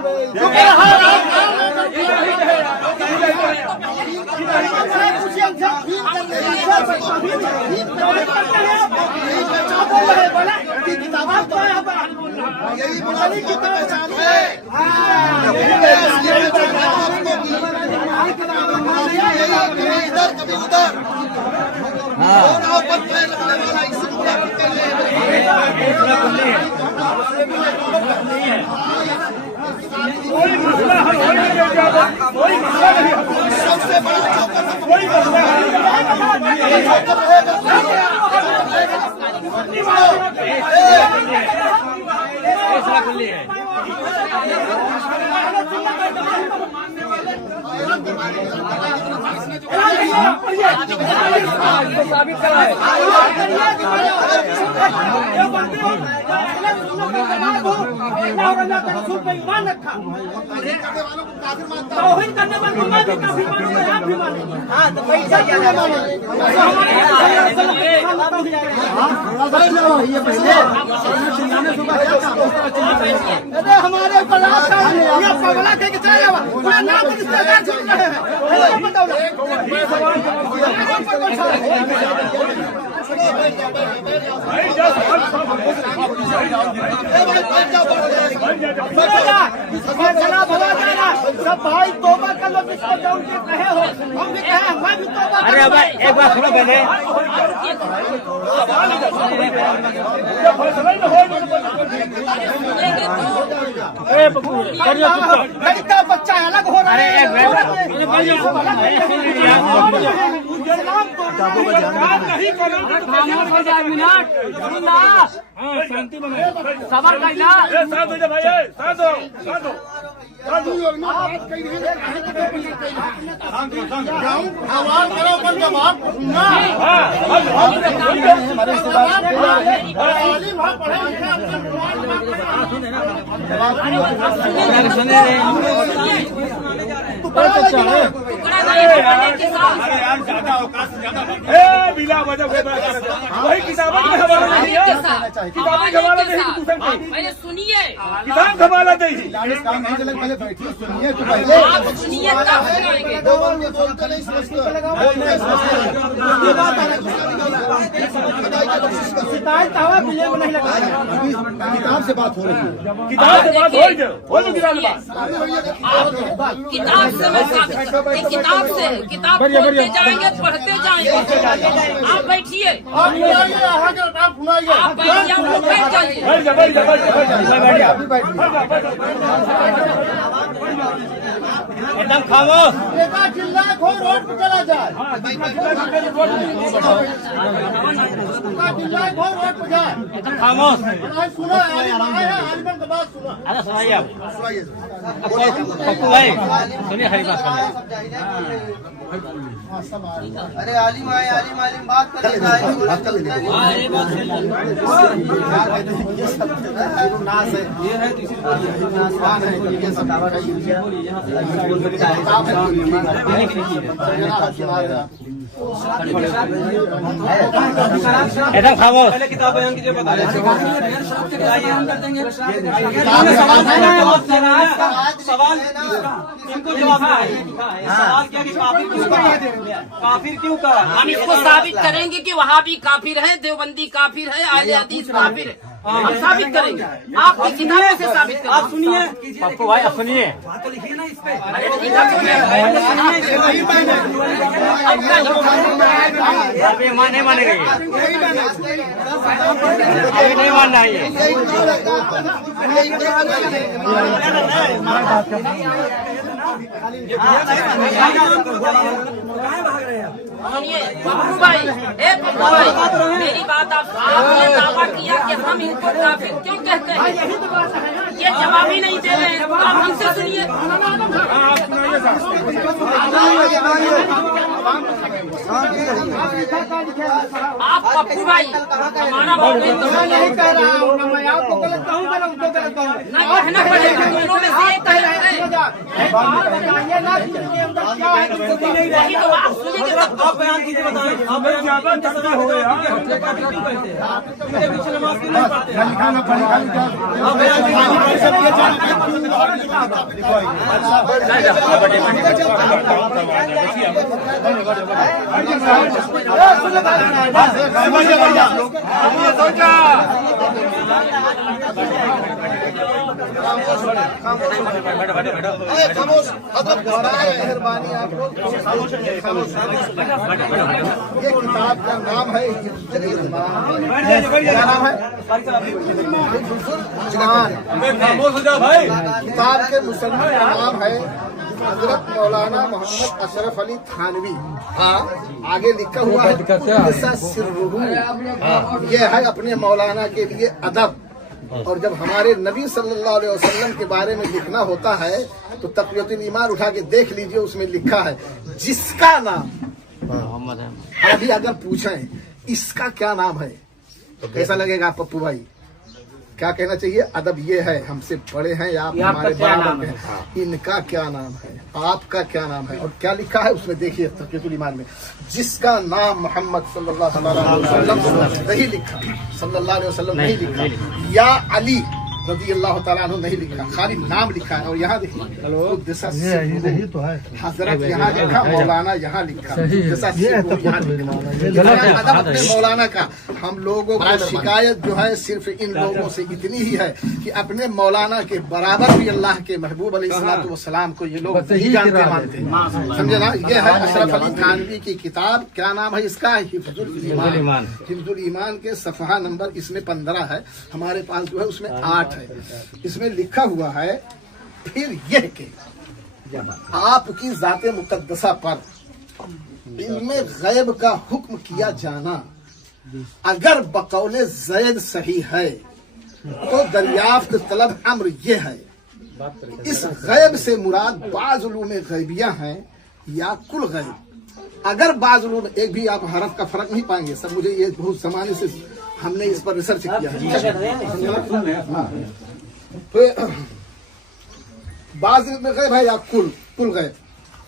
कोई मसला है, कोई मसला नहीं, सबसे बड़ा कोई मसला हमारे ऊपर पगला के चले जाओ, पूरा नाम रिश्तेदार छूट रहे हैं। सब भाई तौबा कर लो, जिसको जो उनके कहे हो, हम भी कहे, मैं भी तौबा। अरे अब एक बार सुनो पहले, लड़का बच्चा अलग हो रहा है। बिला वजह वही किताबों में हवाला नहीं है, किताबों में हवाला नहीं, पहले सुनिए, किताब हवाला नहीं। काम नहीं चले, पहले बैठिए, सुनिए तो पहले। आप सुनिए तब सुनाएंगे। बोलते नहीं समझते। शिकायत हवा बिले में नहीं लगा। किताब से बात हो रही है। किताब से बात हो जाए, हो तो किताब से बात। किताब से मैं साबित किताब से किताब पढ़ते जाएंगे, पढ़ते जाएंगे। आप बैठिए, आप बैठ जाइए। एकदम खामोश। बेटा चिल्ला खो रोड पे चला जाए, चिल्ला खो रोड पे जाए। एकदम खामोश। सुना आलिम का बात सुना। अरे सुनाइए आप। पप्पू भाई सुनिए, हरी बात सुनिए। अरे आलिम आए, आलिम आलिम बात कर लेना है। एकदम खामोश। पहले किताब बयान कीजिए, बता दें। सवाल इनको जवाब सवाल क्या कि काफिर क्यों कहा? हम इसको साबित करेंगे कि वहाबी काफिर है, देवबंदी काफिर है, आले हदीस काफिर है। हम साबित करेंगे, आपकी किताबों से साबित करेंगे। आप सुनिए पप्पू भाई, आप सुनिए। अब ये नहीं मानेगा, ये नहीं मानना है। सुनिए पप्पू भाई, ए पप्पू मेरी बात आपने दावा किया कि हम इनको काफिर क्यों कहते हैं, ये जवाब ही नहीं दे रहे हैं। आप हमसे सुनिए। आप पप्पू भाई हमारा बात नहीं कह रहा हूँ, मैं आपको गलत कहूँ नहीं कहना पड़ेगा, दोनों में से एक कह रहे हैं। आप बयान कीजिए, बताएं आप बयान ज़्यादा हो गया। मेरे पीछे नमाज क्यों नहीं पढ़ते? आप बयान मेहरबानी आप लोग, ये किताब का नाम है क्या नाम है? किताब के मुसन्निफ का नाम है हजरत मौलाना मोहम्मद अशरफ अली थानवी। हाँ, आगे लिखा हुआ है ये है अपने मौलाना के लिए अदब। और जब हमारे नबी सल्लल्लाहु अलैहि वसल्लम के बारे में लिखना होता है तो तक़ियतुल ईमान उठा के देख लीजिए, उसमें लिखा है जिसका नाम अभी अगर पूछें इसका क्या नाम है तो कैसा लगेगा पप्पू भाई? क्या कहना चाहिए? अदब ये है, हमसे बड़े हैं या आप हमारे बराबर हैं, इनका क्या नाम है, आपका क्या नाम है। और क्या लिखा है उसमें देखिए तक़ियतुल ईमान में, जिसका नाम मोहम्मद सल्लल्लाहु अलैहि वसल्लम नहीं लिखा, सल्लल्लाहु अलैहि वसल्लम नहीं लिखा, या अली रज़ी अल्लाह ताला अन्हु नहीं लिखा, खाली नाम लिखा है। और यहाँ देखिए तो है हजरत यहाँ लिखा, मौलाना यहाँ लिखा, अपने मौलाना का। हम लोगों को शिकायत जो है सिर्फ इन लोगों से इतनी ही है कि अपने मौलाना के बराबर भी अल्लाह के महबूब अलैहिस्सलाम को ये लोग नहीं जानते मानते, समझे ना। ये है अशरफ अली थानवी की किताब, क्या नाम है इसका? हिफ्जुल ईमान। हिफ्जुल ईमान के सफ़हा नंबर इसमें 15 है, हमारे पास जो है उसमें 8 है। इसमें लिखा हुआ है फिर यह के आपकी जाते मुकद्दसा पर इल्मे गैब का हुक्म किया जाना अगर बकौले ज़ैद सही है तो दरियाफ्त तलब अम्र ये है। इस गैब से मुराद बाज़ उलूम गैबिया हैं या कुल गैब। अगर बाज़ उलूम, एक भी आप हरफ का फर्क नहीं पाएंगे सब, मुझे ये बहुत जमाने से हमने इस पर रिसर्च किया है। तो बाज़ में गैब है या कुल गैब।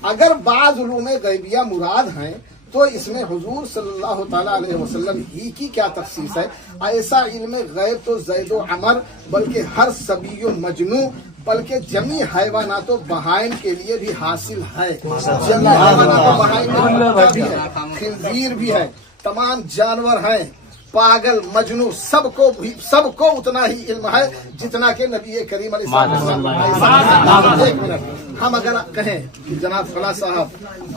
अगर बाज़ उलूम गैबिया मुराद हैं तो इसमें हुजूर सल्लल्लाहु ताला अलैहि वसल्लम ही की क्या तखसीस है? ऐसा इल्म गैब तो ज़ैद व अमर बल्कि हर सबी मजनू बल्कि जमी हैवानातो बहाइन के लिए भी हासिल है। जमी हैवानातो बहाइन भी है, खिंजीर भी है, तमाम जानवर हैं, पागल मजनू, सबको उतना ही इल्म है जितना के नबी करीम अलैहिस्सलाम। एक मिनट, हम अगर कहें कि जनाब फला साहब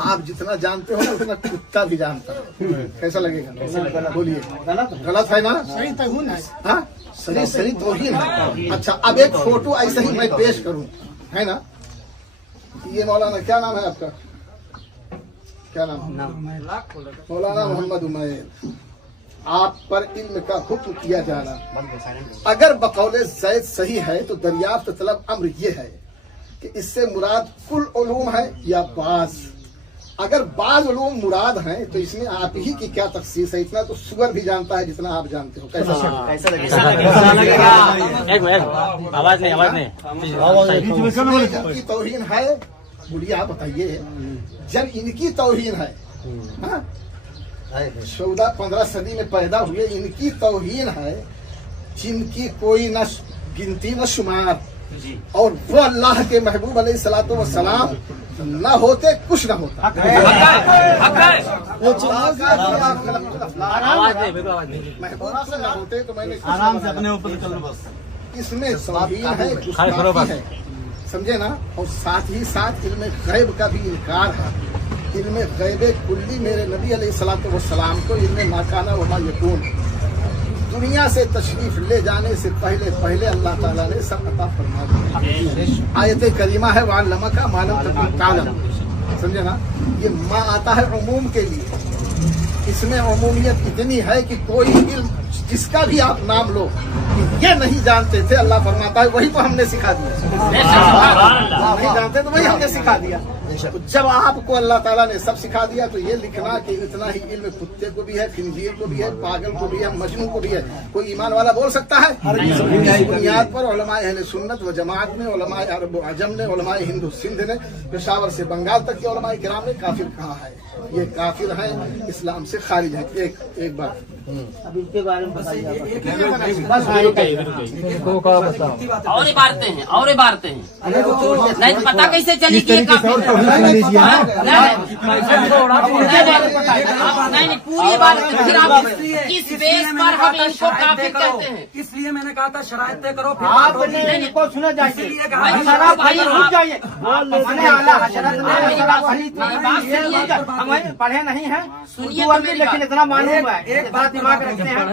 आप जितना जानते हो उतना कुत्ता भी जानता है, कैसा लगेगा? बोलिए, गलत है ना? हाँ, सही तौहीन है। अच्छा, अब एक फोटो ऐसे ही मैं पेश करूं, है ना? ये मौलाना, क्या नाम है आपका? क्या नाम? मौलाना मोहम्मद उमैर। आप पर इल्म का हुक्म किया जाना अगर बकौले ज़ैद सही है तो दरियाफ्त तलब अम्र ये है कि इससे मुराद कुल उलूम है या बाज़। अगर बाज़ उलूम मुराद हैं तो इसमें आप ही की क्या तखसीस है? इतना तो सुअर भी जानता है जितना आप जानते हो। कैसा लगेगा? आवाज नहीं इनकी तौहीन है। बोलिए, आप बताइए, जब इनकी तौहीन है, 14-15 सदी में पैदा हुए, इनकी तौहीन है जिनकी कोई न गिनती न शुमार, और वो अल्लाह के महबूब अलैहिस्सलातु वस्सलाम न होते कुछ न होता। महबूब से न होते तो मैंने आराम से अपने ऊपर चलो बस। इसमें तौहीन है, समझे ना। और साथ ही साथ इल्म गैब का भी इनकार है। इल्म गैब कुल्ली मेरे नबी अलैहिस्सलातु वस्सलाम को इल्म माकाना व मा यकून, दुनिया से तशरीफ ले जाने से पहले अल्लाह ताला ने सब अता फरमा दिया। आयत करीमा है वअल्लमा का मालूम तकुन तालम, समझे ना। ये माँ आता है उमूम के लिए, इसमें अमूमियत इतनी है कि कोई इल्म जिसका भी आप नाम लो ये नहीं जानते थे, अल्लाह फरमाता है वही तो हमने सिखा दिया। नहीं जानते तो वही हमने सिखा दिया। जब आपको अल्लाह ताला ने सब सिखा दिया तो ये लिखना कि इतना ही इल्म कुत्ते को भी है, खिंजीर को भी है, पागल को भी है, मजनू को भी है, कोई ईमान वाला बोल सकता है? इस बुनियाद पर उलमाए अहले सुन्नत व जमात ने, उलमाए अरब अजम ने, उलमाए हिंदू सिंध ने, पेशावर से बंगाल तक के उलमाए किराम ने काफिर कहा है। ये काफिर है, इस्लाम से खारिज है। एक बात अब इसके बारे में बताइए। और इबारतें हैं, और इबारतें हैं, नहीं तो पता कैसे चली कि ये काफिर है? नहीं, पूरी बात फिर आप किस बेस पर हम इनको काफिर कहते हैं? इसलिए मैंने कहा था शरायत तय करो, फिर आपने इनको सुना जाइए, हमें पढ़े नहीं है, सुनिए उर्दू में, लेकिन इतना मालूम है, एक बात दिमाग रखते हैं,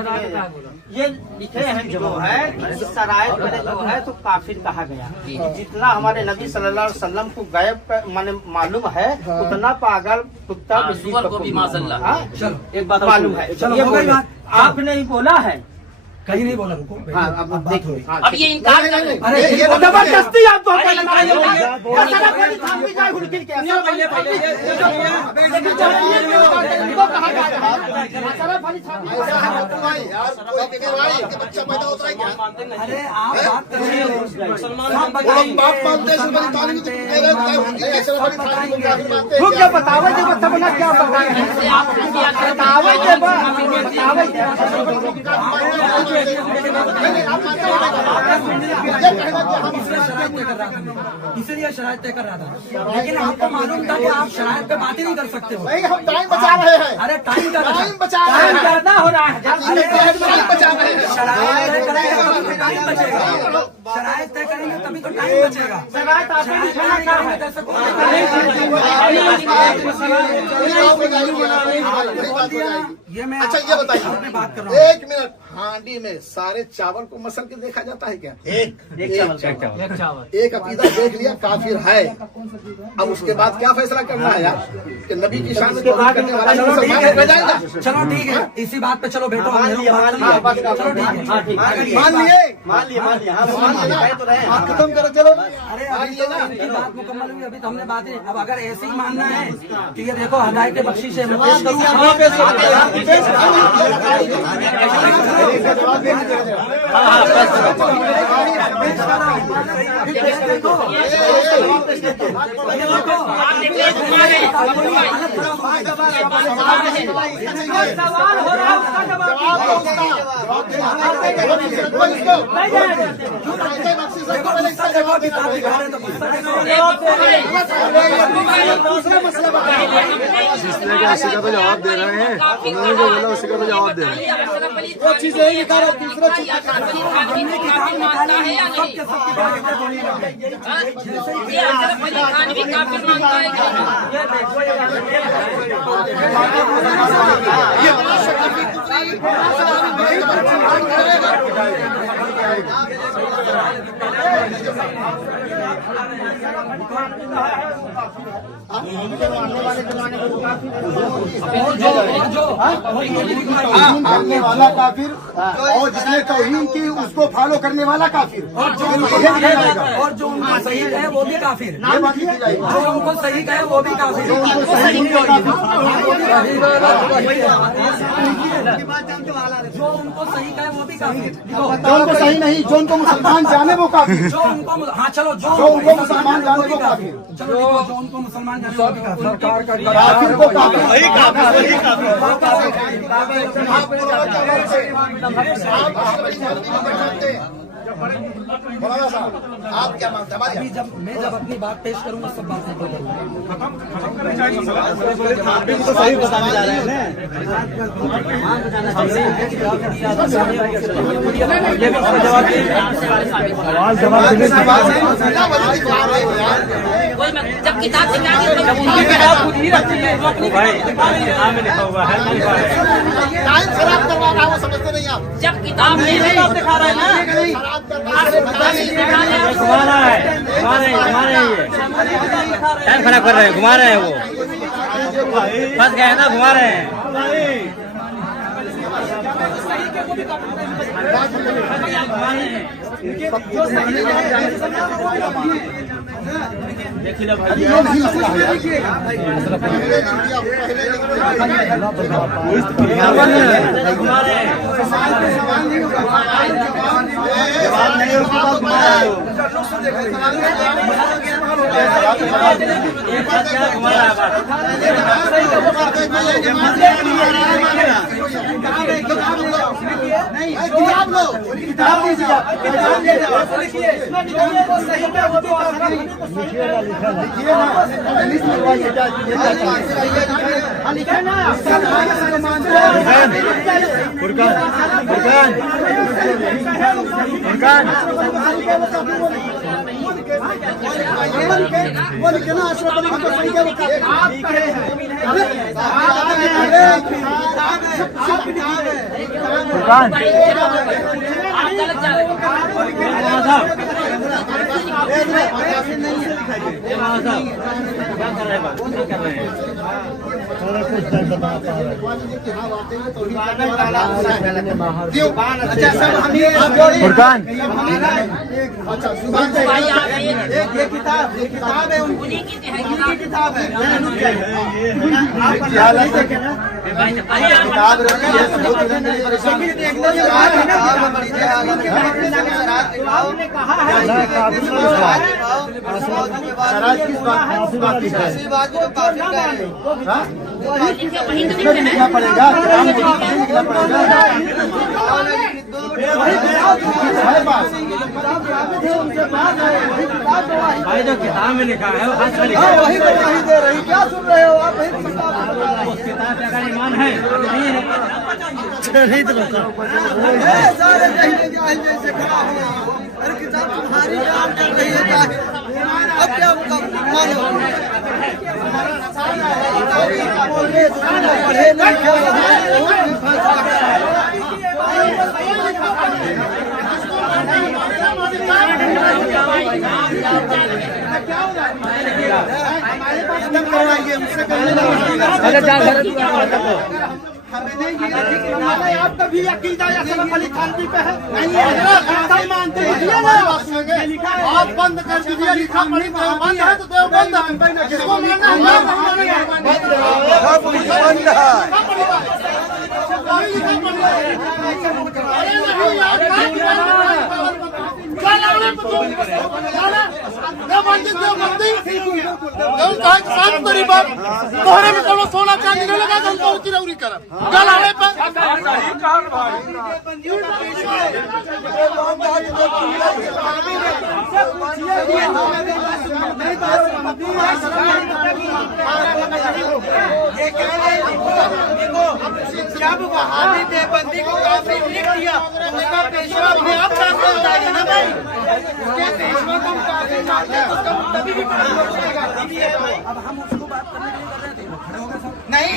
ये लिखे हैं जो है शरायत में जो है तो काफिर कहा गया। जितना हमारे नबी सल्लल्लाहु अलैहि वसल्लम को गैब माने मालूम है, उतना पागल कुत्ता बिल्ली सुअर को भी माशाल्लाह एक बात मालूम है। ये बोला आपने ही बोला है, कहीं नहीं बोला। रुको, अब देखो, अब ये इनकार कर रहे हैं। अरे ये जबरदस्ती आप तो अरे आप बात करिए, क्या बतावे जो बतावे क्या इसलिए शरायत तय कर रहा था, लेकिन आपको मालूम था कि आप शरायत पे बात ही नहीं कर सकते हो। नहीं, हम टाइम बचा रहे हैं। अरे टाइम बचा रहे हैं, ज्यादा हो रहा है, टाइम बचा रहे हैं। शरायत तय करेंगे तभी तो टाइम बचेगा। शरायत तय करेंगे तभी तो टाइम बचेगा। ये मैं अच्छा ये बताइए, बात कर रहा हूँ। 1 मिनट, हांडी में सारे चावल को मसल के देखा जाता है क्या? एक अकीदा देख लिया काफिर है, अब उसके बाद क्या फैसला करना है यार कि नबी की शान में तौहीद करने वाला मुसलमान हो जाएगा? चलो ठीक है, इसी बात पे चलो बैठो। चलो ठीक है, मान लिए खत्म करो। चलो अरे अभी तो इनकी बात मुकम्मल हुई, अभी तो हमने बात ही। अब अगर ऐसे ही मानना है कि ये देखो हदायत बख्शी से सवाल हो रहा है, उसका जवाब उसी का तो जवाब दे रहे हैं, उन्होंने जो बोला उसी का तो जवाब दे रहे हैं। वो चीज यही कह रहा, दूसरा चीज करने वाला काफिर और जिसने तौहीद की उसको फॉलो करने वाला काफिर, और जो उनको सही है वो भी काफिर, जो उनको सही है वो भी काफिर, जो उनको सही है वो भी काफिर, जो उनको सही नहीं, जो उनको मुसलमान जाने वो काफिर, जो उनको हाँ चलो जो उनको मुसलमान जाने वो काफिर, चलो जो उनको मुसलमान जाने वो भी काफिर, काफिर को काफिर मौलाना साहब आप क्या मानते हैं? अभी जब अपनी बात पेश करूंगा सब बातें तो सही बताने जा रहे हैं। जब किताब खराब करवा रहा है वो समझते नहीं आप। जब किताब दिखा रहे हैं ना, घुमा रहा है, घुमा रहे हैं, घुमा रहे हैं, टाइम खराब कर रहे हैं, घुमा रहे हैं वो। फंस गए ना, घुमा रहे हैं। ये किताब है, उनकी किताब है। भाई जो किताब में लिखा है वही दे रही, क्या सुन रहे हो आप? उस किताब का अगर ईमान है सारे जैसे खड़ा हो, अरे किताब तुम्हारी जान कर रही है, अब क्या पढ़े आपका भी अकीदा या सलफ अली थानवी पे है? नहीं मानते हैं। आप बंद कर दीजिए, लिखा पढ़ी देवबंद है तो देवबंद है, जिसको मानना तोहरे में कौन सोना चांदी नहीं लगा, हम तो उसी रौरी करब गल आवे पर जब वहाबी देवबंदी को काफी लिख दिया, उसका पेशवा अपने आप साथ हो जाएगा ना भाई। उसके पेशवा को काफी मानते हैं, उसका तभी भी अब हम उसको बात नहीं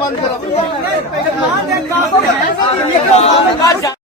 बंद करो।